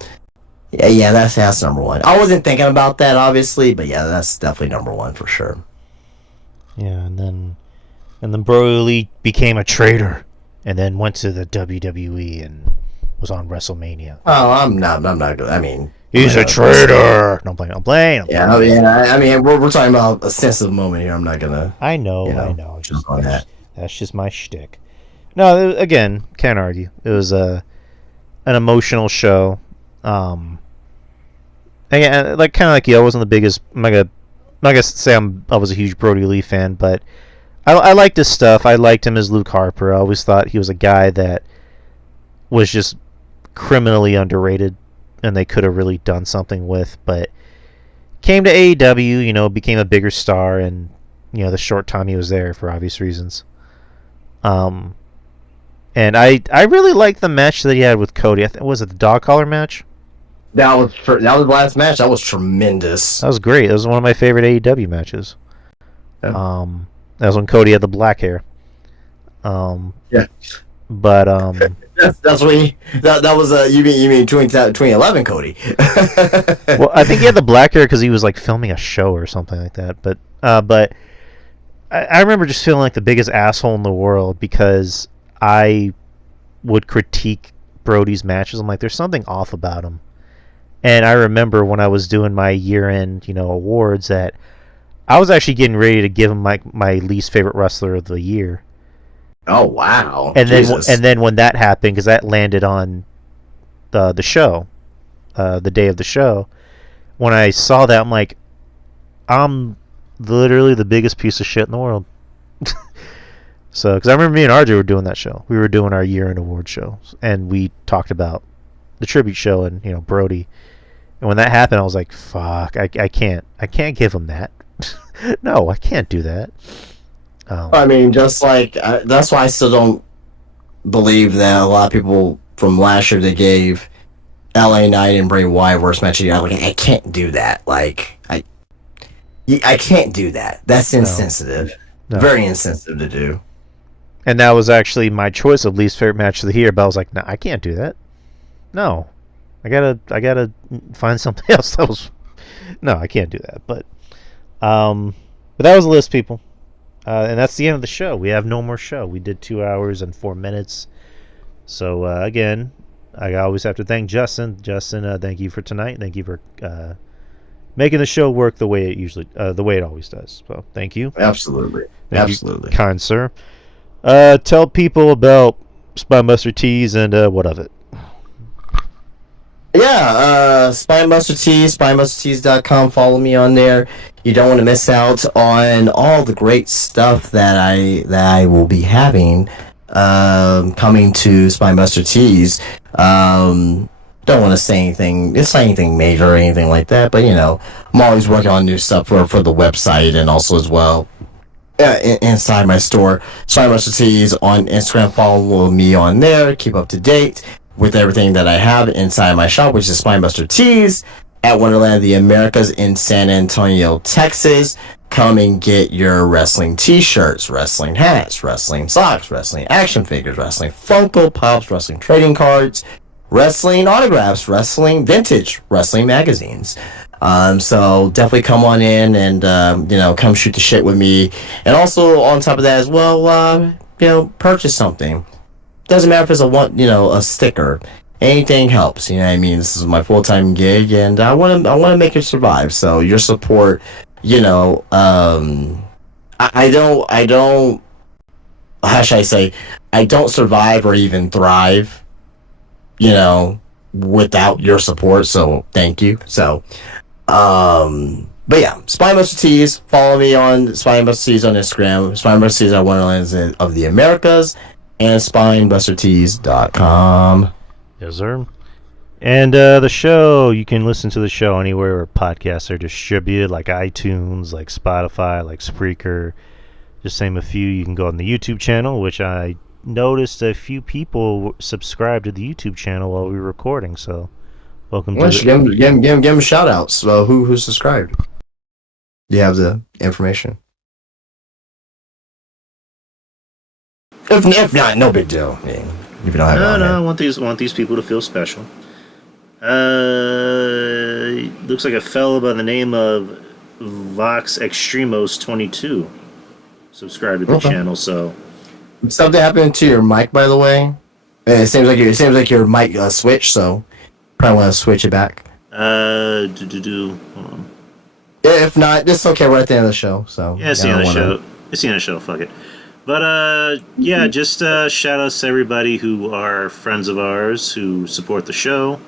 yeah, that's number 1. I wasn't thinking about that obviously, but yeah, that's definitely number 1 for sure. Yeah, and then Brody Lee became a traitor, and then went to the WWE and was on WrestleMania. Oh, I'm not good. I mean, he's a traitor. I'm playing. Yeah, I mean, we're talking about a sensitive moment here. I'm not gonna. I know. That's just my shtick. No, again, can't argue. It was an emotional show. Again, kind of like you, I wasn't the biggest. I'm not gonna say I was a huge Brody Lee fan, but I liked his stuff. I liked him as Luke Harper. I always thought he was a guy that was just criminally underrated, and they could have really done something with. But came to AEW, became a bigger star, and the short time he was there for obvious reasons. And I really liked the match that he had with Cody. Was it the dog collar match? That was the last match. That was tremendous. That was great. That was one of my favorite AEW matches. Yeah. That was when Cody had the black hair. Yeah. But that's what that was. You mean 2011 Cody? Well, I think he had the black hair because he was like filming a show or something like that. But I remember just feeling like the biggest asshole in the world because I would critique Brody's matches. I'm like, there's something off about him. And I remember when I was doing my year-end, awards, that I was actually getting ready to give him my least favorite wrestler of the year. Oh wow! And then when that happened, because that landed on the show, the day of the show, when I saw that, I'm like, I'm literally the biggest piece of shit in the world. So, because I remember me and RJ were doing that show. We were doing our year-end award show, and we talked about the tribute show and Brody. And when that happened, I was like, "Fuck! I can't give him that. No, I can't do that." I mean, just like that's why I still don't believe that a lot of people from last year that gave LA Knight and Bray Wyatt worst match of the year. Like, I can't do that. Like, I can't do that. That's insensitive. No. Very insensitive to do. And that was actually my choice of least favorite match of the year. But I was like, no, I can't do that. No, I gotta find something else. No, I can't do that. But that was the list, people. And that's the end of the show. We have no more show. We did 2 hours and 4 minutes. So again, I always have to thank Justin. Justin, thank you for tonight. Thank you for making the show work the way it always does. So thank you. Absolutely. Thank Absolutely. you, kind sir. Tell people about Spinebuster Tees and what of it. Yeah, Spinebuster Tees, spinebustertees.com. Follow me on there. You don't want to miss out on all the great stuff that I will be having coming to Spinebuster Tees. Don't want to say anything. It's not anything major or anything like that, but I'm always working on new stuff for the website and also as well. Inside my store, Spinebuster Tees on Instagram. Follow me on there. Keep up to date with everything that I have inside my shop, which is Spinebuster Tees at Wonderland of the Americas in San Antonio, Texas. Come and get your wrestling t-shirts, wrestling hats, wrestling socks, wrestling action figures, wrestling Funko Pops, wrestling trading cards, wrestling autographs, wrestling vintage wrestling magazines. So definitely come on in and come shoot the shit with me. And also on top of that as well, purchase something. Doesn't matter if it's a sticker. Anything helps. You know what I mean? This is my full-time gig, and I want to make it survive. So your support, I don't. How should I say? I don't survive or even thrive, without your support. So thank you. So, but yeah, Spinebuster Tees. Follow me on Spinebuster Tees on Instagram. Spinebuster Tees at Wonderlands of the Americas. And spinebustertees.com. Yes, sir. And the show, you can listen to the show anywhere where podcasts are distributed, like iTunes, like Spotify, like Spreaker. Just name a few. You can go on the YouTube channel, which I noticed a few people subscribe to the YouTube channel while we were recording. So, welcome to give them shout outs. So who subscribed? Do you have the information? If not, no big deal. Yeah, if you don't have it on I want these people to feel special. Looks like a fellow by the name of Vox Extremos 22 subscribed to the channel. So something happened to your mic, by the way. It seems like your mic switched. So probably want to switch it back. Hold on. Yeah, if not, it's okay. We're at the end of the show. So yeah, it's the end of the show. It's the end of the show. Fuck it. But yeah, just shout outs to everybody who are friends of ours who support the show,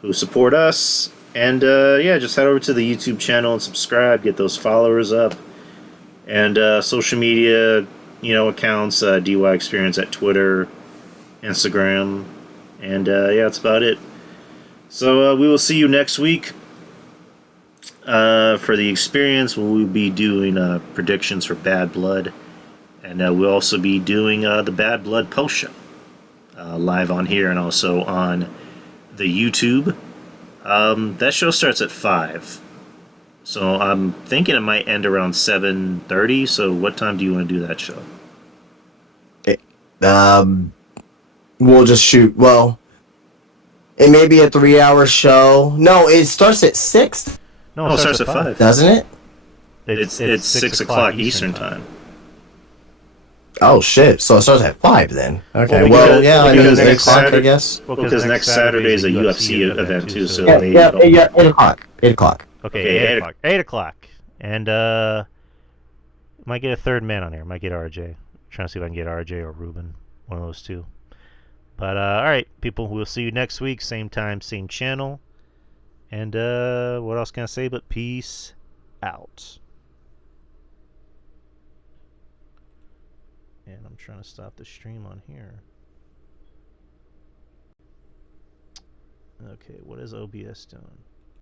who support us, and yeah, just head over to the YouTube channel and subscribe, get those followers up, and social media, accounts, DY Experience at Twitter, Instagram, and yeah, that's about it. So we will see you next week for the experience. We'll be doing predictions for Bad Blood. And we'll also be doing the Bad Blood post show live on here and also on the YouTube. That show starts at 5. So I'm thinking it might end around 7:30. So what time do you want to do that show? We'll just shoot. Well, it may be a 3-hour show. No, it starts at 6. No, it starts at 5. Doesn't it? It's 6 o'clock Eastern time. Oh shit! So it starts at 5 then. Okay. Because 8 o'clock, I guess. Because next Saturday is a UFC event too. So yeah, 8 o'clock. 8 o'clock. Okay, 8 o'clock. 8 o'clock. And might get a third man on here. Might get RJ. Trying to see if I can get RJ or Ruben. One of those two. But all right, people. We'll see you next week. Same time, same channel. And what else can I say but peace out. And I'm trying to stop the stream on here. Okay, what is OBS doing?